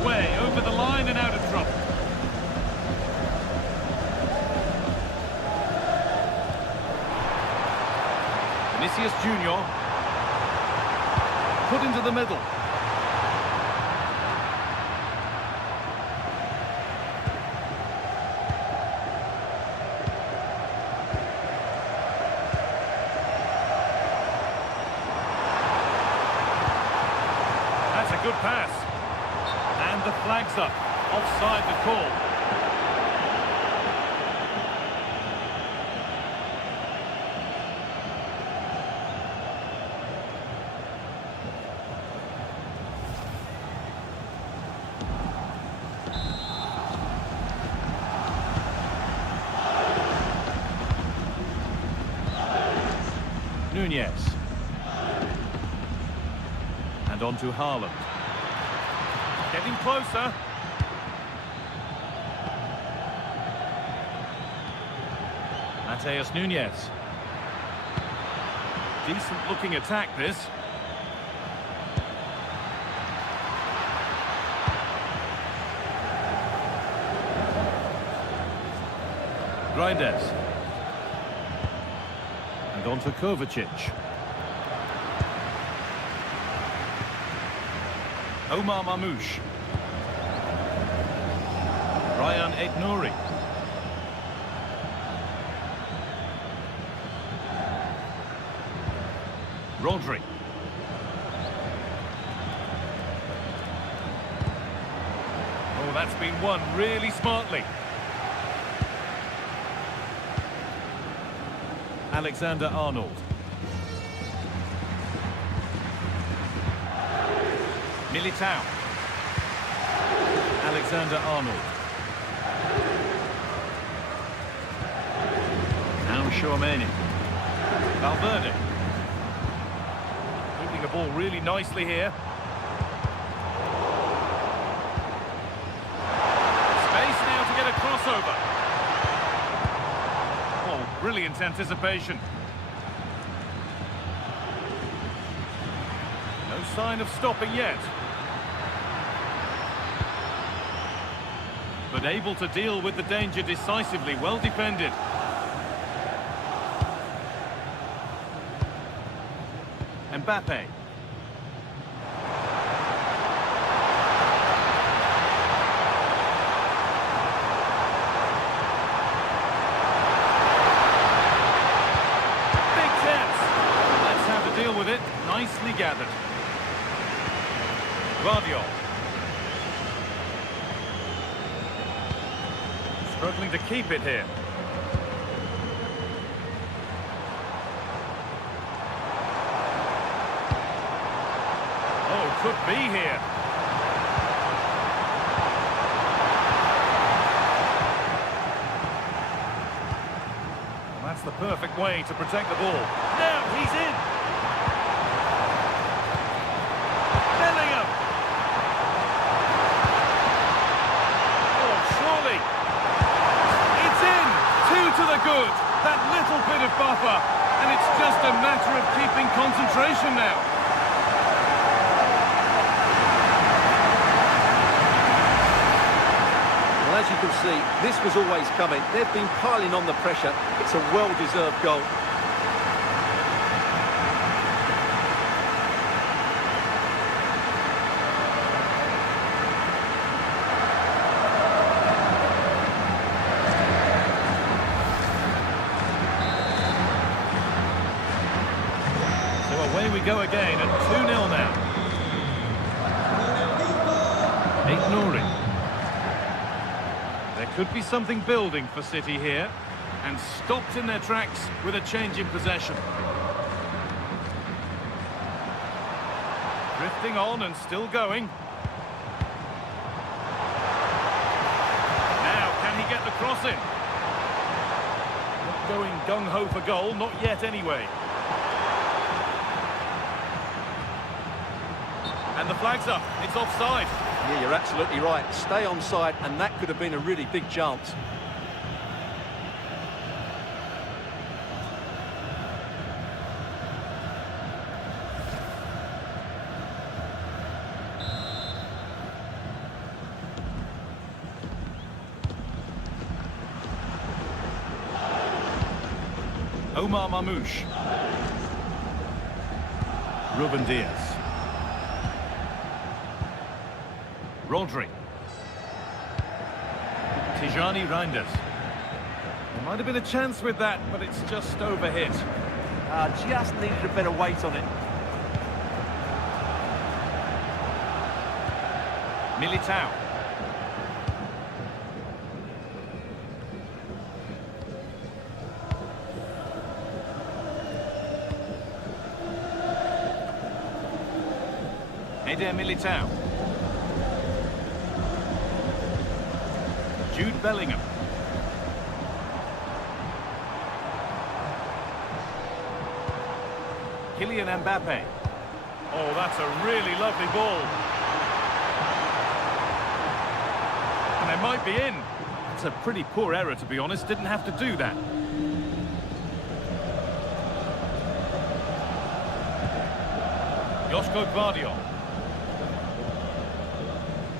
Away, over the line and out of trouble. Vinicius Junior. Put into the middle. That's a good pass. And the flag's up. Offside the call. Nunez. And on to Haaland. Getting closer. Mateus Nunez. Decent looking attack this. Grinders. And on to Kovacic. Omar Mamouche. Ryan Aït-Nouri. Rodri. Oh, that's been won really smartly. Alexander-Arnold. Militao. Alexander-Arnold. Now Tchouaméni. Valverde. Moving the ball really nicely here. Space now to get a crossover. Oh, brilliant anticipation. No sign of stopping yet. But able to deal with the danger decisively, well defended. Mbappe. Big chance. That's how to deal with it. Nicely gathered. Guardiola. Struggling to keep it here. Oh, could be here. Well, that's the perfect way to protect the ball. Now he's in. Bellingham. Oh, surely. It's in. 2 to the good. That little bit of buffer. And it's just a matter of keeping concentration now. Well, as you can see, this was always coming. They've been piling on the pressure. It's a well-deserved goal. Away we go again at 2-0 now. Aït-Nouri. There could be something building for City here, and stopped in their tracks with a change in possession. Drifting on and still going. Now, can he get the cross in? Not going gung-ho for goal, not yet anyway. And the flag's up. It's offside. Yeah, you're absolutely right. Stay onside, and that could have been a really big chance. Omar Mamouche. Ruben Diaz. Rodri. Tijani Reinders. There might have been a chance with that, but it's just overhit. Just needed a better weight on it. Militao. Eder Militao. Jude Bellingham. Kylian Mbappe. Oh, that's a really lovely ball. And they might be in. It's a pretty poor error, to be honest. Didn't have to do that. Josko Gvardiol.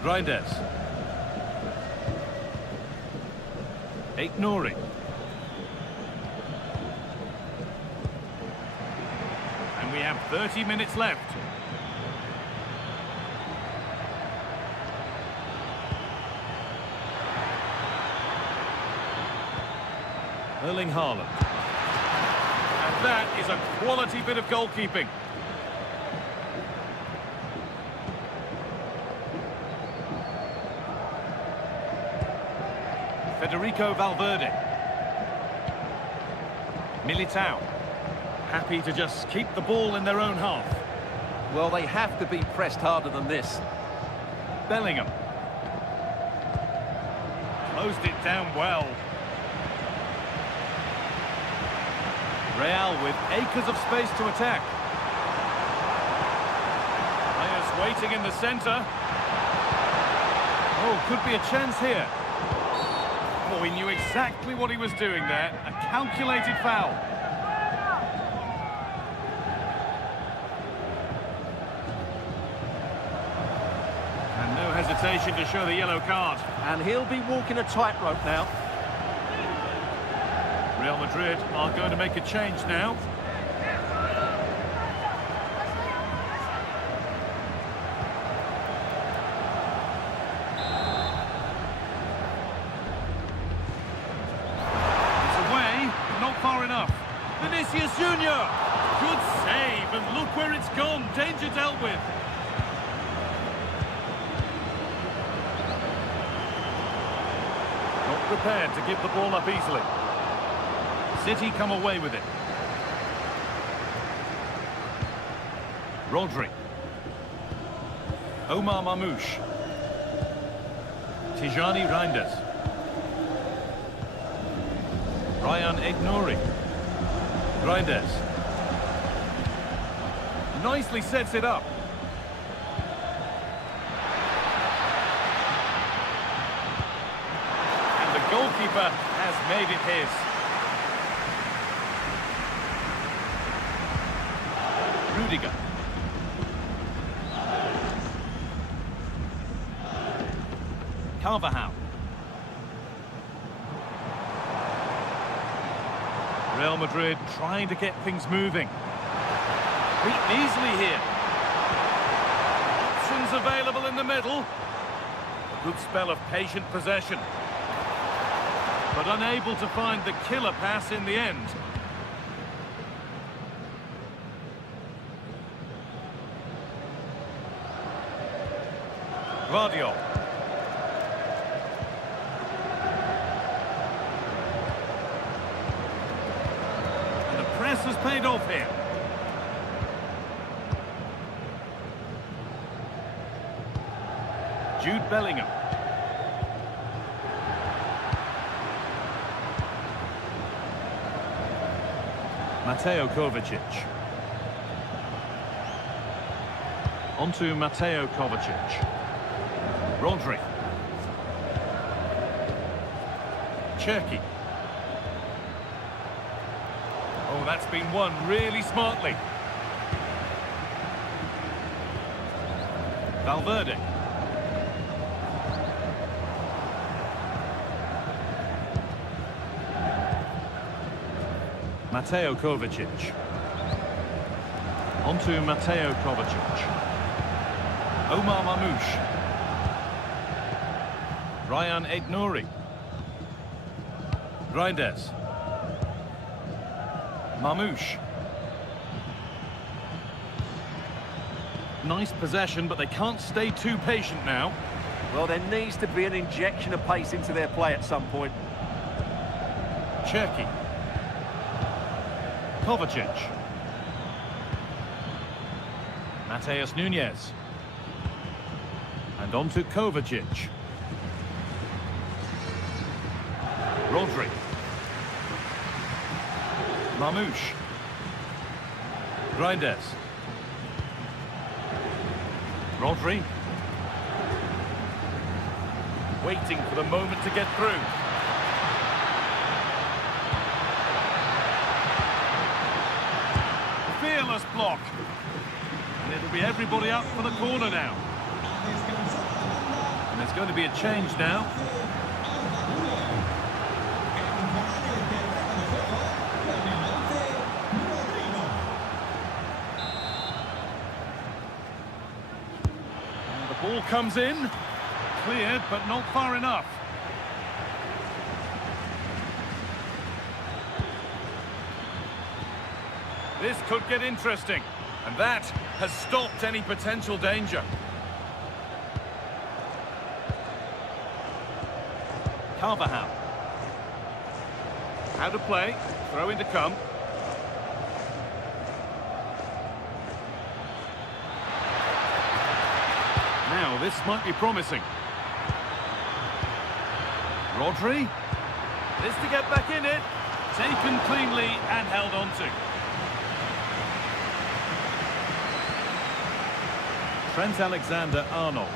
Reinders. Nouri. And we have 30 minutes left. Erling Haaland. And that is a quality bit of goalkeeping. Federico Valverde. Militao. Happy to just keep the ball in their own half. Well, they have to be pressed harder than this. Bellingham. Closed it down well. Real with acres of space to attack. Players waiting in the centre. Oh, could be a chance here. Oh, he knew exactly what he was doing there. A calculated foul. And no hesitation to show the yellow card. And he'll be walking a tightrope now. Real Madrid are going to make a change now. Far enough. Vinicius Junior. Good save, and look where it's gone. Danger dealt with. Not prepared to give the ball up easily. City come away with it. Rodri. Omar Mamouche. Tijani Reinders. Ryan Nouri. Reinders. Nicely sets it up. And the goalkeeper has made it his. Rudiger. Carvajal. Real Madrid trying to get things moving. Beaten easily here. Options available in the middle. A good spell of patient possession. But unable to find the killer pass in the end. Gvardiol. Press has paid off here. Jude Bellingham. Mateo Kovacic. On to Mateo Kovacic. Rodri. Cherki. Oh, that's been won really smartly. Valverde. Mateo Kovacic. On to Mateo Kovacic. Omar Mamouche. Ryan Aït-Nouri. Grindes. Mamouche. Nice possession, but they can't stay too patient now. Well, there needs to be an injection of pace into their play at some point. Cherki. Kovacic. Mateus Nunes. And on to Kovacic. Rodri. Mamouche. Grindes. Rodri. Waiting for the moment to get through. Fearless block. And it'll be everybody up for the corner now. And there's going to be a change now. And the ball comes in. Cleared, but not far enough. This could get interesting, and that has stopped any potential danger. Carvajal. How to play, throw in to come. Now, this might be promising. Rodri. This to get back in it. Taken cleanly and held on to. Trent Alexander-Arnold.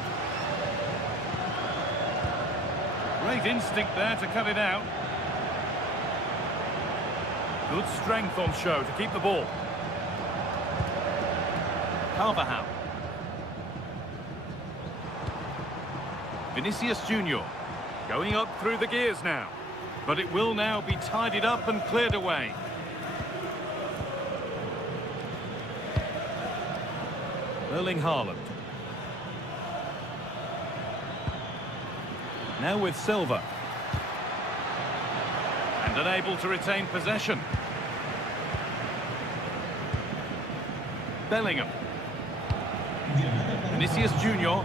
Great instinct there to cut it out. Good strength on show to keep the ball. Carvajal. Vinicius Junior. Going up through the gears now. But it will now be tidied up and cleared away. Erling Haaland. Now with Silva. And unable to retain possession. Bellingham. Vinicius Junior.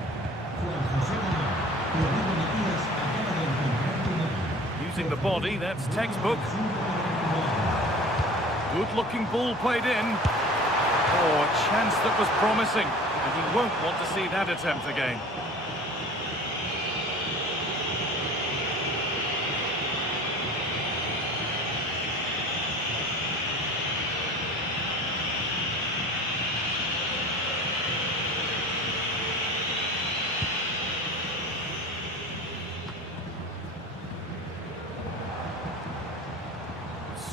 Using the body, that's textbook. Good-looking ball played in. Oh, a chance that was promising. And he won't want to see that attempt again.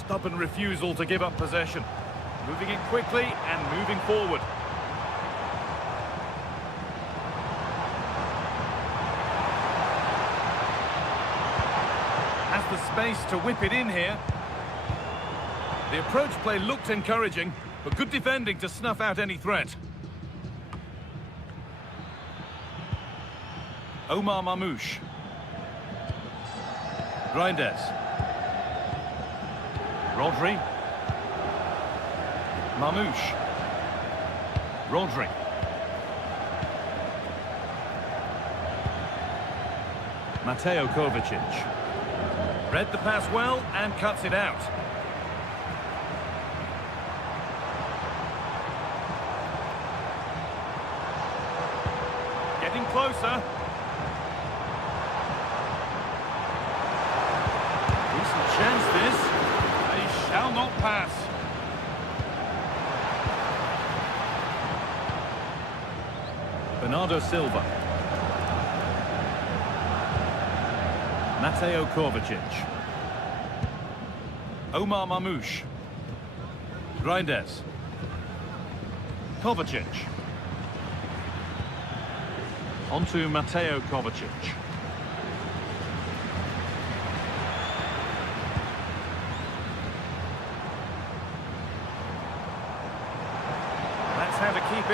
Stubborn refusal to give up possession. Moving it quickly and moving forward. Has the space to whip it in here. The approach play looked encouraging, but good defending to snuff out any threat. Omar Mamouche. Grindes. Rodri. Mamouche. Rodri. Mateo Kovacic. Read the pass well and cuts it out. Getting closer. Decent chance this. They shall not pass. Bernardo Silva. Mateo Kovacic. Omar Mamouche. Grindes. Kovacic. On to Mateo Kovacic.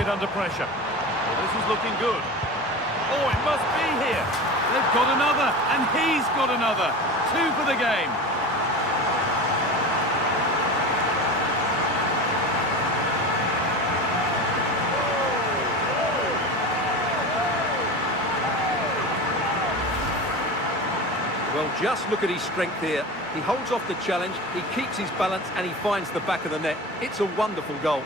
bit under pressure. Well, this is looking good. Oh, it must be here. They've got another, and he's got another. 2 for the game. Well, just look at his strength here. He holds off the challenge, he keeps his balance, and he finds the back of the net. It's a wonderful goal.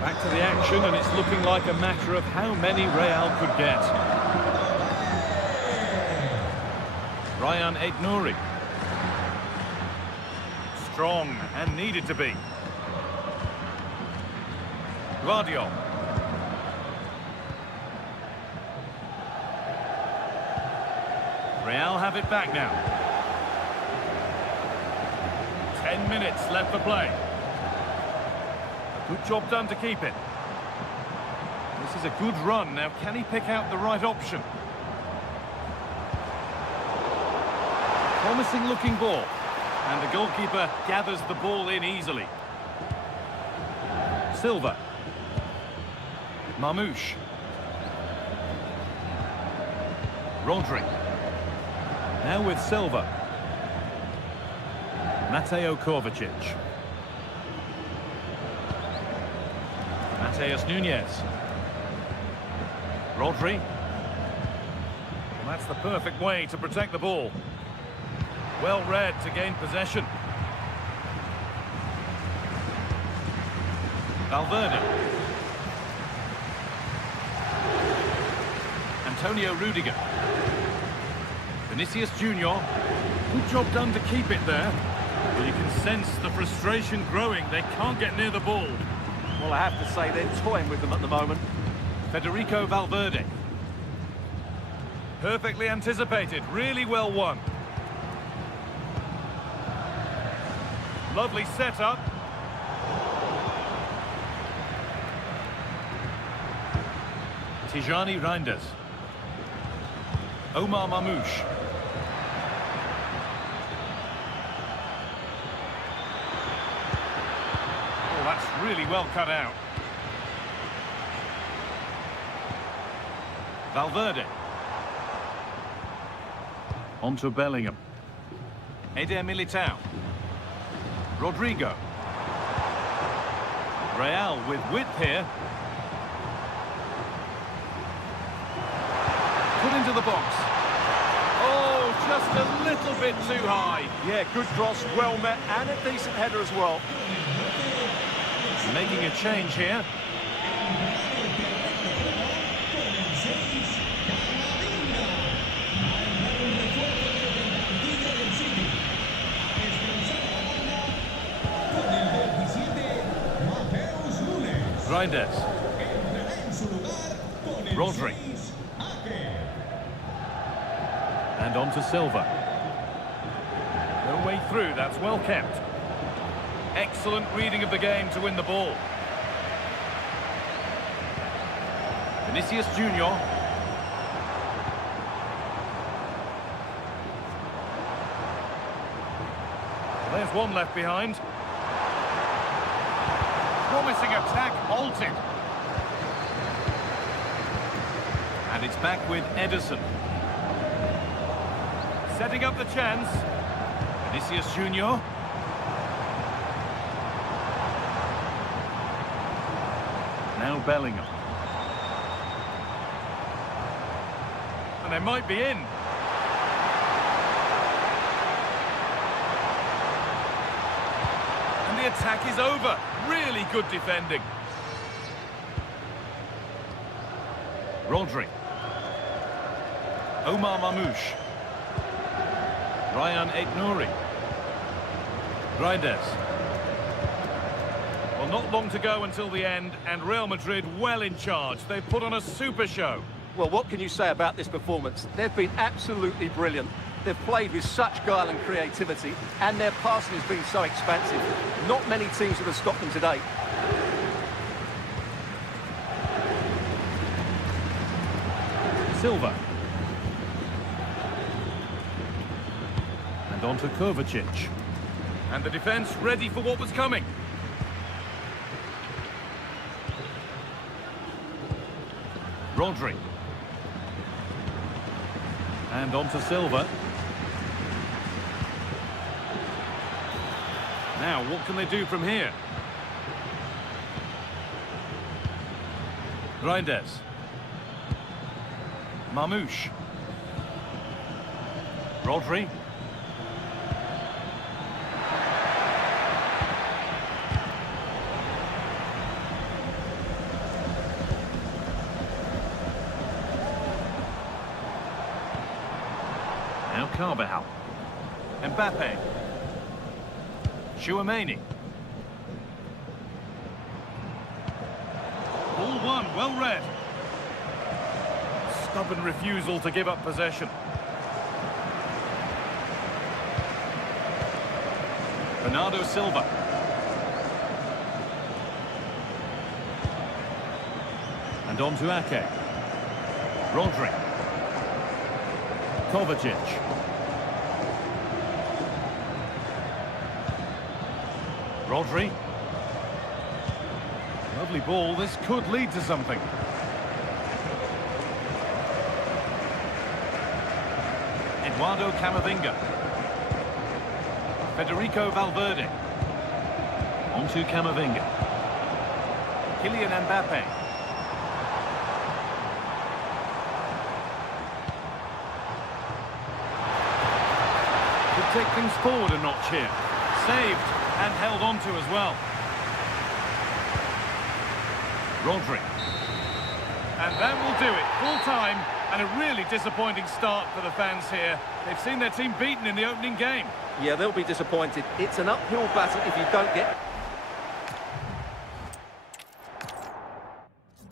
Back to the action, and it's looking like a matter of how many Real could get. Ryan Aït-Nouri. Strong, and needed to be. Guardiola. Real have it back now. 10 minutes left for play. Good job done to keep it. This is a good run. Now, can he pick out the right option? Promising looking ball. And the goalkeeper gathers the ball in easily. Silva. Marmouche. Rodri. Now with Silva. Mateo Kovacic. Mateus Nunez. Rodri. Well, that's the perfect way to protect the ball. Well read to gain possession. Valverde. Antonio Rudiger. Vinicius Junior. Good job done to keep it there. But you can sense the frustration growing. They can't get near the ball. Well, I have to say they're toying with them at the moment. Federico Valverde. Perfectly anticipated. Really well won. Lovely setup. Tijani Reinders. Omar Marmouche. Oh, that's really well cut out. Valverde. On to Bellingham. Eder Militao. Rodrigo. Real with width here. Put into the box. Oh, just a little bit too high. Yeah, good cross, well met, and a decent header as well. Making a change here. Reinders. Rodri. And on to Silva. No way through, that's well kept. Excellent reading of the game to win the ball. Vinicius Junior. Well, there's one left behind. Promising attack halted. And it's back with Ederson. Setting up the chance. Vinicius Junior. Now Bellingham. And they might be in. And the attack is over. Really good defending. Rodri. Omar Marmouche. Ryan Aït-Nouri. Reinders. Well, not long to go until the end, and Real Madrid well in charge. They've put on a super show. Well, what can you say about this performance? They've been absolutely brilliant. They've played with such guile and creativity, and their passing has been so expansive. Not many teams would have stopped them today. Silva. And on to Kovacic. And the defence ready for what was coming. Rodri. And on to Silva. Now, what can they do from here? Reinders. Marmouche. Rodri. Now Carvajal. Mbappe. Chouameni. Ball one, well read. Stubborn refusal to give up possession. Bernardo Silva. And on to Ake. Rodri. Kovacic. Rodri. Lovely ball, this could lead to something. Eduardo Camavinga. Federico Valverde. On to Camavinga. Kylian Mbappe. Could take things forward a notch here. Saved and held on to as well. Rodri. And that will do it. Full time and a really disappointing start for the fans here. They've seen their team beaten in the opening game. Yeah, they'll be disappointed. It's an uphill battle if you don't get...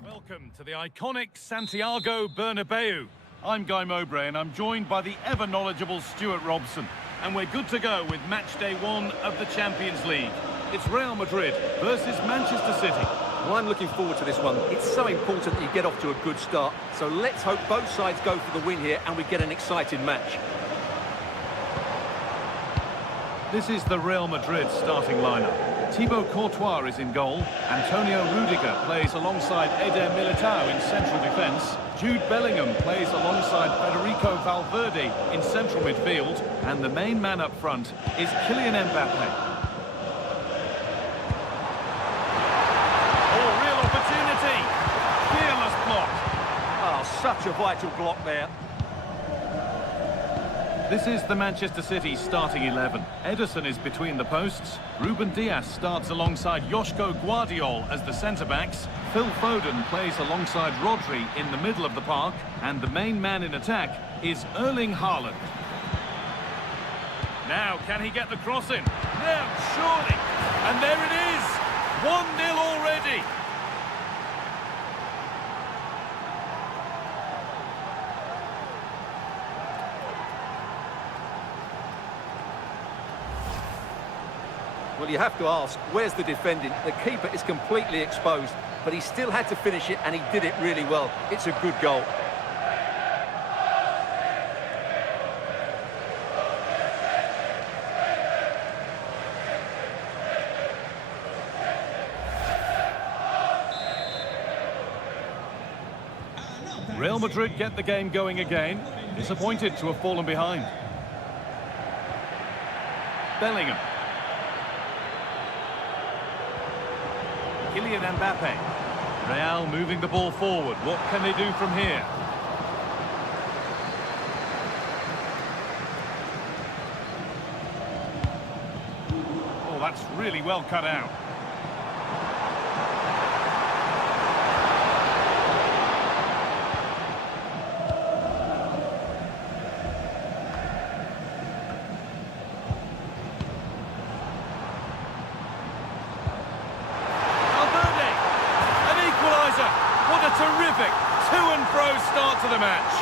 Welcome to the iconic Santiago Bernabeu. I'm Guy Mowbray and I'm joined by the ever-knowledgeable Stuart Robson. And we're good to go with match day one of the Champions League. It's Real Madrid versus Manchester City. Well, I'm looking forward to this one. It's so important that you get off to a good start. So let's hope both sides go for the win here and we get an exciting match. This is the Real Madrid starting lineup. Thibaut Courtois is in goal. Antonio Rudiger plays alongside Eder Militao in central defence. Jude Bellingham plays alongside Federico Valverde in central midfield. And the main man up front is Kylian Mbappe. Oh, real opportunity! Fearless block. Oh, such a vital block there. This is the Manchester City starting 11. Ederson is between the posts. Ruben Dias starts alongside Joško Guardiol as the centre-backs. Phil Foden plays alongside Rodri in the middle of the park. And the main man in attack is Erling Haaland. Now, can he get the cross in? No, surely. And there it is. 1-0 already. Well, you have to ask, where's the defending? The keeper is completely exposed, but he still had to finish it, and he did it really well. It's a good goal. Real Madrid get the game going again. Disappointed to have fallen behind. Bellingham. Kylian Mbappe. Real moving the ball forward. What can they do from here? Oh, that's really well cut out. Terrific to-and-fro start to the match.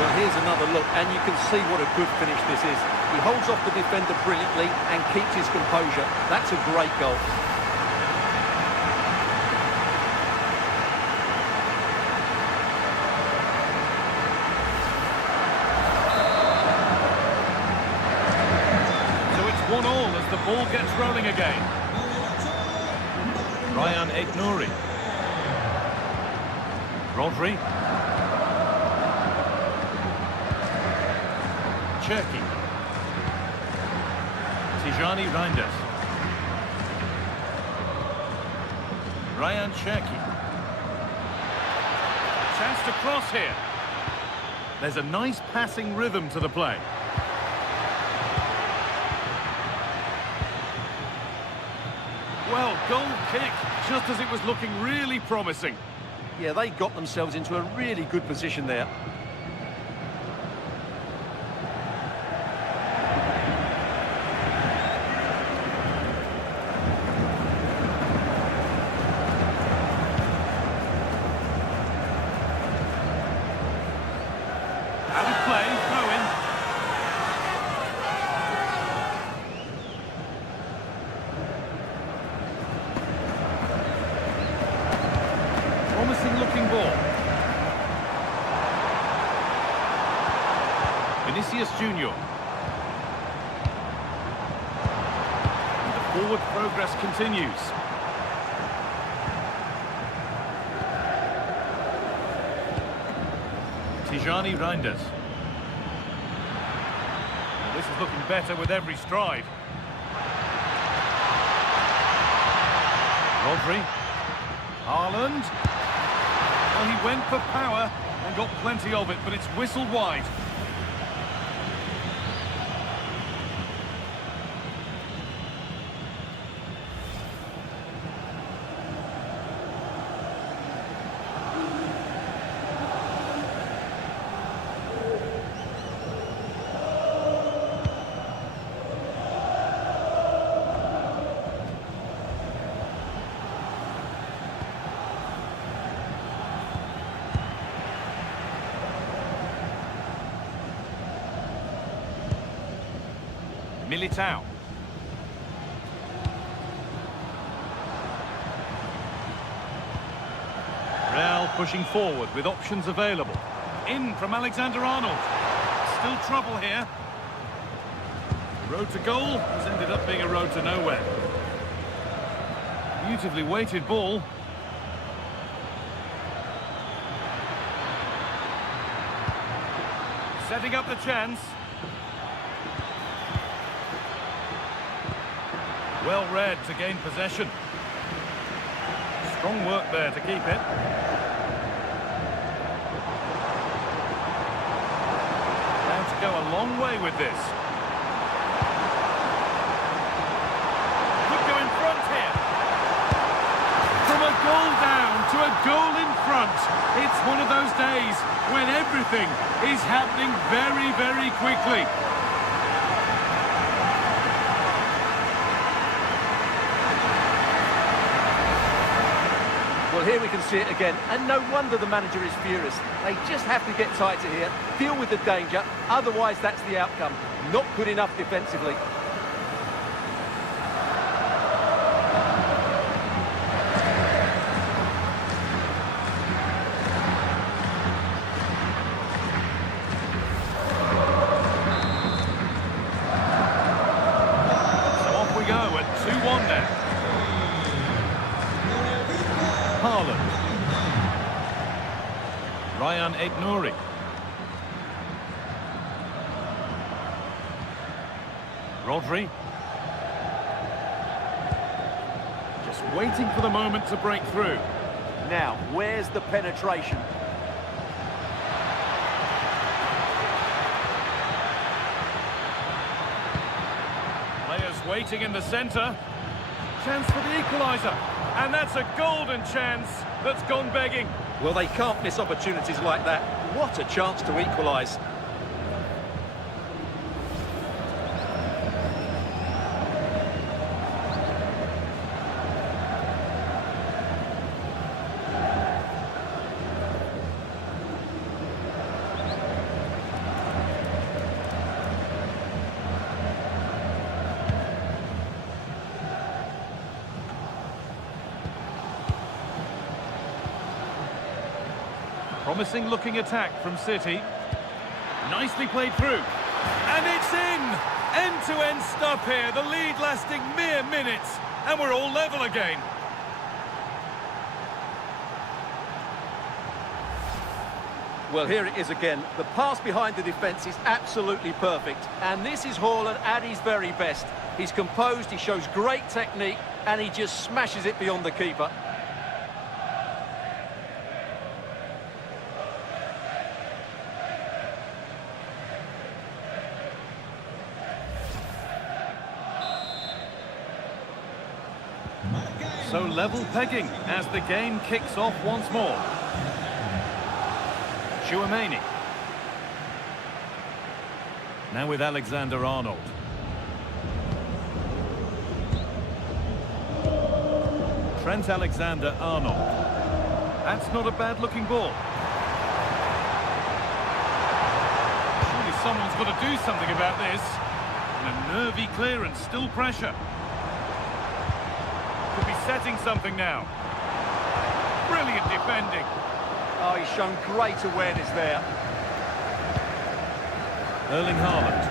Well, here's another look, and you can see what a good finish this is. He holds off the defender brilliantly and keeps his composure. That's a great goal. ball gets rolling again. Ryan Aït-Nouri. Rodri. Cherki. Tijani Reinders. Ryan Cherki. Chance to cross here. There's a nice passing rhythm to the play. Well, goal kick, just as it was looking really promising. Yeah, they got themselves into a really good position there. Out of play, throw in. Promising looking ball. Vinicius Junior. And the forward progress continues. Tijani Reinders. Well, this is looking better with every stride. Rodri. Haaland. Well, he went for power and got plenty of it, but it's whistled wide. Militao. Real pushing forward with options available. In from Alexander-Arnold. Still trouble here. The road to goal has ended up being a road to nowhere. Beautifully weighted ball. Setting up the chance. Well read to gain possession. Strong work there to keep it. Now to go a long way with this. Could go in front here. From a goal down to a goal in front. It's one of those days when everything is happening very, very quickly. Well, here we can see it again, and no wonder the manager is furious. They just have to get tighter here, deal with the danger, otherwise that's the outcome. Not good enough defensively. So off we go at 2-1 now. Haaland. Ryan Aït-Nouri. Rodri. Just waiting for the moment to break through. Now, where's the penetration? Players waiting in the centre. Chance for the equaliser. And that's a golden chance that's gone begging. Well, they can't miss opportunities like that. What a chance to equalise. Promising looking attack from City. Nicely played through. And it's in! End-to-end stuff here, the lead lasting mere minutes, and we're all level again. Well, here it is again. The pass behind the defence is absolutely perfect. And this is Haaland at his very best. He's composed, he shows great technique, and he just smashes it beyond the keeper. So level pegging as the game kicks off once more. Tchouaméni. Now with Alexander-Arnold. Trent Alexander-Arnold. That's not a bad-looking ball. Surely someone's got to do something about this. And a nervy clearance, still pressure. Could be setting something now. Brilliant defending. Oh, he's shown great awareness there. Erling Haaland.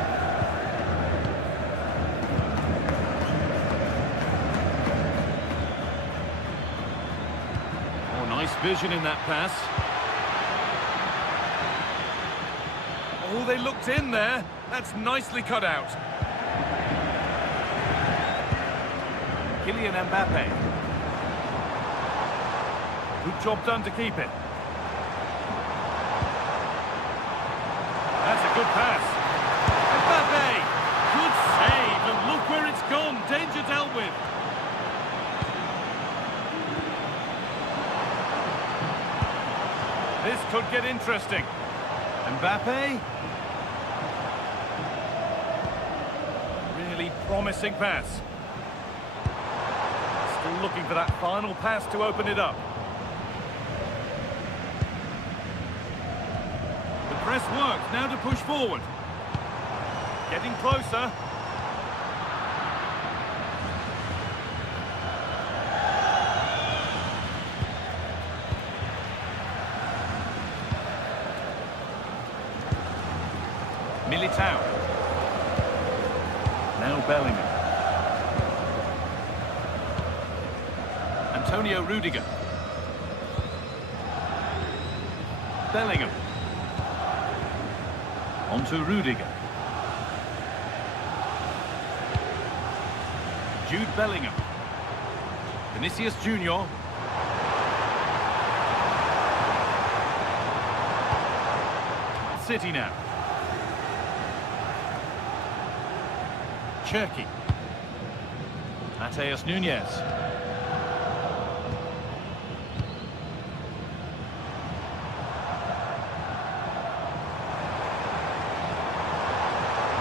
Oh, nice vision in that pass. Oh, they looked in there. That's nicely cut out. Kylian Mbappe. Good job done to keep it. That's a good pass. Mbappe! Good save, and look where it's gone. Danger dealt with. This could get interesting. Mbappe. Really promising pass. Still looking for that final pass to open it up. The press worked, now to push forward. Getting closer. Militao. Now Bellingham. Antonio Rudiger. Bellingham. On to Rudiger. Jude Bellingham. Vinicius Junior. City now. Cherki. Mateus Nunes.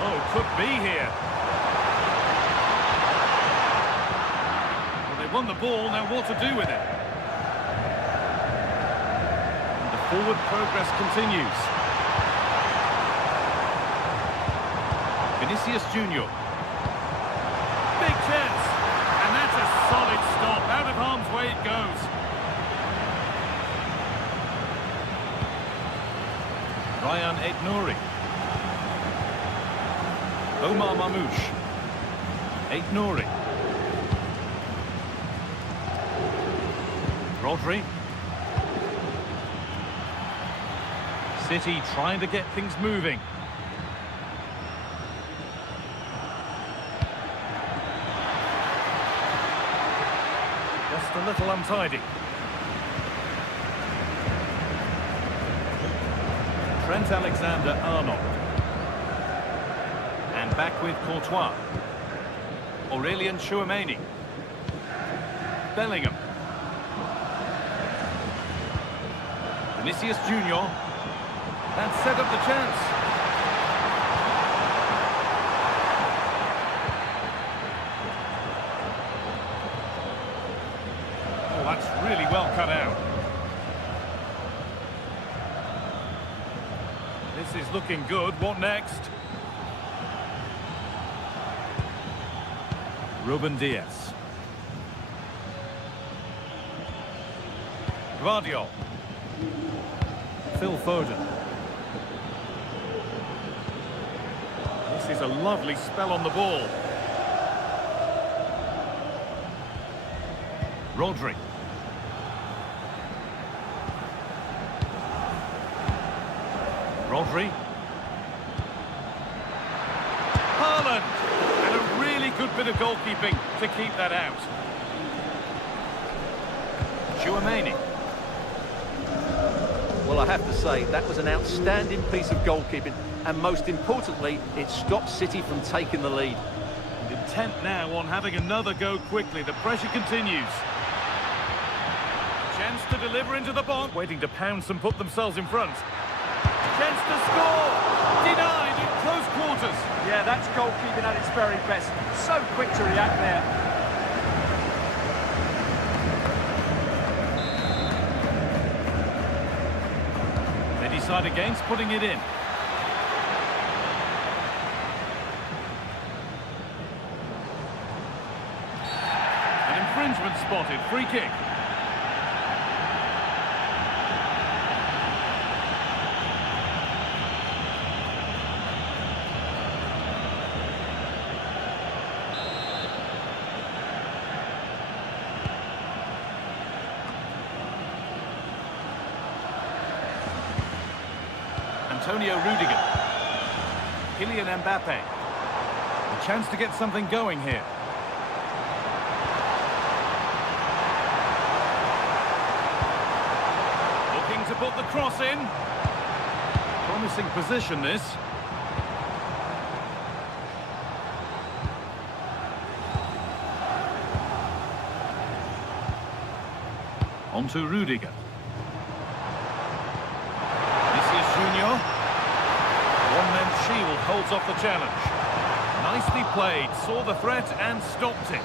Oh, could be here. Well, they won the ball, now what to do with it? And the forward progress continues. Vinicius Junior. Big chance, and that's a solid stop. Out of harm's way it goes. Ryan Aït-Nouri. Omar Mamouche. Aït-Nouri. Rodri. City trying to get things moving. Just a little untidy. Trent Alexander-Arnold. And back with Courtois. Aurelien Tchouaméni. Bellingham. Vinicius Junior. And set up the chance. Oh, that's really well cut out. This is looking good. What next? Ruben Diaz. Gvardiol. Phil Foden. This This is a lovely spell on the ball. Rodri. Rodri. Haaland! And a really good bit of goalkeeping to keep that out. Chouameni. Well, I have to say, that was an outstanding piece of goalkeeping, and most importantly, it stopped City from taking the lead. And intent now on having another go quickly. The pressure continues. Chance to deliver into the box. Waiting to pounce and put themselves in front. Chance to score! Denied in close quarters. Yeah, that's goalkeeping at its very best. So quick to react there. They decide against putting it in. An infringement spotted. Free kick. Antonio Rudiger. Kylian Mbappe. A chance to get something going here. Looking to put the cross in. Promising position, this. On to Rudiger. Junior. One-man shield holds off the challenge. Nicely played, saw the threat and stopped it.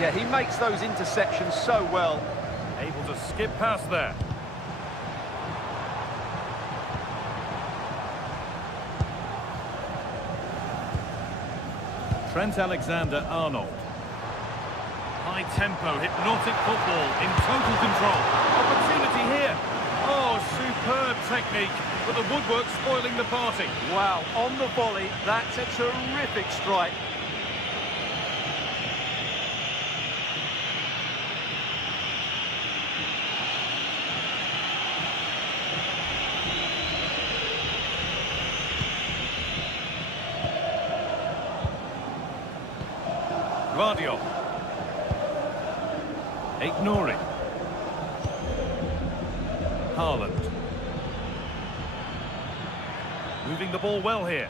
Yeah, he makes those interceptions so well. Able to skip past there. Trent Alexander-Arnold. High tempo, hypnotic football in total control. Opportunity here. Oh, superb technique, but the woodwork spoiling the party. Wow, on the volley, that's a terrific strike. Guardiola. Ignoring. Haaland. Moving the ball well here.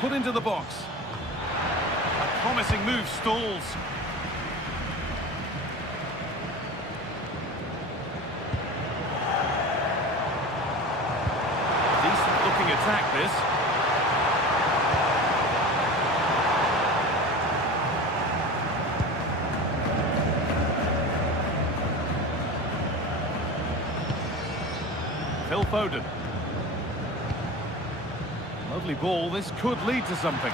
Put into the box. A promising move stalls. Decent looking attack this. Phil Foden. Lovely ball, this could lead to something.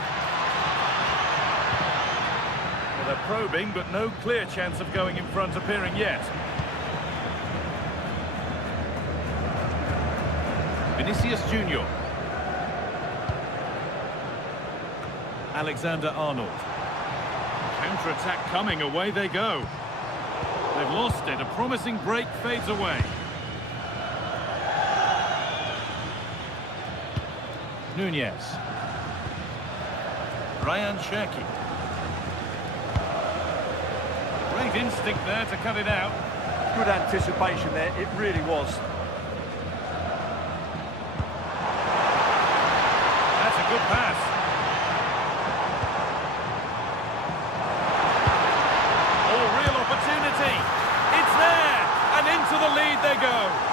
Well, they're probing, but no clear chance of going in front appearing yet. Vinicius Junior. Alexander-Arnold. Counter-attack coming, away they go. They've lost it, a promising break fades away. Nunez. Ryan Cherki. Great instinct there to cut it out. Good anticipation there, it really was. That's a good pass. Oh, real opportunity. It's there, and into the lead they go.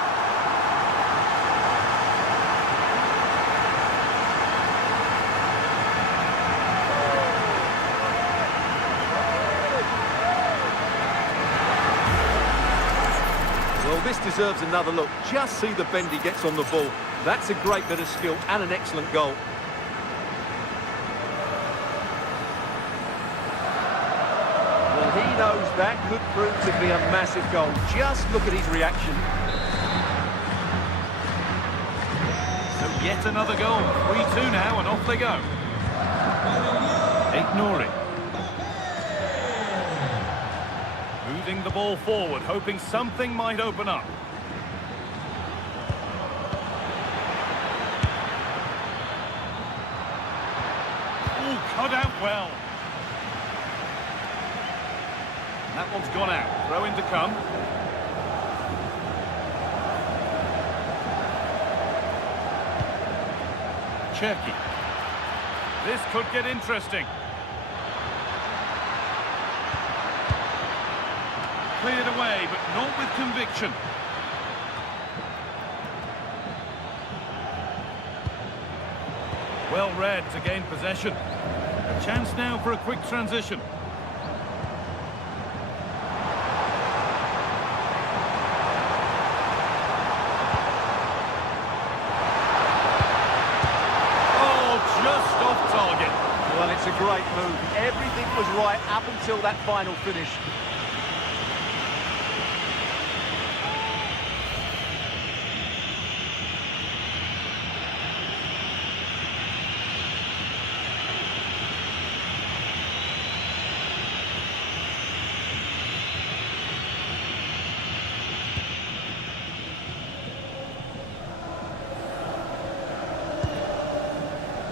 Well, this deserves another look. Just see the bend he gets on the ball. That's a great bit of skill and an excellent goal. Well, he knows that could prove to be a massive goal. Just look at his reaction. Yet another goal. 3-2 now, and off they go. Nouri. Moving the ball forward, hoping something might open up. Oh, cut out well. That one's gone out. Throw in to come. Cherki. This could get interesting. Cleared away, but not with conviction. Well read to gain possession. A chance now for a quick transition. Oh, just off target. Well, it's a great move. Everything was right up until that final finish.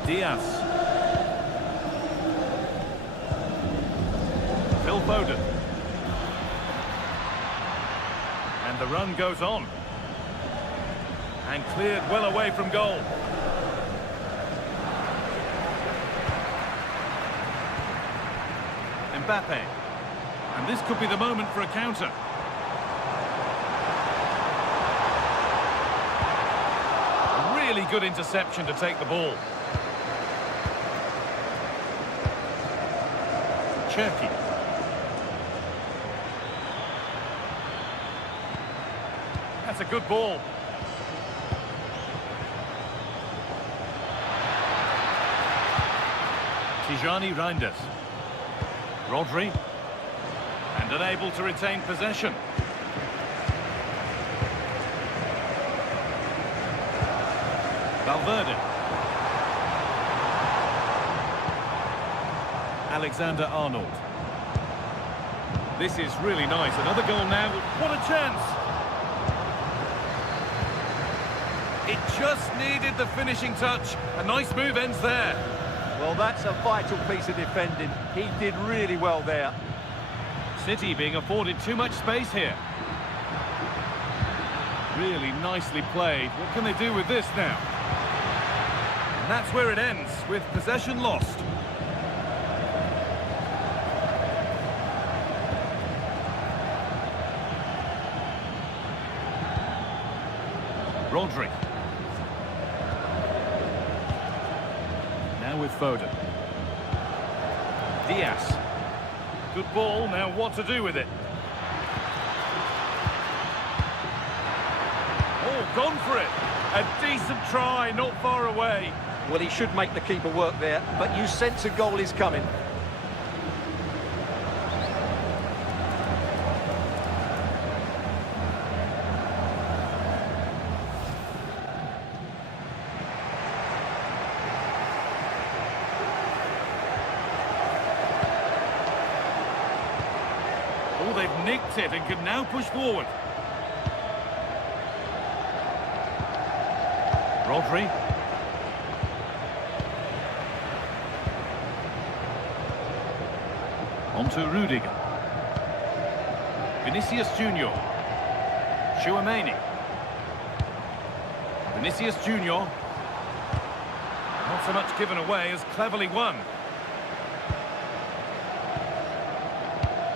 Diaz. Phil Foden. And the run goes on. And cleared well away from goal. Mbappe. And this could be the moment for a counter. A really good interception to take the ball. Cherki. That's a good ball. Tijani Reinders. Rodri. And unable to retain possession. Valverde. Alexander-Arnold. This is really nice. Another goal now. What a chance! It just needed the finishing touch. A nice move ends there. Well, that's a vital piece of defending. He did really well there. City being afforded too much space here. Really nicely played. What can they do with this now? And that's where it ends, with possession lost. Rodri. Now with Foden. Diaz. Good ball, now what to do with it? Oh, gone for it. A decent try, not far away. Well, he should make the keeper work there, but you sense a goal is coming. Oh, they've nicked it and can now push forward. Rodri. On to Rudiger. Vinicius Junior. Chouameni. Vinicius Junior. Not so much given away as cleverly won.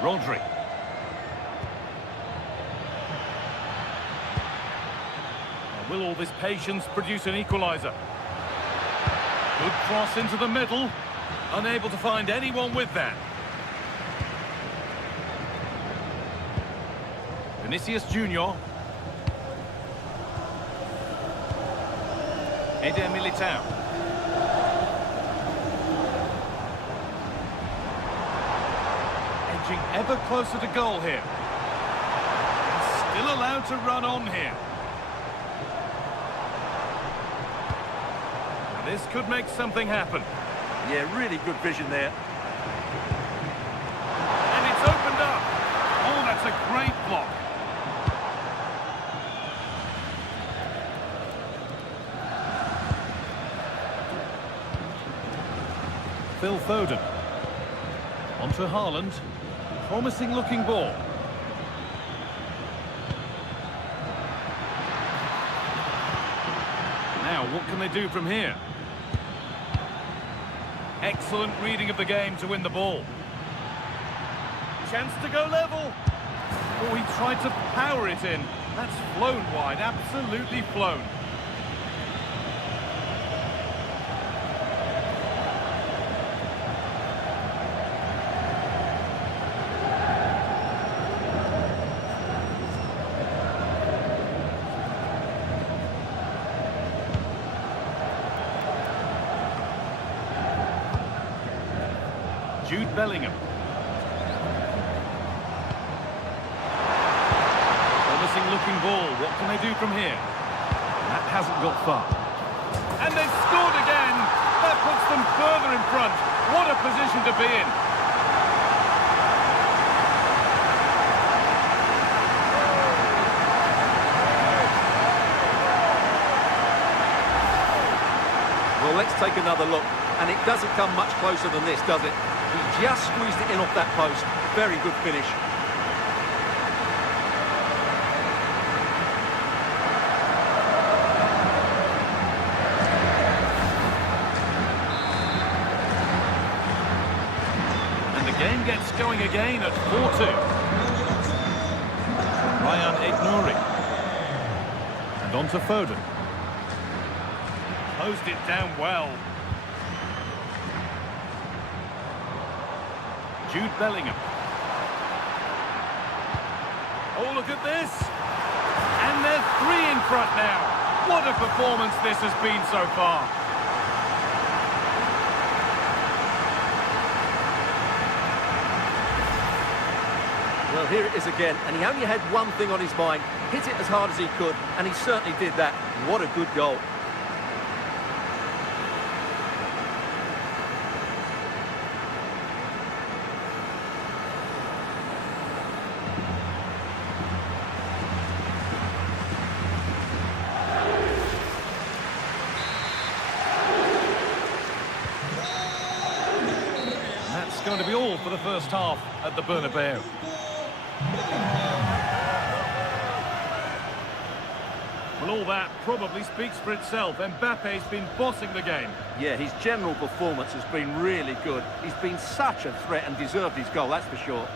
Rodri. Will all this patience produce an equaliser? Good cross into the middle. Unable to find anyone with that. Vinicius Junior. Eder Militao. Edging ever closer to goal here. Still allowed to run on here. This could make something happen. Yeah, really good vision there. And it's opened up. Oh, that's a great block. Phil Foden. Onto Haaland. Promising looking ball. Now, what can they do from here? Excellent reading of the game to win the ball. Chance to go level. Oh, he tried to power it in. That's flown wide, absolutely flown. Jude Bellingham. Promising looking ball. What can they do from here? That hasn't got far. And they've scored again. That puts them further in front. What a position to be in. Well, let's take another look. And it doesn't come much closer than this, does it? He just squeezed it in off that post. Very good finish. And the game gets going again at 4-2. Ryan Aït-Nouri. And on to Foden. Closed it down well. Jude Bellingham. Oh, look at this. And they're 3 in front now. What a performance this has been so far. Well, here it is again, and he only had one thing on his mind. Hit it as hard as he could, and he certainly did that. What a good goal. That's going to be all for the first half at the Bernabeu. Well, all that probably speaks for itself. Mbappe's been bossing the game. Yeah, his general performance has been really good. He's been such a threat and deserved his goal, that's for sure.